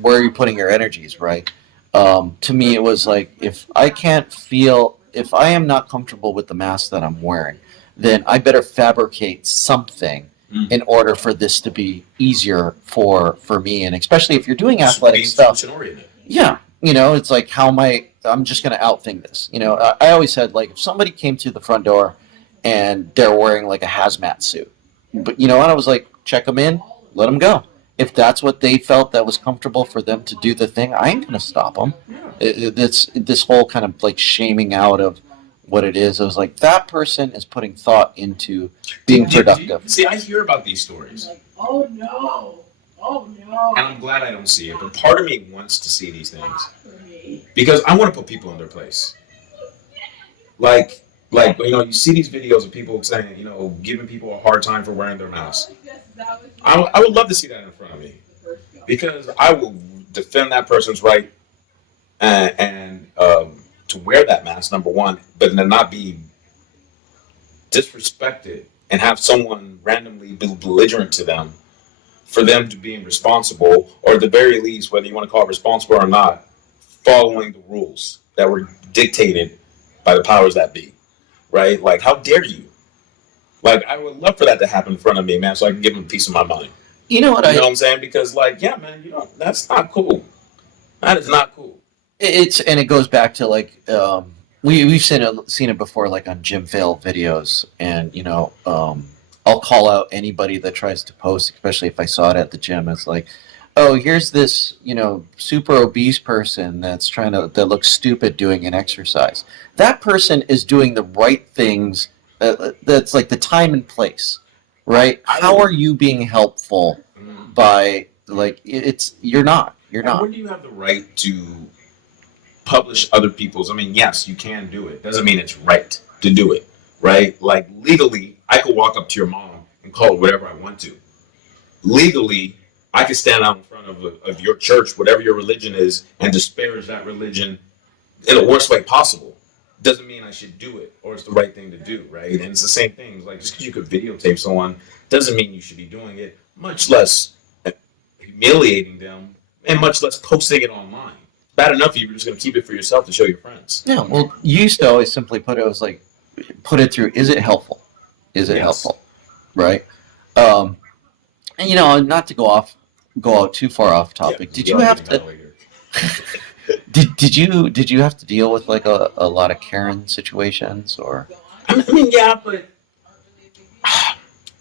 Where are you putting your energies, right? To me, it was like if I am not comfortable with the mask that I'm wearing, then I better fabricate something in order for this to be easier for me, and especially if you're doing athletic Being stuff. solution oriented. Yeah, it's like how am I? I'm just going to outthink this. I always said, like, if somebody came to the front door and they're wearing like a hazmat suit, but what, I was like, check them in, let them go. If that's what they felt that was comfortable for them to do the thing, I ain't going to stop them. Yeah. It's this whole kind of like shaming out of what it is. I was like, that person is putting thought into being productive. See, I hear about these stories, Like, oh no, oh no. and I'm glad I don't see it. But part of me wants to see these things For me. because I want to put people in their place. Like, you see these videos of people saying, giving people a hard time for wearing their mask. I would love to see that in front of me because I will defend that person's right and to wear that mask, number one, but then not be disrespected and have someone randomly be belligerent to them for them to being responsible, or at the very least, whether you want to call it responsible or not, following the rules that were dictated by the powers that be, right? Like, how dare you? Like, I would love for that to happen in front of me, man, so I can give them a piece of my mind. You know what You know what I'm saying? Because, like, yeah, man, that's not cool. That is not cool. and it goes back to like we've seen it before, like on gym fail videos, and I'll call out anybody that tries to post, especially if I saw it at the gym. It's like, oh, here's this super obese person that looks stupid doing an exercise. That person is doing the right things. That's like the time and place, right? How are you being helpful by like you're not. And when do you have the right to publish other people's? I mean, yes, you can do it. Doesn't mean it's right to do it, right? Like, legally, I could walk up to your mom and call her whatever I want to. Legally, I could stand out in front of your church, whatever your religion is, and disparage that religion in the worst way possible. Doesn't mean I should do it or it's the right thing to do, right? And it's the same thing. Like, just because you could videotape someone doesn't mean you should be doing it, much less humiliating them, and much less posting it online. Bad enough if you're just going to keep it for yourself to show your friends. Yeah, well, you used to always simply put it through, is it helpful? Is it Yes. helpful? Right? And not to go out too far off topic. Yeah, Did you have to Did you have to deal with like a lot of Karen situations or? I mean, yeah, but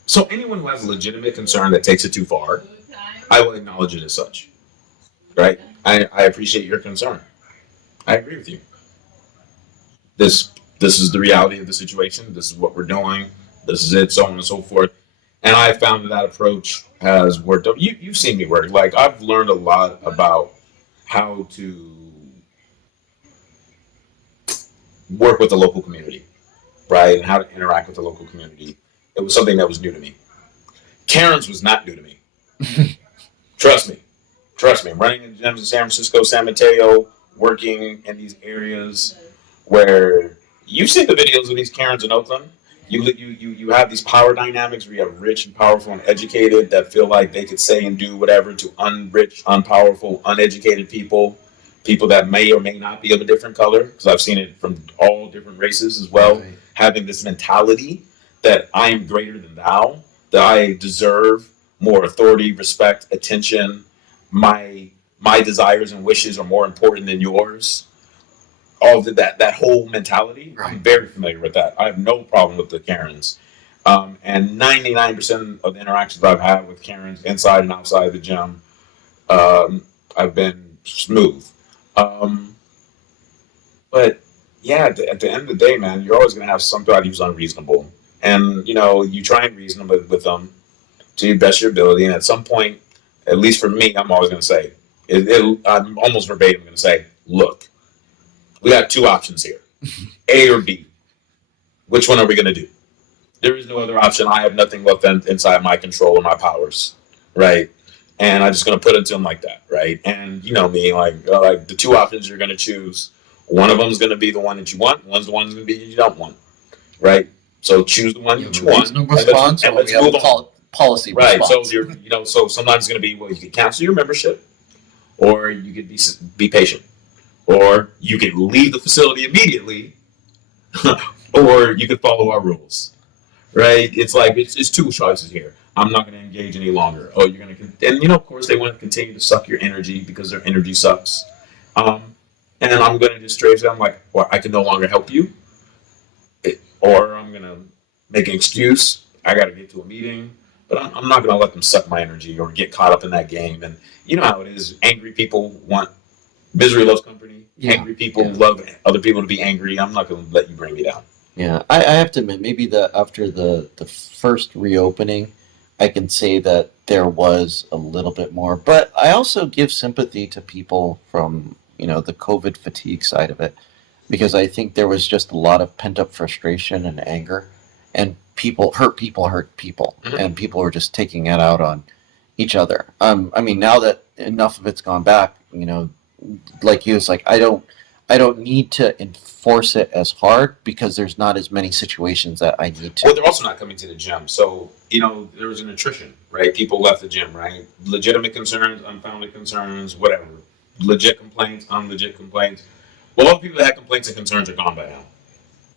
so anyone who has a legitimate concern that takes it too far, I will acknowledge it as such, right? I appreciate your concern. I agree with you. This this is the reality of the situation. This is what we're doing. This is it, so on and so forth. And I found that approach has worked. You've seen me work. Like I've learned a lot about how to work with the local community, right, and how to interact with the local community. It was something that was new to me. Karen's was not new to me. Trust me. Trust me. Running in gyms in San Francisco, San Mateo, working in these areas where you've seen the videos of these Karens in Oakland. You have these power dynamics where you have rich and powerful and educated that feel like they could say and do whatever to unrich, unpowerful, uneducated people, people that may or may not be of a different color, because I've seen it from all different races as well, Right. having this mentality that I am greater than thou, that I deserve more authority, respect, attention, my desires and wishes are more important than yours. All of that whole mentality, Right. I'm very familiar with that. I have no problem with the Karens. And 99% of the interactions I've had with Karens inside and outside the gym, um, I've been smooth. Um, but yeah, at the end of the day, man, you're always going to have somebody who's unreasonable. And, you try and reason with them to your best of your ability. And at some point, at least for me, I'm always going to say, I'm almost verbatim going to say, look, we got two options here, A or B. Which one are we going to do? There is no other option. I have nothing left inside my control or my powers, right? And I'm just going to put it to them like that, right? And you know me, like the two options you're going to choose. One of them is going to be the one that you want. One's the one going to be you don't want, right? So choose the one You have that a you want, reasonable response, and or let's we have move a on. policy Right. response. So so sometimes it's going to be, well, you can cancel your membership, or you could be patient, or you could leave the facility immediately, or you could follow our rules. Right? It's like it's two choices here. I'm not going to engage any longer. Oh, you're going to, and of course, they want to continue to suck your energy because their energy sucks. Um, and I'm going to just straight to them like, well, I can no longer help you, or I'm going to make an excuse. I got to get to a meeting, but I'm not going to let them suck my energy or get caught up in that game. And you know how it is. Angry people want misery loves company. Yeah. Angry people Yeah. love other people to be angry. I'm not going to let you bring me down. Yeah, I have to admit, maybe after the first reopening, I can say that there was a little bit more. But I also give sympathy to people from the COVID fatigue side of it, because I think there was just a lot of pent up frustration and anger, and people hurt people, Mhm. and people were just taking it out on each other. I mean, now that enough of it's gone back, like you, it's like I don't need to enforce it as hard because there's not as many situations that I need Well, to. they're also not coming to the gym. So, there was an attrition, right? People left the gym, right? Legitimate concerns, unfounded concerns, whatever. Legit complaints, unlegit complaints. Well, all the people that had complaints and concerns are gone by now.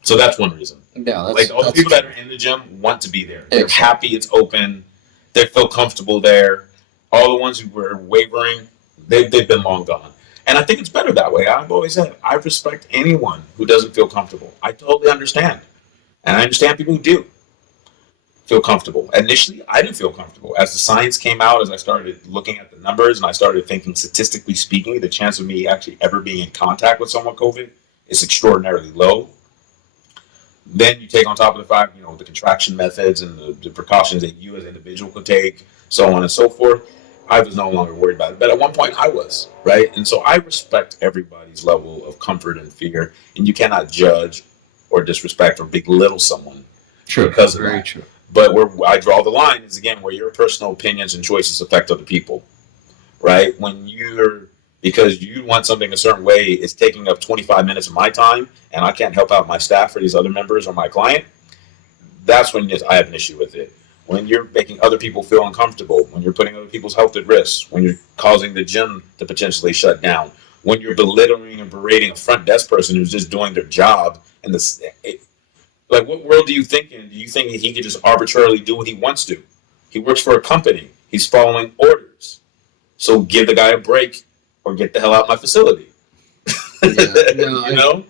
So that's one reason. Yeah, Like, all the that's people that true. are in the gym want to be there. They're Exactly. happy it's open. They feel comfortable there. All the ones who were wavering, they've been long gone. And I think it's better that way. I've always said, I respect anyone who doesn't feel comfortable. I totally understand. And I understand people who do feel comfortable. Initially, I didn't feel comfortable. As the science came out, as I started looking at the numbers and I started thinking, statistically speaking, the chance of me actually ever being in contact with someone with COVID is extraordinarily low. Then you take on top of the fact, the contraction methods and the precautions that you as an individual could take, so on and so forth. I was no longer worried about it. But at one point I was, right? And so I respect everybody's level of comfort and fear. And you cannot judge or disrespect or belittle someone True. because of Very that. true. But where I draw the line is again where your personal opinions and choices affect other people, right? When you're because you want something a certain way, it's taking up 25 minutes of my time, and I can't help out my staff or these other members or my client. That's when I have an issue with it. When you're making other people feel uncomfortable, when you're putting other people's health at risk, when you're causing the gym to potentially shut down, when you're belittling and berating a front desk person who's just doing their job, and like, what world do you think in? Do you think he could just arbitrarily do what he wants to? He works for a company. He's following orders. So give the guy a break. or get the hell out of my facility. Yeah, no, You know,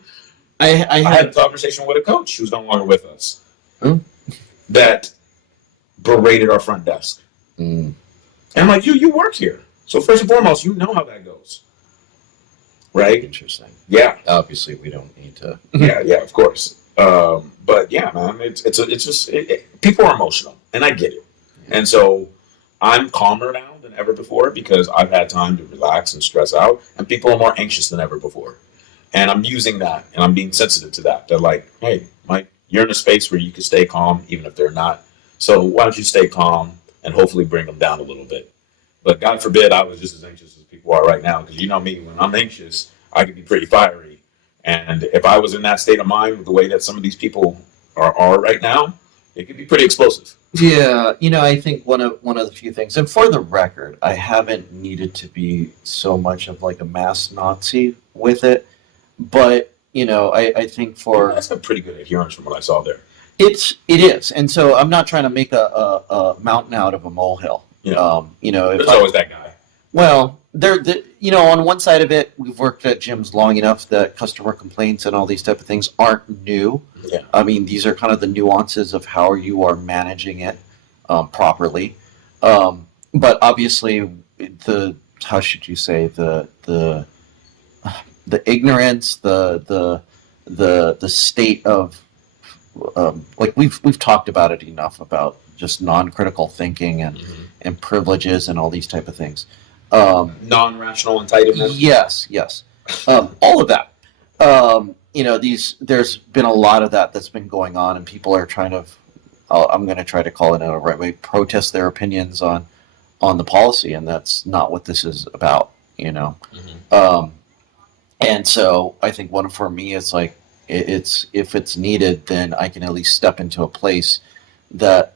I I had a had. conversation with a coach who's no longer with us Hmm? that berated our front desk. Mm, And I'm like, you work here. So first and foremost, you know how that goes. Right? interesting. Yeah. Obviously, we don't need to. Yeah, of course. But yeah, man, it's just people are emotional, and I get it. And so I'm calmer now than ever before because I've had time to relax and stress out, and people are more anxious than ever before. And I'm using that, and I'm being sensitive to that. They're like, hey, Mike, you're in a space where you can stay calm, even if they're not. So why don't you stay calm and hopefully bring them down a little bit? But God forbid I was just as anxious as people are right now, because you know me, when I'm anxious, I can be pretty fiery. And if I was in that state of mind with the way that some of these people are right now, it could be pretty explosive. Yeah, I think one of the few things, and for the record, I haven't needed to be so much of like a mass Nazi with it, but I think That's for got pretty good adherence from what I saw there. it is, and so I'm not trying to make a mountain out of a molehill. Yeah. If There's I always that guy. Well, on one side of it, we've worked at gyms long enough that customer complaints and all these type of things aren't new. Yeah. I mean, these are kind of the nuances of how you are managing it properly. But obviously, the how should you say the ignorance, the state of like we've talked about it enough about just non-critical thinking and privileges and all these type of things. Non-rational entitlement. Yes, all of that. There's been a lot of that's been going on, and people are trying to. I'm going to try to call it in a right way. Protest their opinions on the policy, and that's not what this is about. Mm-hmm. And so I think one for me is like it's if it's needed, then I can at least step into a place that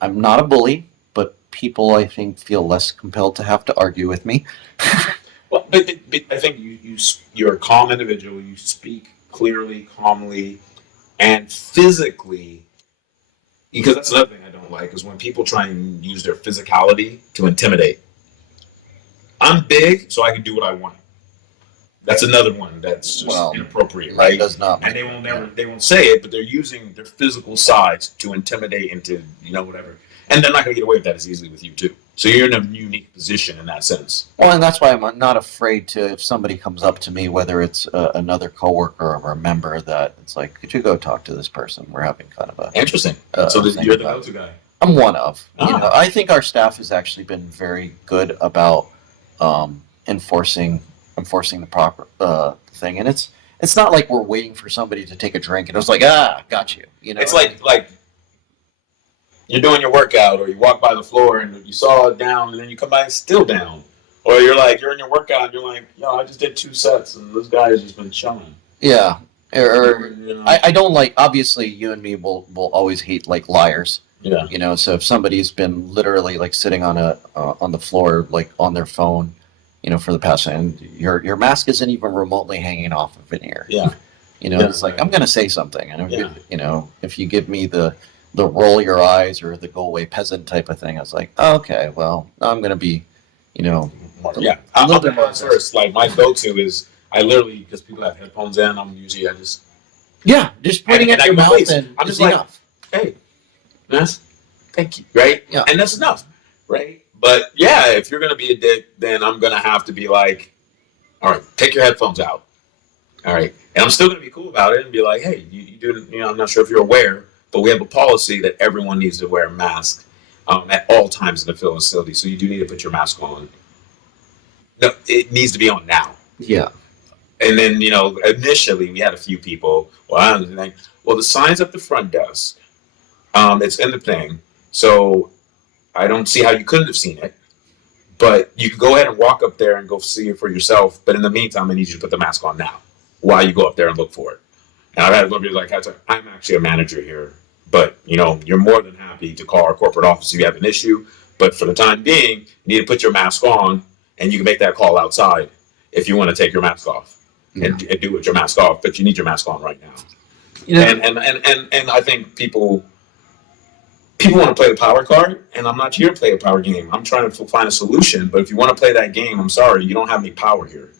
I'm not a bully, but people I think feel less compelled to have to argue with me. Well, but I think you're a calm individual. You speak clearly, calmly, and physically. Because that's another thing I don't like is when people try and use their physicality to intimidate. I'm big, so I can do what I want. That's another one that's just inappropriate, right? Does not, and they won't say it, but they're using their physical size to intimidate into whatever, and they're not going to get away with that as easily with you too. So you're in a unique position in that sense. Well, and that's why I'm not afraid to if somebody comes up to me, whether it's another coworker or a member, that it's like, could you go talk to this person? We're having kind of a interesting. So you're the go-to guy. I'm one of. I think our staff has actually been very good about enforcing the proper thing, and it's not like we're waiting for somebody to take a drink and it's like got you. It's like you're doing your workout, or you walk by the floor and you saw it down, and then you come by and it's still down, or you're in your workout and you're like, I just did 2 sets and this guy has just been chilling. Yeah, I don't like. Obviously, you and me will always hate like liars. Yeah. So if somebody's been literally like sitting on the floor like on their phone, for the past, and your mask isn't even remotely hanging off of an ear. Yeah. It's like I'm going to say something, and if you give me the roll your eyes or the go away peasant type of thing, I was like, okay, well, I'm going to be, a little bit more first. Like my go-to is I literally, because people have headphones in, I'm usually just pointing at your mouth and I'm just like, hey, yes, thank you, right? Yeah, and that's enough, right? But yeah, if you're gonna be a dick, then I'm gonna have to be like, all right, take your headphones out, all right, and I'm still gonna be cool about it and be like, hey, you do, I'm not sure if you're aware, but we have a policy that everyone needs to wear a mask at all times in the facility, so you do need to put your mask on. No, it needs to be on now. Yeah. And then, initially we had a few people, the sign's at the front desk. It's in the thing. So I don't see how you couldn't have seen it. But you can go ahead and walk up there and go see it for yourself. But in the meantime, I need you to put the mask on now while you go up there and look for it. And I've had a little bit like, I'm actually a manager here. But, you're more than happy to call our corporate office if you have an issue. But for the time being, you need to put your mask on, and you can make that call outside if you want to take your mask off and do it with your mask off. But you need your mask on right now. And I think people people want to play the power card, and I'm not here to play a power game. I'm trying to find a solution. But if you want to play that game, I'm sorry, you don't have any power here.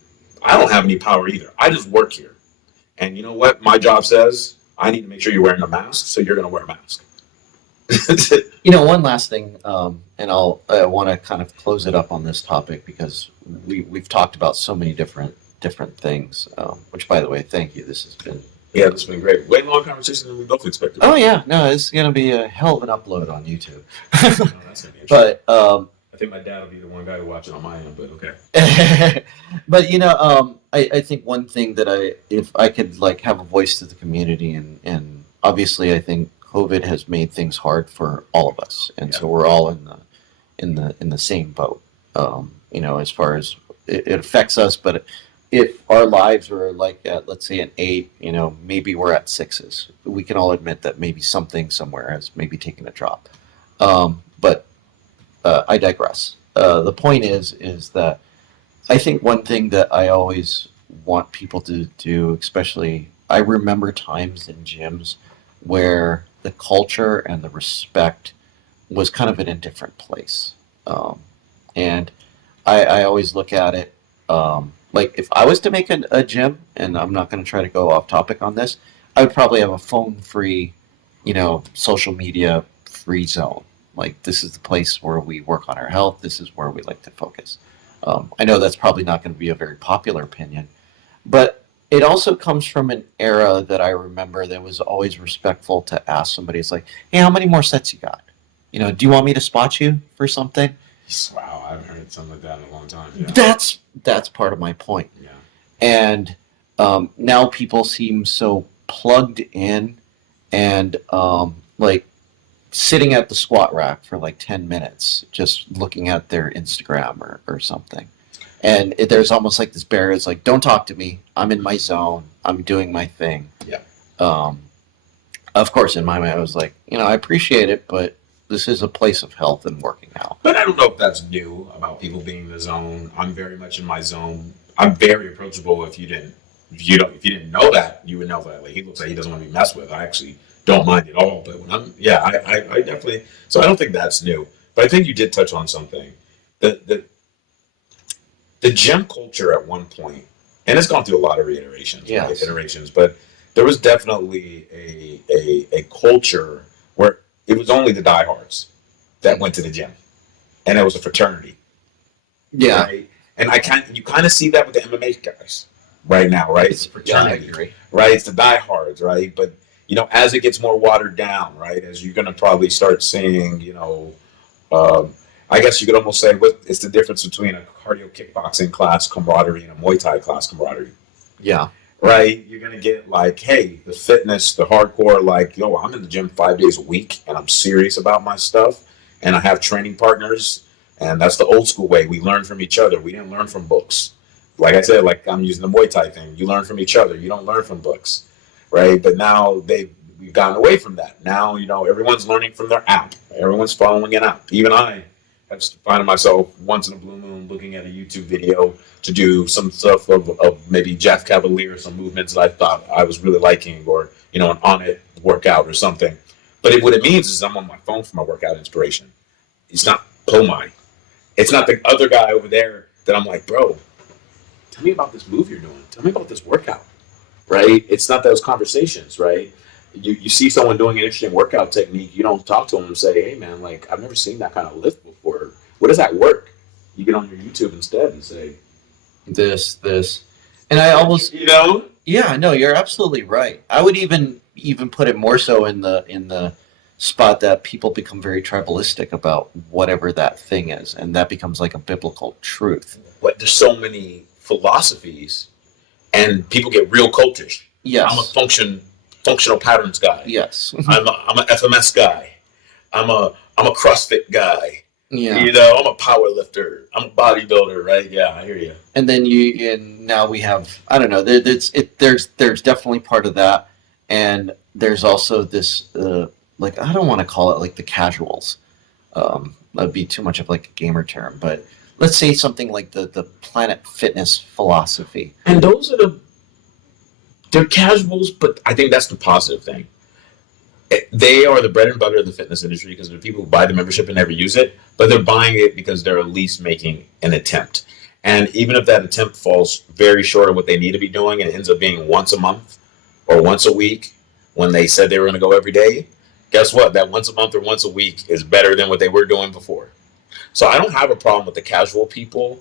I don't have any power either. I just work here. And you know what? My job says I need to make sure you're wearing a mask, so you're going to wear a mask. One last thing, and I want to kind of close it up on this topic because we've talked about so many different things. Which, by the way, thank you. This has been Yeah, this has been great. Way long conversation than we both expected. Oh yeah, no, it's gonna be a hell of an upload on YouTube. Oh, that's gonna be interesting. But I think my dad will be the one guy to watch it on my end, but okay. but I think one thing that if I could like have a voice to the community, and obviously I think COVID has made things hard for all of us, and Yeah. so we're all in the same boat. As far as it affects us, but if our lives are like at, let's say, an 8, maybe we're at 6s. We can all admit that maybe something somewhere has maybe taken a drop. But I digress. The point is that I think one thing that I always want people to do, especially, I remember times in gyms where the culture and the respect was kind of in a different place. And I always look at it like if I was to make a gym, and I'm not going to try to go off topic on this, I would probably have a phone free, social media free zone. Like this is the place where we work on our health. This is where we like to focus. I know that's probably not going to be a very popular opinion, but it also comes from an era that I remember that was always respectful to ask somebody. It's like, hey, how many more sets you got? Do you want me to spot you for something? Wow, I haven't heard something like that in a long time. Yeah. That's part of my point. Yeah. And now people seem so plugged in and like sitting at the squat rack for like 10 minutes, just looking at their Instagram or something. And there's almost like this barrier. It's like, don't talk to me. I'm in my zone. I'm doing my thing. Yeah. Of course, in my mind, I was like, I appreciate it, but this is a place of health and working out. But I don't know if that's new about people being in the zone. I'm very much in my zone. I'm very approachable. If you didn't know that, you would know that. Like he looks like he doesn't want to be messed with. I actually don't mind at all. But when I definitely. So I don't think that's new. But I think you did touch on something. The gym culture at one point, and it's gone through a lot of reiterations, Yes. right? Iterations, but there was definitely a culture where it was only the diehards that went to the gym, and it was a fraternity. Yeah. Right? And you kind of see that with the MMA guys right now, right? It's a fraternity, right? It's the diehards, right? But as it gets more watered down, right? As you're gonna probably start seeing, I guess you could almost say what is the difference between a cardio kickboxing class camaraderie and a Muay Thai class camaraderie, Yeah. right? You're gonna get like, hey, the fitness, the hardcore, like, yo, I'm in the gym 5 days a week, and I'm serious about my stuff, and I have training partners, and that's the old school way. We learn from each other. We didn't learn from books. Like I said, like I'm using the Muay Thai thing. You learn from each other. You don't learn from books, right? But now we've gotten away from that. Now everyone's learning from their app. Everyone's following an app. Even I have finding myself once in a blue moon looking at a YouTube video to do some stuff of maybe Jeff Cavalier, some movements that I thought I was really liking, or an on it workout or something. But what it means is I'm on my phone for my workout inspiration. It's not Pomai. It's not the other guy over there that I'm like, bro, tell me about this move you're doing. Tell me about this workout, right? It's not those conversations, right? You see someone doing an interesting workout technique, you don't talk to them and say, hey, man, like, I've never seen that kind of lift before. What does that work? You get on your YouTube instead and say, this. And I almost, yeah, no, you're absolutely right. I would even put it more so in the spot that people become very tribalistic about whatever that thing is, and that becomes like a biblical truth. But there's so many philosophies, and people get real cultish. Yes. I'm a functional patterns guy. Yes. I'm a FMS guy. I'm a CrossFit guy. Yeah. I'm a power lifter. I'm a bodybuilder, right? Yeah, I hear you. And then now we have, I don't know, there's definitely part of that, and there's also this like, I don't want to call it like the casuals. That'd be too much of like a gamer term, but let's say something like the Planet Fitness philosophy. And those are they're casuals, but I think that's the positive thing. they are the bread and butter of the fitness industry because there are people who buy the membership and never use it, but they're buying it because they're at least making an attempt. And even if that attempt falls very short of what they need to be doing and it ends up being once a month or once a week when they said they were going to go every day, guess what? That once a month or once a week is better than what they were doing before. So I don't have a problem with the casual people.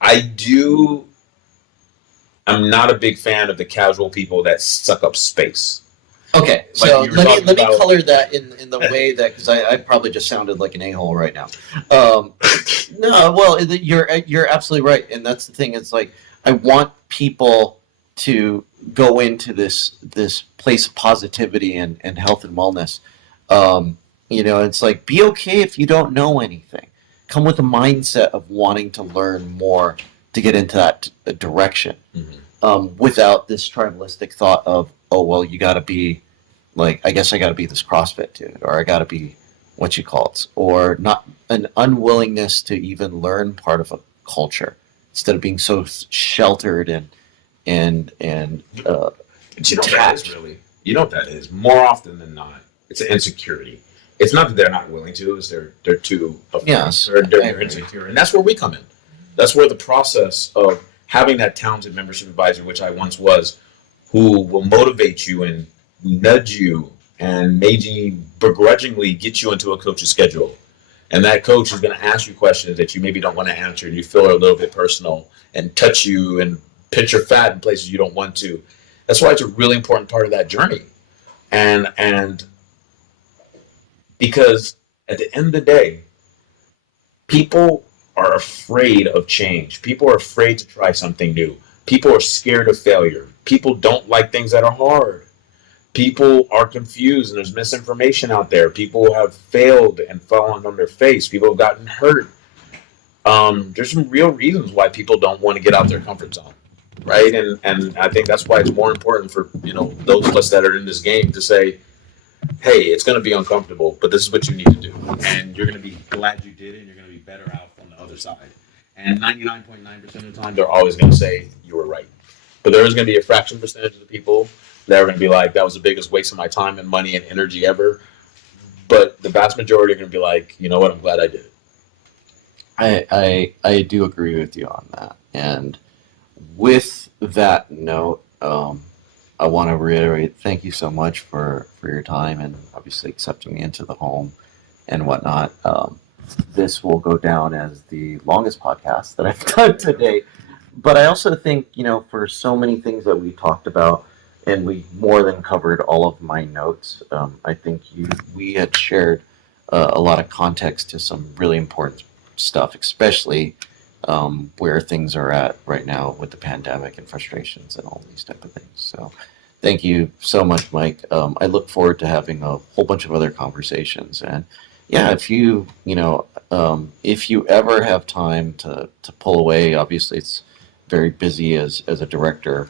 I do. I'm not a big fan of the casual people that suck up space. Okay, Like so you were let me talking let me about- color that in the way that because I probably just sounded like an a-hole right now. No, well you're absolutely right, and that's the thing. It's like I want people to go into this place of positivity and health and wellness. It's like be okay if you don't know anything. Come with a mindset of wanting to learn more to get into that direction. Mhm. Without this tribalistic thought of, oh, well, you got to be like, I guess I got to be this CrossFit dude, or I got to be what you call it, or not an unwillingness to even learn part of a culture instead of being so sheltered and But you know what that is really? You know what that is? More often than not, it's an insecurity. It's not that they're not willing to; it's they're too afraid. Yes, They're insecure, and that's where we come in. That's where the process of having that talented membership advisor, which I once was, who will motivate you and nudge you and maybe begrudgingly get you into a coach's schedule. And that coach is going to ask you questions that you maybe don't want to answer and you feel are a little bit personal and touch you and pinch your fat in places you don't want to. That's why it's a really important part of that journey. And because at the end of the day, people are afraid of change. People are afraid to try something new. People are scared of failure. People don't like things that are hard. People are confused and there's misinformation out there. People have failed and fallen on their face. People have gotten hurt. There's some real reasons why people don't want to get out their comfort zone, right? And I think that's why it's more important for those of us that are in this game to say, hey, it's going to be uncomfortable, but this is what you need to do, and you're going to be glad you did it. And you're going to be better out on the other side. And 99.9% of the time, they're always going to say you were right. But there is going to be a fraction percentage of the people that are going to be like, that was the biggest waste of my time and money and energy ever. But the vast majority are going to be like, you know what, I'm glad I did it. I do agree with you on that. And with that note, I want to reiterate thank you so much for your time and obviously accepting me into the home and whatnot. This will go down as the longest podcast that I've done to date. But I also think, for so many things that we talked about, and we more than covered all of my notes, I think we had shared a lot of context to some really important stuff, especially where things are at right now with the pandemic and frustrations and all these type of things. So thank you so much, Mike. I look forward to having a whole bunch of other conversations. And yeah, if you ever have time to pull away, obviously it's very busy as a director,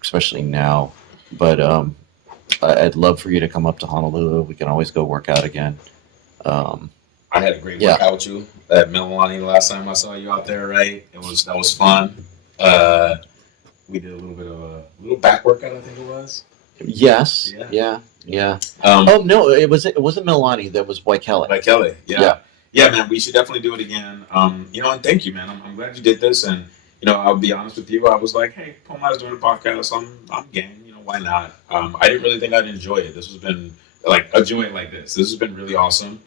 especially now. But I'd love for you to come up to Honolulu. We can always go work out again. I had a great Yeah. workout with you at Mililani last time I saw you out there, right? That was fun. We did a little bit of a little back workout, I think it was. Yes. Yeah. Yeah. Oh no, it wasn't Milani. That was White Kelly. Like Kelly, Yeah. yeah, man. We should definitely do it again. And thank you, man. I'm glad you did this, and I'll be honest with you. I was like, hey, Paul Myers doing a podcast. I'm game. Why not? I didn't really think I'd enjoy it. This has been like a joint like this. This has been really awesome.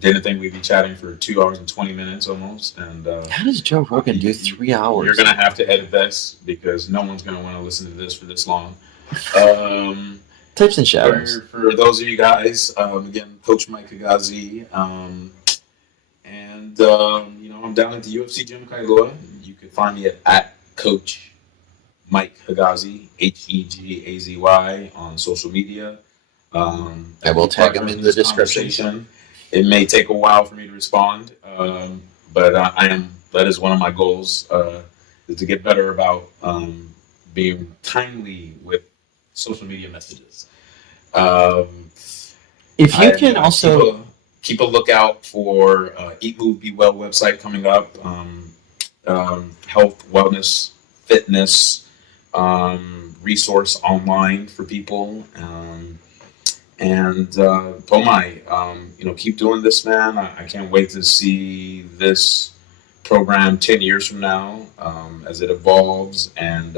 Didn't think we'd be chatting for 2 hours and 20 minutes almost. And How does Joe Rogan do 3 hours? You're gonna have to edit this because no one's gonna want to listen to this for this long. Tips and shadows. For those of you guys, again, Coach Mike Hegazy, I'm down at the UFC Gym Kailua. You can find me at Coach Mike Hegazy, Hegazy on social media. I will tag him in the description. It may take a while for me to respond, but that is one of my goals, is to get better about being timely with social media messages. If you can also keep a lookout for Eat Move Be Well website coming up, health, wellness, fitness, resource online for people. And Pomai, keep doing this, man. I can't wait to see this program 10 years from now as it evolves. And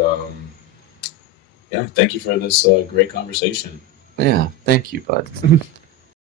yeah, thank you for this great conversation. Yeah, thank you, bud.